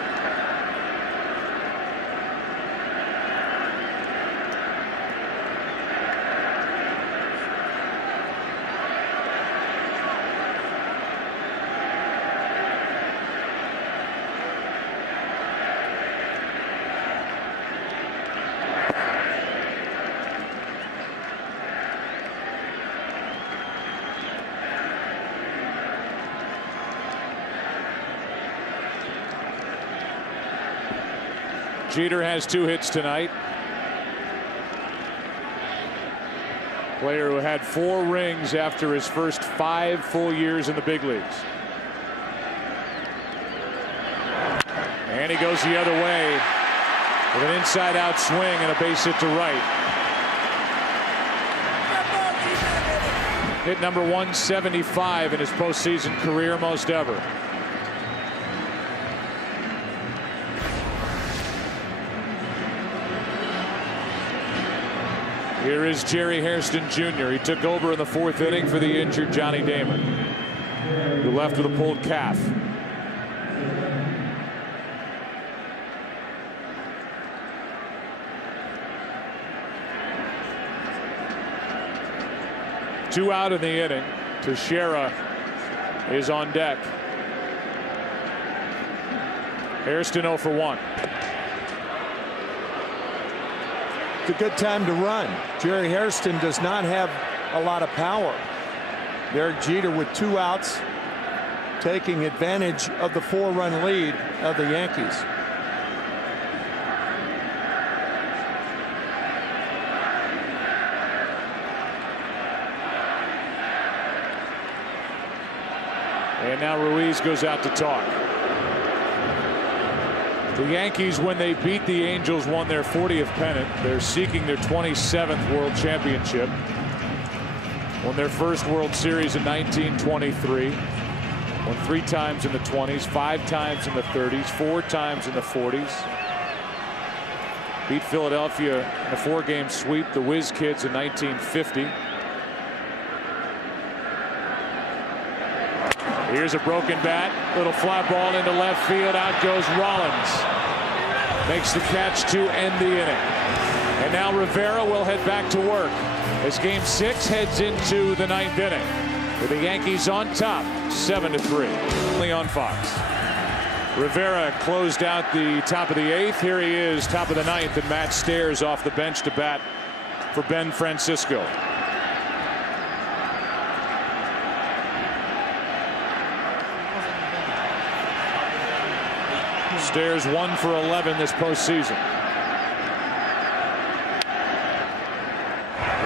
Jeter has 2 hits tonight. Player who had 4 rings after his first 5 full years in the big leagues. And he goes the other way with an inside out swing and a base hit to right. Hit number 175 in his postseason career, most ever. Here is Jerry Hairston Jr. He took over in the 4th inning for the injured Johnny Damon, who left with a pulled calf. Two out in the inning. Teixeira is on deck. Hairston 0 for 1. It's a good time to run. Jerry Hairston does not have a lot of power. Derek Jeter with 2 outs, taking advantage of the 4-run lead of the Yankees. And now Ruiz goes out to talk. The Yankees, when they beat the Angels, won their 40th pennant. They're seeking their 27th World Championship. Won their first World Series in 1923. Won 3 times in the 20s, 5 times in the 30s, 4 times in the 40s. Beat Philadelphia in a 4-game sweep, the Whiz Kids, in 1950. Here's a broken bat, little fly ball into left field. Out goes Rollins. Makes the catch to end the inning. And now Rivera will head back to work as game 6 heads into the 9th inning, with the Yankees on top, 7-3. Only on Fox. Rivera closed out the top of the 8th. Here he is, top of the 9th, and Matt Stairs off the bench to bat for Ben Francisco. Stairs 1 for 11 this postseason.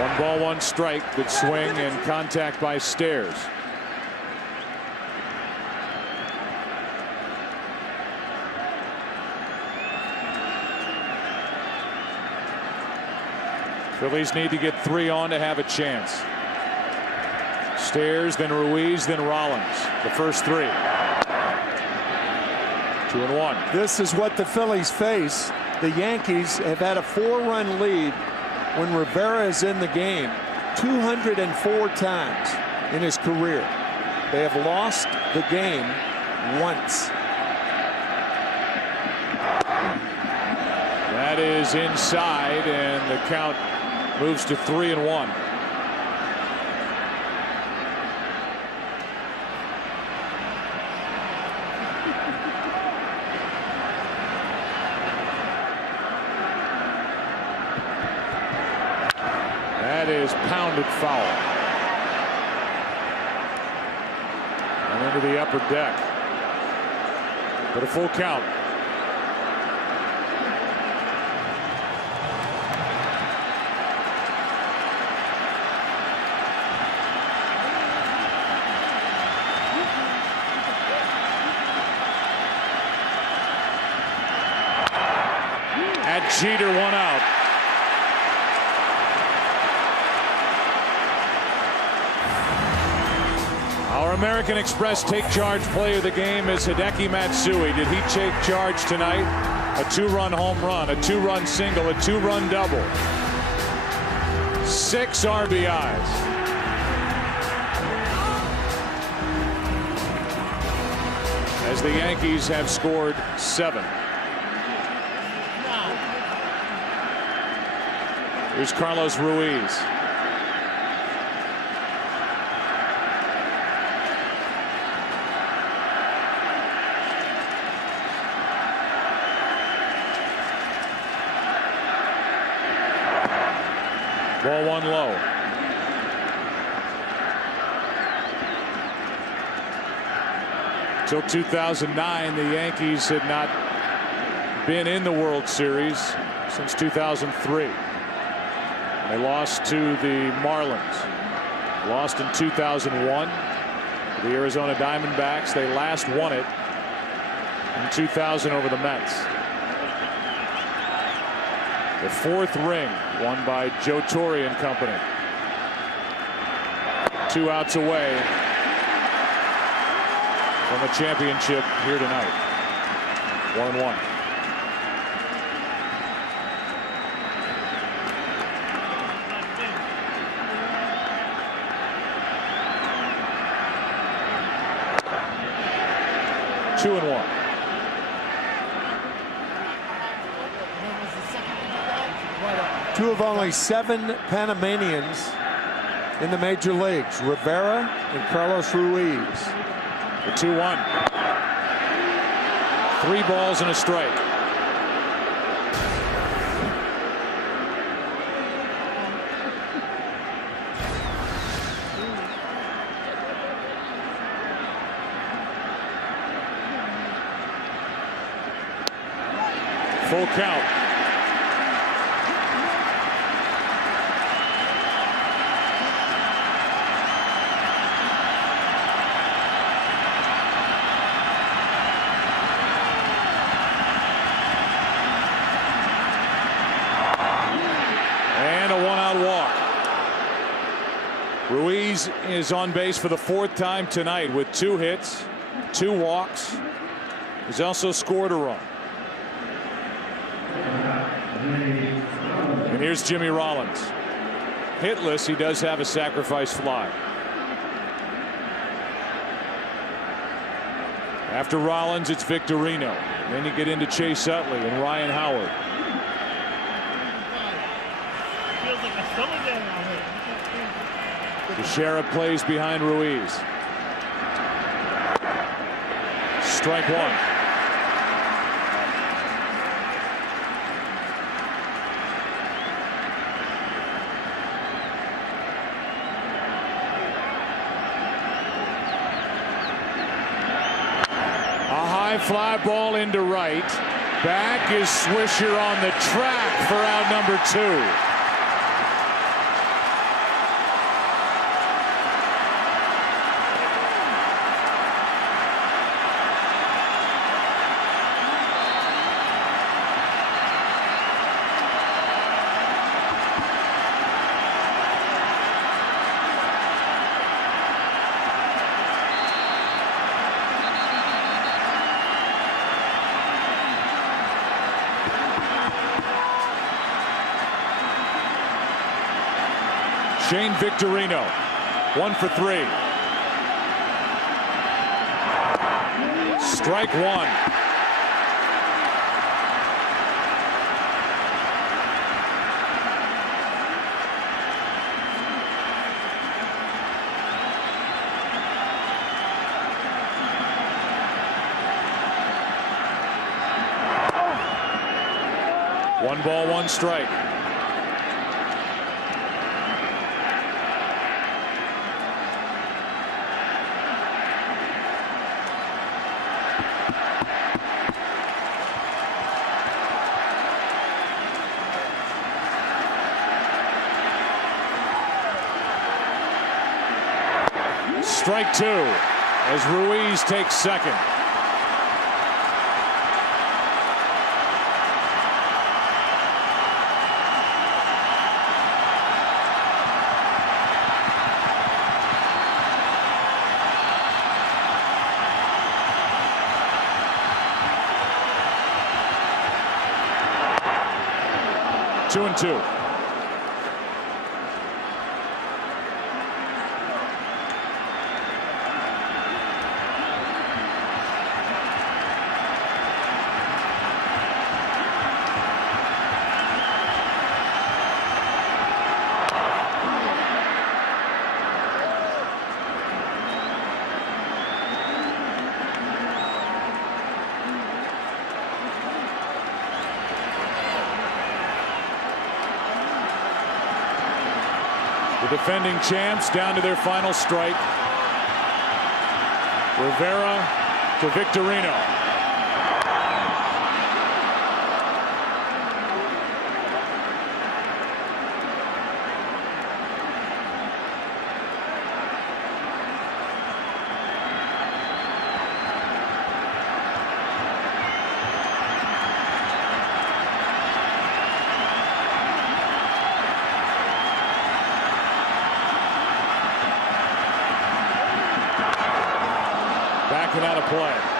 1 ball, 1 strike. Good swing and contact by Stairs. Phillies need to get 3 on to have a chance. Stairs, then Ruiz, then Rollins. The first 3. 2-1. This is what the Phillies face the Yankees have had a 4-run lead when Rivera is in the game 204 times in his career. They have lost the game once. That is inside, and the count moves to 3-1. That is pounded foul. And into the upper deck. But a full count. At Jeter, 1 out. Our American Express take charge player of the game is Hideki Matsui. Did he take charge tonight? A 2-run home run, a 2-run single, a 2-run double. 6 RBIs. As the Yankees have scored 7. Here's Carlos Ruiz. Ball 1 low. Till 2009, the Yankees had not been in the World Series since 2003. They lost to the Marlins. Lost in 2001 to the Arizona Diamondbacks. They last won it in 2000 over the Mets. The 4th ring won by Joe Torre and company. 2 outs away from a championship here tonight. 1-1. Two and 1. Two of only 7 Panamanians in the major leagues, Rivera and Carlos Ruiz. The 2-1. 3 balls and a strike. Full count. And a 1-out walk. Ruiz is on base for the 4th time tonight with 2 hits, 2 walks. He's also scored a run. And here's Jimmy Rollins. Hitless, he does have a sacrifice fly. After Rollins, it's Victorino. Then you get into Chase Utley and Ryan Howard. Teixeira plays behind Ruiz. Strike 1. Fly ball into right. Back is Swisher on the track for out number 2. Shane Victorino, 1 for 3. Strike one. One ball, one strike. Strike two as Ruiz takes second. Two and two. The defending champs down to their final strike. Rivera to Victorino. Backing out of play.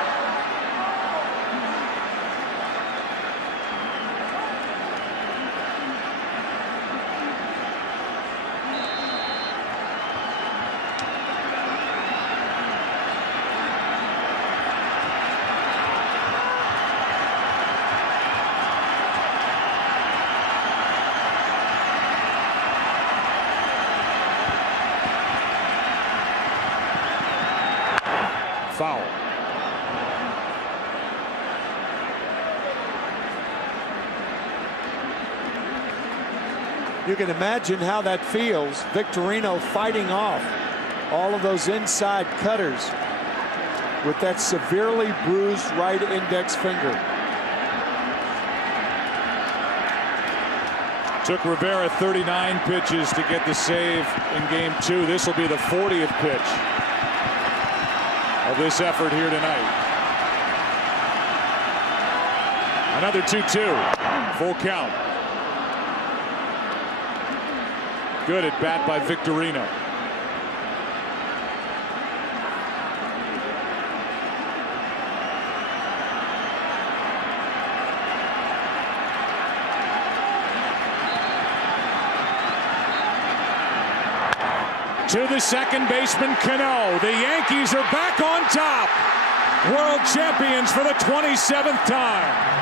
Foul. You can imagine how that feels. Victorino fighting off all of those inside cutters with that severely bruised right index finger. Took Rivera 39 pitches to get the save in game 2. This will be the 40th pitch of this effort here tonight. Another 2-2. Full count. Good at bat by Victorino. To the second baseman, Cano. The Yankees are back on top. World champions for the 27th time.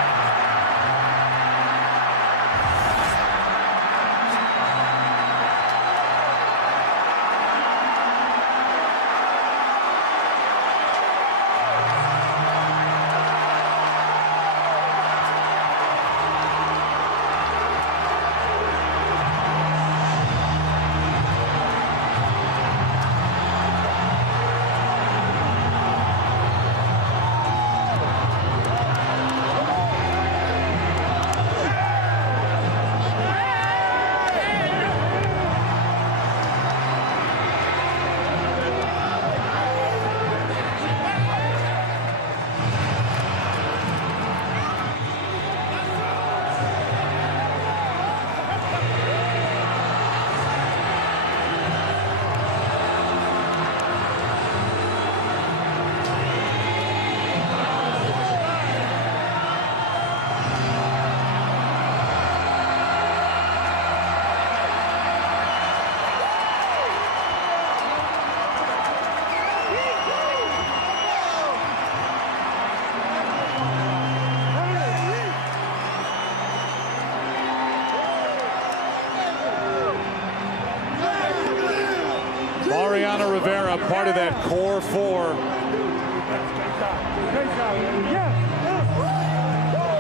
Rivera, part of that core four.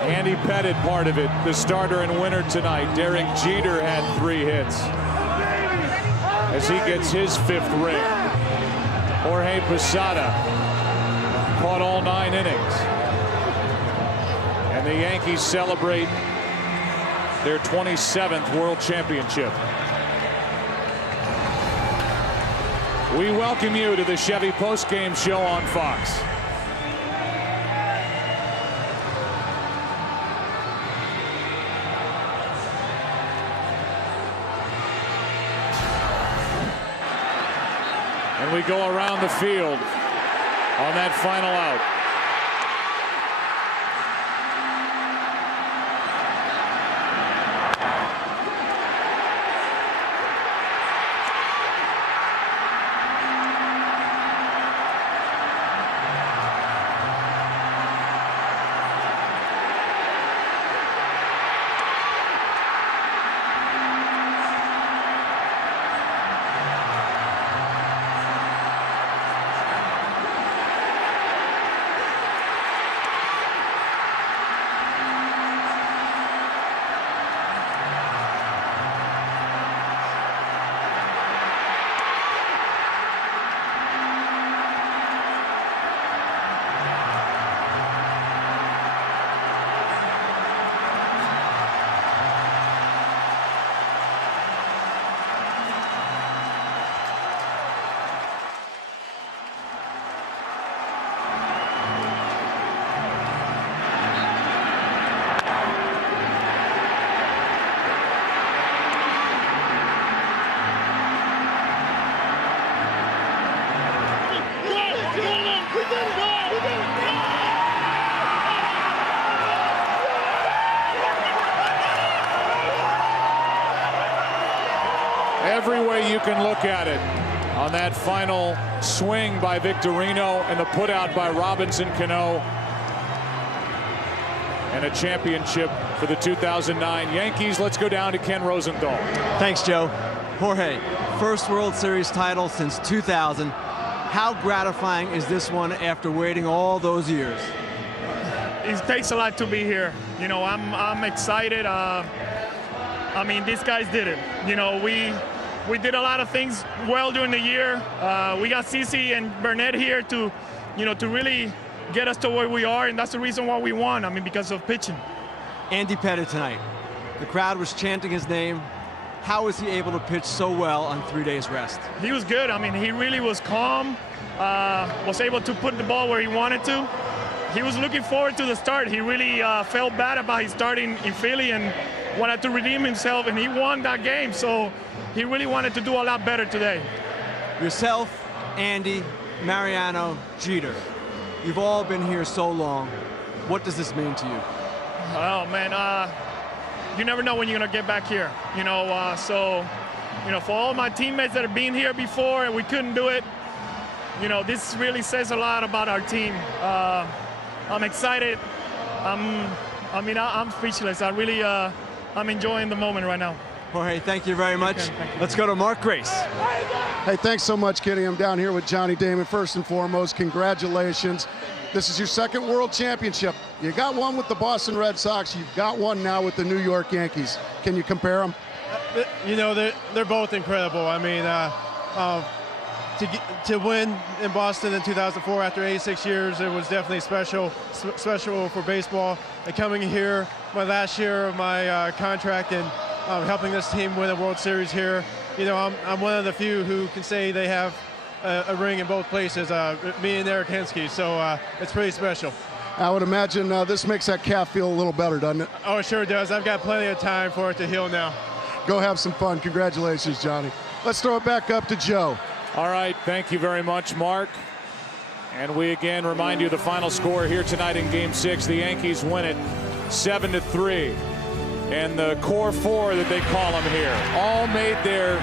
Andy Pettitte, part of it, the starter and winner tonight. Derek Jeter had 3 hits as he gets his 5th ring. Jorge Posada caught all 9 innings. And the Yankees celebrate their 27th World Championship. We welcome you to the Chevy postgame show on Fox. And we go around the field on that final out. Every way you can look at it on that final swing by Victorino and the putout by Robinson Cano, and a championship for the 2009 Yankees. Let's go down to Ken Rosenthal. Thanks, Joe. Jorge, first World Series title since 2000. How gratifying is this one after waiting all those years? It takes a lot to be here. You know, I'm excited. I mean, these guys did it. You know, we did a lot of things well during the year. We got CeCe and Burnett here to, you know, to really get us to where we are, and that's the reason why we won. I mean, because of pitching. Andy Pettitte tonight. The crowd was chanting his name. How was he able to pitch so well on 3 days rest? He was good. I mean, he really was calm, was able to put the ball where he wanted to. He was looking forward to the start. He really felt bad about his starting in Philly and wanted to redeem himself, and he won that game. So he really wanted to do a lot better today. Yourself, Andy, Mariano, Jeter, you've all been here so long. What does this mean to you? Oh, man, you never know when you're going to get back here. You know, so, you know, for all my teammates that have been here before and we couldn't do it, you know, this really says a lot about our team. I'm excited. I'm speechless. I really, I'm enjoying the moment right now. Jorge, thank you very much. Let's go to Mark Grace. Hey, thanks so much, Kenny. I'm down here with Johnny Damon. First and foremost, congratulations. This is your 2nd World Championship. You got one with the Boston Red Sox. You've got one now with the New York Yankees. Can you compare them? You know, they're both incredible. I mean, to win in Boston in 2004 after 86 years, it was definitely special for baseball. And coming here, my last year of my contract, and helping this team win a World Series here, you know, I'm one of the few who can say they have a ring in both places, me and Eric Hensky, so it's pretty special. I would imagine this makes that calf feel a little better, doesn't it? Oh, it sure does. I've got plenty of time for it to heal now. Go have some fun. Congratulations, Johnny. Let's throw it back up to Joe. All right, thank you very much, Mark. And we again remind you the final score here tonight in Game 6. The Yankees win it 7-3. And the core four that they call them here all made their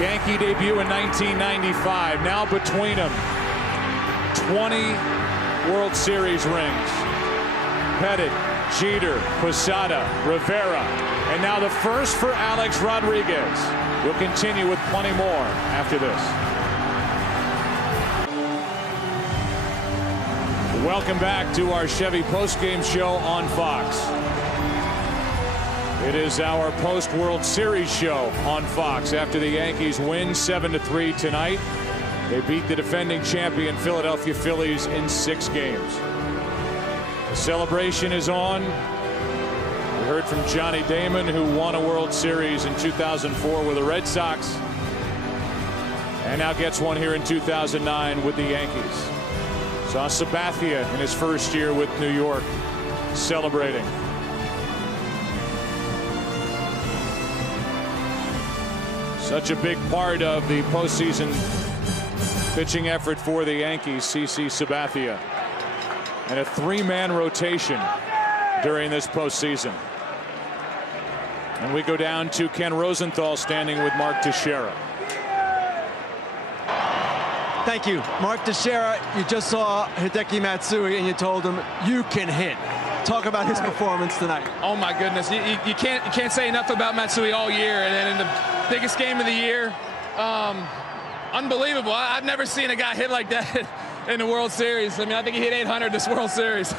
Yankee debut in 1995. Now between them, 20 World Series rings. Pettitte, Jeter, Posada, Rivera, and now the first for Alex Rodriguez. We'll continue with plenty more after this. Welcome back to our Chevy postgame show on Fox. It is our post-World Series show on Fox after the Yankees win 7-3 tonight. They beat the defending champion Philadelphia Phillies in 6 games. The celebration is on. We heard from Johnny Damon, who won a World Series in 2004 with the Red Sox and now gets one here in 2009 with the Yankees. Saw Sabathia in his first year with New York celebrating. Such a big part of the postseason pitching effort for the Yankees, CC Sabathia. And a 3-man rotation during this postseason. And we go down to Ken Rosenthal standing with Mark Teixeira. Thank you. Mark Teixeira, you just saw Hideki Matsui and you told him you can hit. Talk about his performance tonight. Oh my goodness, you can't say enough about Matsui all year, and then in the biggest game of the year, unbelievable. I've never seen a guy hit like that in the World Series. I mean, I think he hit 800 this World Series.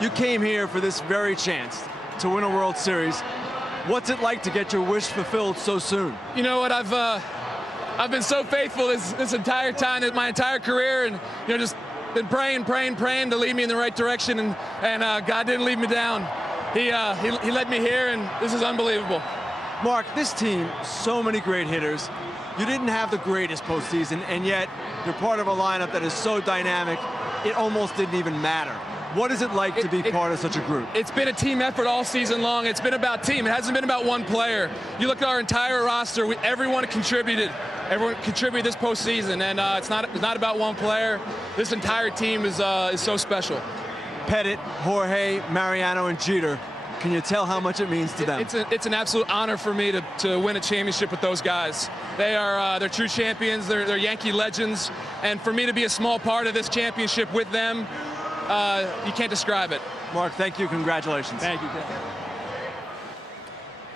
You came here for this very chance to win a World Series. What's it like to get your wish fulfilled so soon? You know what, I've been so faithful this entire time, my entire career, and just been praying to lead me in the right direction, and God didn't lead me down. He led me here, and this is unbelievable. Mark, this team, so many great hitters. You didn't have the greatest postseason, and yet you're part of a lineup that is so dynamic, it almost didn't even matter. What is it like to be part of such a group? It's been a team effort all season long. It's been about team. It hasn't been about one player. You look at our entire roster, everyone contributed. Everyone contributed this postseason, and it's not about one player. This entire team is so special. Pettit, Jorge, Mariano, and Jeter. Can you tell how much it means to them? It's an absolute honor for me to win a championship with those guys. They're true champions. They're Yankee legends, and for me to be a small part of this championship with them, you can't describe it. Mark, thank you. Congratulations. Thank you, Ken.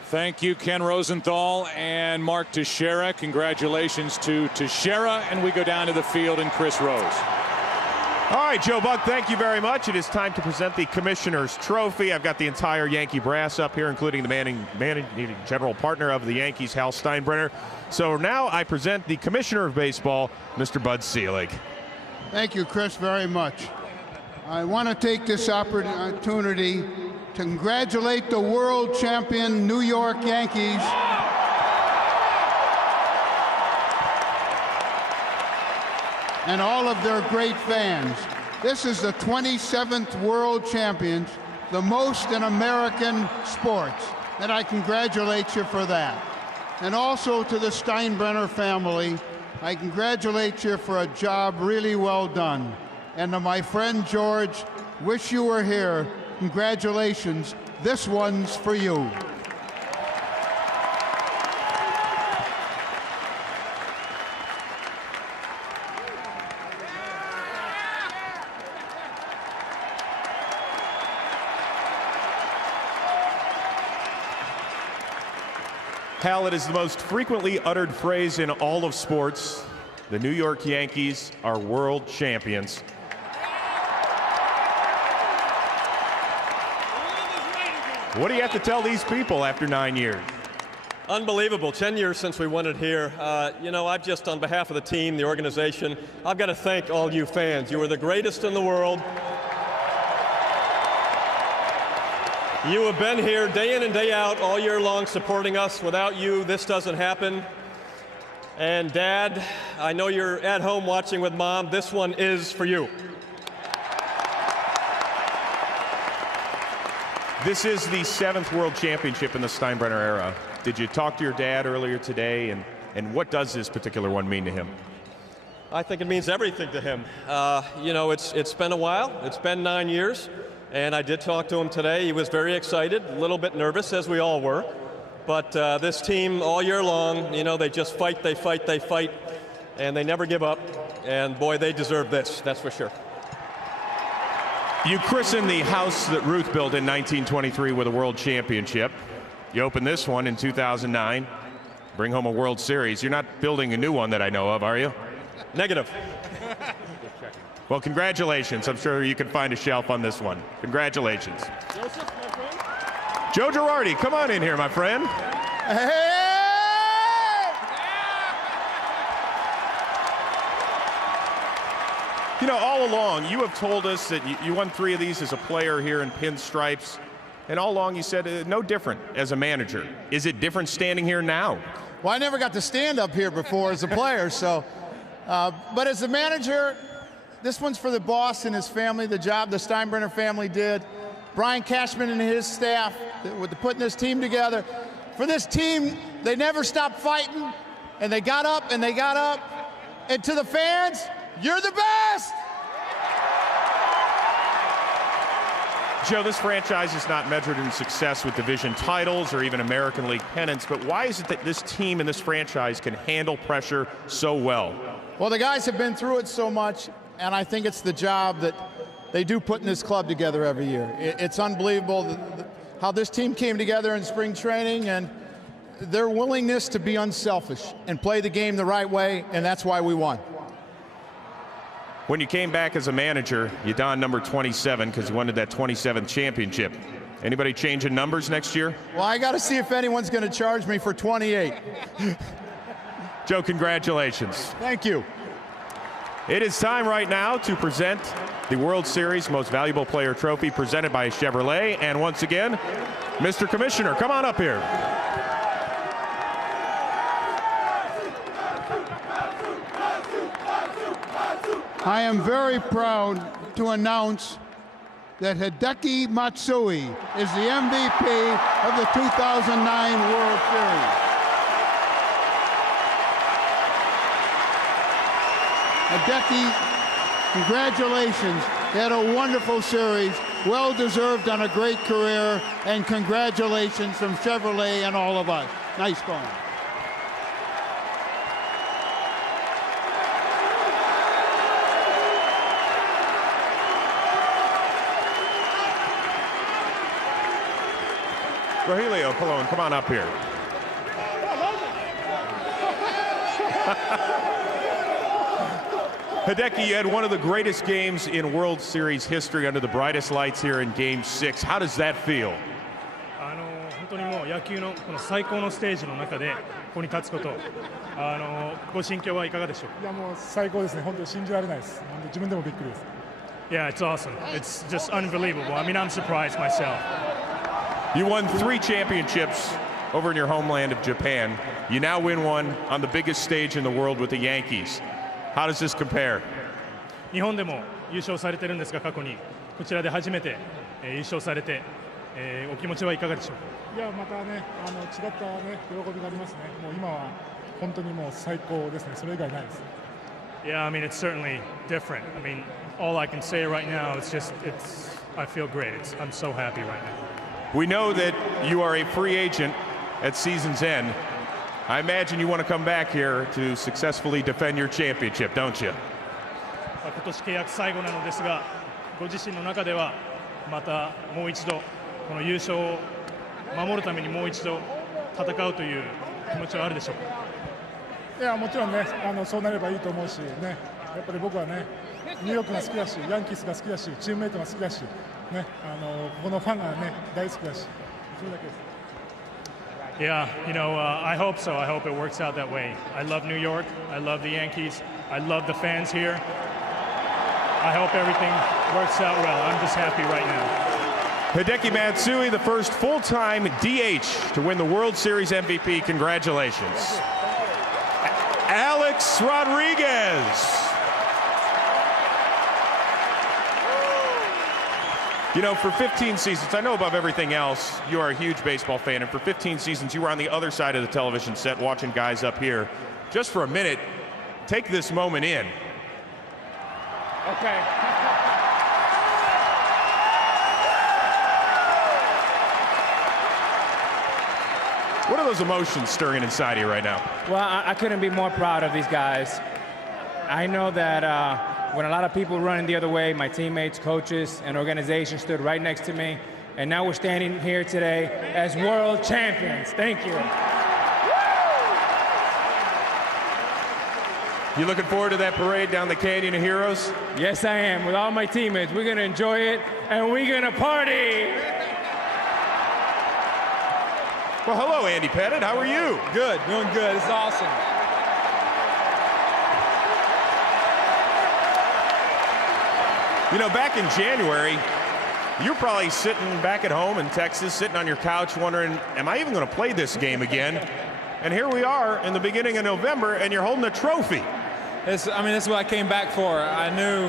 Thank you, Ken Rosenthal and Mark Teixeira. Congratulations to Teixeira, and we go down to the field and Chris Rose. All right, Joe Buck, thank you very much. It is time to present the Commissioner's Trophy. I've got the entire Yankee brass up here, including the managing general partner of the Yankees, Hal Steinbrenner. So now I present the Commissioner of Baseball, Mr. Bud Selig. Thank you, Chris, very much. I want to take this opportunity to congratulate the world champion New York Yankees and all of their great fans. This is the 27th World Champions, the most in American sports, and I congratulate you for that. And also to the Steinbrenner family, I congratulate you for a job really well done. And to my friend George, wish you were here. Congratulations. This one's for you. Hal, it is the most frequently uttered phrase in all of sports. The New York Yankees are world champions. What do you have to tell these people after 9 years? Unbelievable. 10 years since we won it here. I've just, on behalf of the team, the organization, I've got to thank all you fans. You were the greatest in the world. You have been here day in and day out all year long supporting us. Without you, this doesn't happen. And Dad, I know you're at home watching with Mom. This one is for you. This is the 7th World Championship in the Steinbrenner era. Did you talk to your dad earlier today, and what does this particular one mean to him? I think it means everything to him. It's been a while. It's been 9 years, and I did talk to him today. He was very excited, a little bit nervous, as we all were. But this team, all year long, they just fight, they fight, they fight, and they never give up. And boy, they deserve this, that's for sure. You christened the house that Ruth built in 1923 with a world championship. You opened this one in 2009. Bring home a World Series. You're not building a new one that I know of, are you? Negative. Well, congratulations. I'm sure you can find a shelf on this one. Congratulations. Joseph, my friend. Joe Girardi, come on in here, my friend. Hey! You know, all along, you have told us that you won 3 of these as a player here in pinstripes, and all along you said no different as a manager. Is it different standing here now? Well, I never got to stand up here before as a player, so. But as a manager, this one's for the boss and his family, the job the Steinbrenner family did. Brian Cashman and his staff with putting this team together. For this team, they never stopped fighting, and they got up and they got up. And to the fans, you're the best! Joe, this franchise is not measured in success with division titles or even American League pennants, but why is it that this team and this franchise can handle pressure so well? Well, the guys have been through it so much, and I think it's the job that they do putting this club together every year. It's unbelievable how this team came together in spring training, and their willingness to be unselfish and play the game the right way, and that's why we won. When you came back as a manager, you donned number 27 because you wanted that 27th championship. Anybody changing numbers next year? Well, I got to see if anyone's going to charge me for 28. Joe, congratulations. Thank you. It is time right now to present the World Series Most Valuable Player Trophy presented by Chevrolet. And once again, Mr. Commissioner, come on up here. I am very proud to announce that Hideki Matsui is the MVP of the 2009 World Series. Hideki, congratulations. He had a wonderful series, well-deserved on a great career, and congratulations from Chevrolet and all of us. Nice going. Rogelio Colon, come on up here. Hideki, you had one of the greatest games in World Series history under the brightest lights here in Game 6. How does that feel? 本当にもう野球のこの最高のステージの中でここに立つこと、ご心境はいかがでしょうか。いやもう最高ですね。本当に信じられないです。自分でもびっくりです。Yeah, it's awesome. It's just unbelievable. I mean, I'm surprised myself. You won 3 championships over in your homeland of Japan. You now win one on the biggest stage in the world with the Yankees. How does this compare? 日本でも優勝されてるんですが、過去にこちらで初めて、優勝されて、お気持ちはいかがでしょうか。いやまたね、違ったね喜びがありますね。もう今は本当にもう最高ですね。それ以外ないです。Yeah, I mean it's certainly different. I mean all I can say right now is just I feel great. I'm so happy right now. We know that you are a free agent at season's end. I imagine you want to come back here to successfully defend your championship, don't you? 今年契約最後なのですが、ご自身の中ではまたもう一度この優勝を守るためにもう一度戦うという気持ちはあるでしょうか。いやもちろんね、そうなればいいと思うしね。やっぱり僕はね、ニューヨークが好きだし、ヤンキースが好きだし、チームメイトが好きだし、ね、ここのファンがね大好きだし、それだけです。Yeah, I hope so. I hope it works out that way. I love New York. I love the Yankees. I love the fans here. I hope everything works out well. I'm just happy right now. Hideki Matsui, the first full-time DH to win the World Series MVP. Congratulations. Alex Rodriguez. You know, for 15 seasons, I know above everything else, you are a huge baseball fan, and for 15 seasons, you were on the other side of the television set watching guys up here. Just for a minute, take this moment in. Okay. What are those emotions stirring inside you right now? Well, I couldn't be more proud of these guys. I know that when a lot of people running the other way, my teammates, coaches, and organization stood right next to me. And now we're standing here today as world champions. Thank you. You looking forward to that parade down the Canyon of Heroes? Yes, I am. With all my teammates, we're going to enjoy it, and we're going to party. Well, hello, Andy Pettitte. How are you? Good, doing good. It's awesome. You know, back in January, you're probably sitting back at home in Texas, sitting on your couch wondering, am I even going to play this game again? And here we are in the beginning of November, and you're holding a trophy. That's what I came back for. I knew,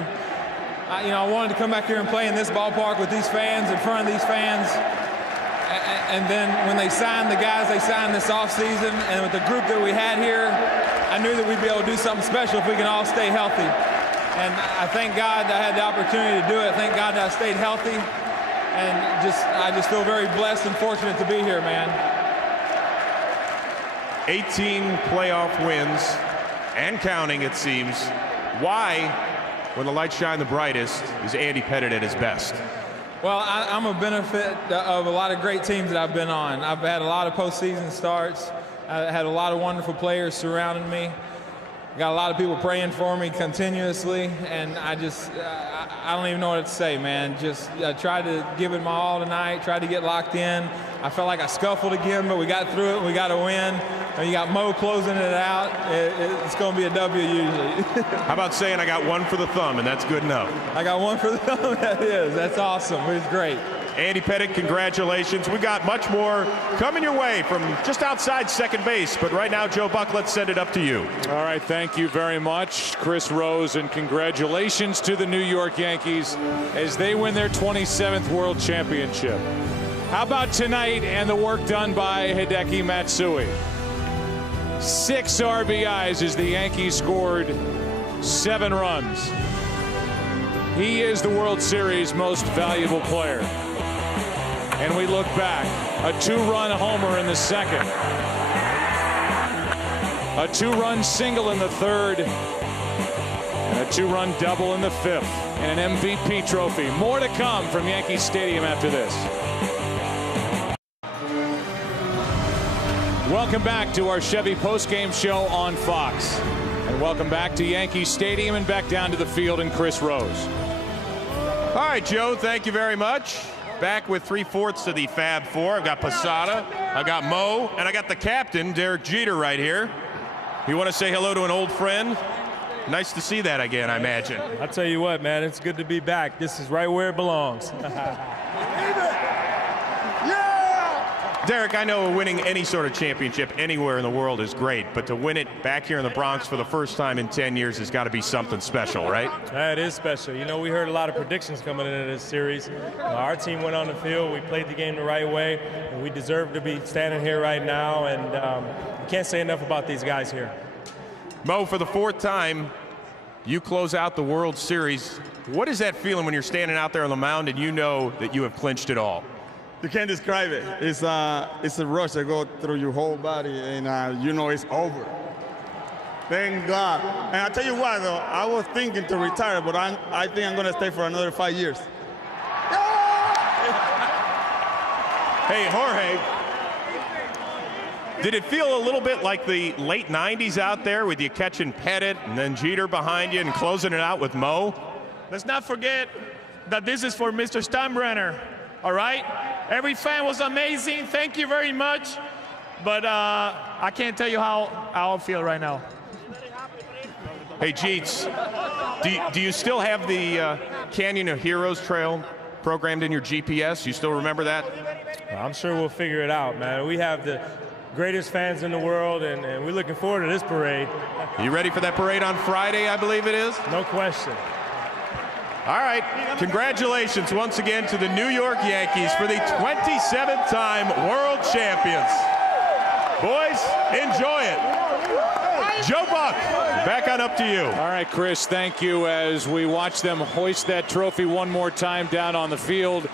I wanted to come back here and play in this ballpark with these fans, in front of these fans. And then when they signed the guys they signed this offseason, and with the group that we had here, I knew that we'd be able to do something special if we can all stay healthy. And I thank God that I had the opportunity to do it. Thank God that I stayed healthy. And I just feel very blessed and fortunate to be here, man. 18 playoff wins and counting, it seems. Why, when the lights shine the brightest, is Andy Pettitte at his best? Well, I'm a benefit of a lot of great teams that I've been on. I've had a lot of postseason starts. I had a lot of wonderful players surrounding me. Got a lot of people praying for me continuously, and I don't even know what to say, man. Just tried to give it my all tonight, tried to get locked in. I felt like I scuffled again, but we got through it. We got a win. You got Mo closing it out. It's going to be a W usually. How about saying I got one for the thumb, and that's good enough? I got one for the thumb. That is. That's awesome. It was great. Andy Pettitte, congratulations. We got much more coming your way from just outside second base. But right now, Joe Buck, let's send it up to you. All right, thank you very much, Chris Rose, and congratulations to the New York Yankees as they win their 27th World Championship. How about tonight and the work done by Hideki Matsui? 6 RBIs as the Yankees scored 7 runs. He is the World Series most valuable player. And we look back, a 2-run homer in the second, a 2-run single in the third, and a 2-run double in the fifth, and an MVP trophy. More to come from Yankee Stadium after this. Welcome back to our Chevy postgame show on Fox. And welcome back to Yankee Stadium and back down to the field and Chris Rose. All right, Joe, thank you very much. Back with 3/4 of the Fab Four. I've got Posada, I got Mo, and I got the captain, Derek Jeter, right here. You want to say hello to an old friend? Nice to see that again, I imagine. I'll tell you what, man, it's good to be back. This is right where it belongs. Derek, I know winning any sort of championship anywhere in the world is great, but to win it back here in the Bronx for the first time in 10 years has got to be something special, right? It is special. You know, we heard a lot of predictions coming into this series. Our team went on the field. We played the game the right way, and we deserve to be standing here right now, and you can't say enough about these guys here. Mo, for the 4th time, you close out the World Series. What is that feeling when you're standing out there on the mound and you know that you have clinched it all? You can't describe it. It's a rush that goes through your whole body, and you know it's over. Thank God. And I tell you what, though, I was thinking to retire, but I think I'm going to stay for another 5 years. Hey, Jorge, did it feel a little bit like the late 90s out there with you catching Pettitte and then Jeter behind you and closing it out with Mo? Let's not forget that this is for Mr. Steinbrenner, all right? Every fan was amazing. Thank you very much. But I can't tell you how I feel right now. Hey, Jeets, do you still have the Canyon of Heroes trail programmed in your GPS? You still remember that? I'm sure we'll figure it out, man. We have the greatest fans in the world, and we're looking forward to this parade. You ready for that parade on Friday, I believe it is? No question. All right, congratulations once again to the New York Yankees for the 27th time World Champions. Boys, enjoy it. Joe Buck, back on up to you. All right, Chris, thank you as we watch them hoist that trophy one more time down on the field.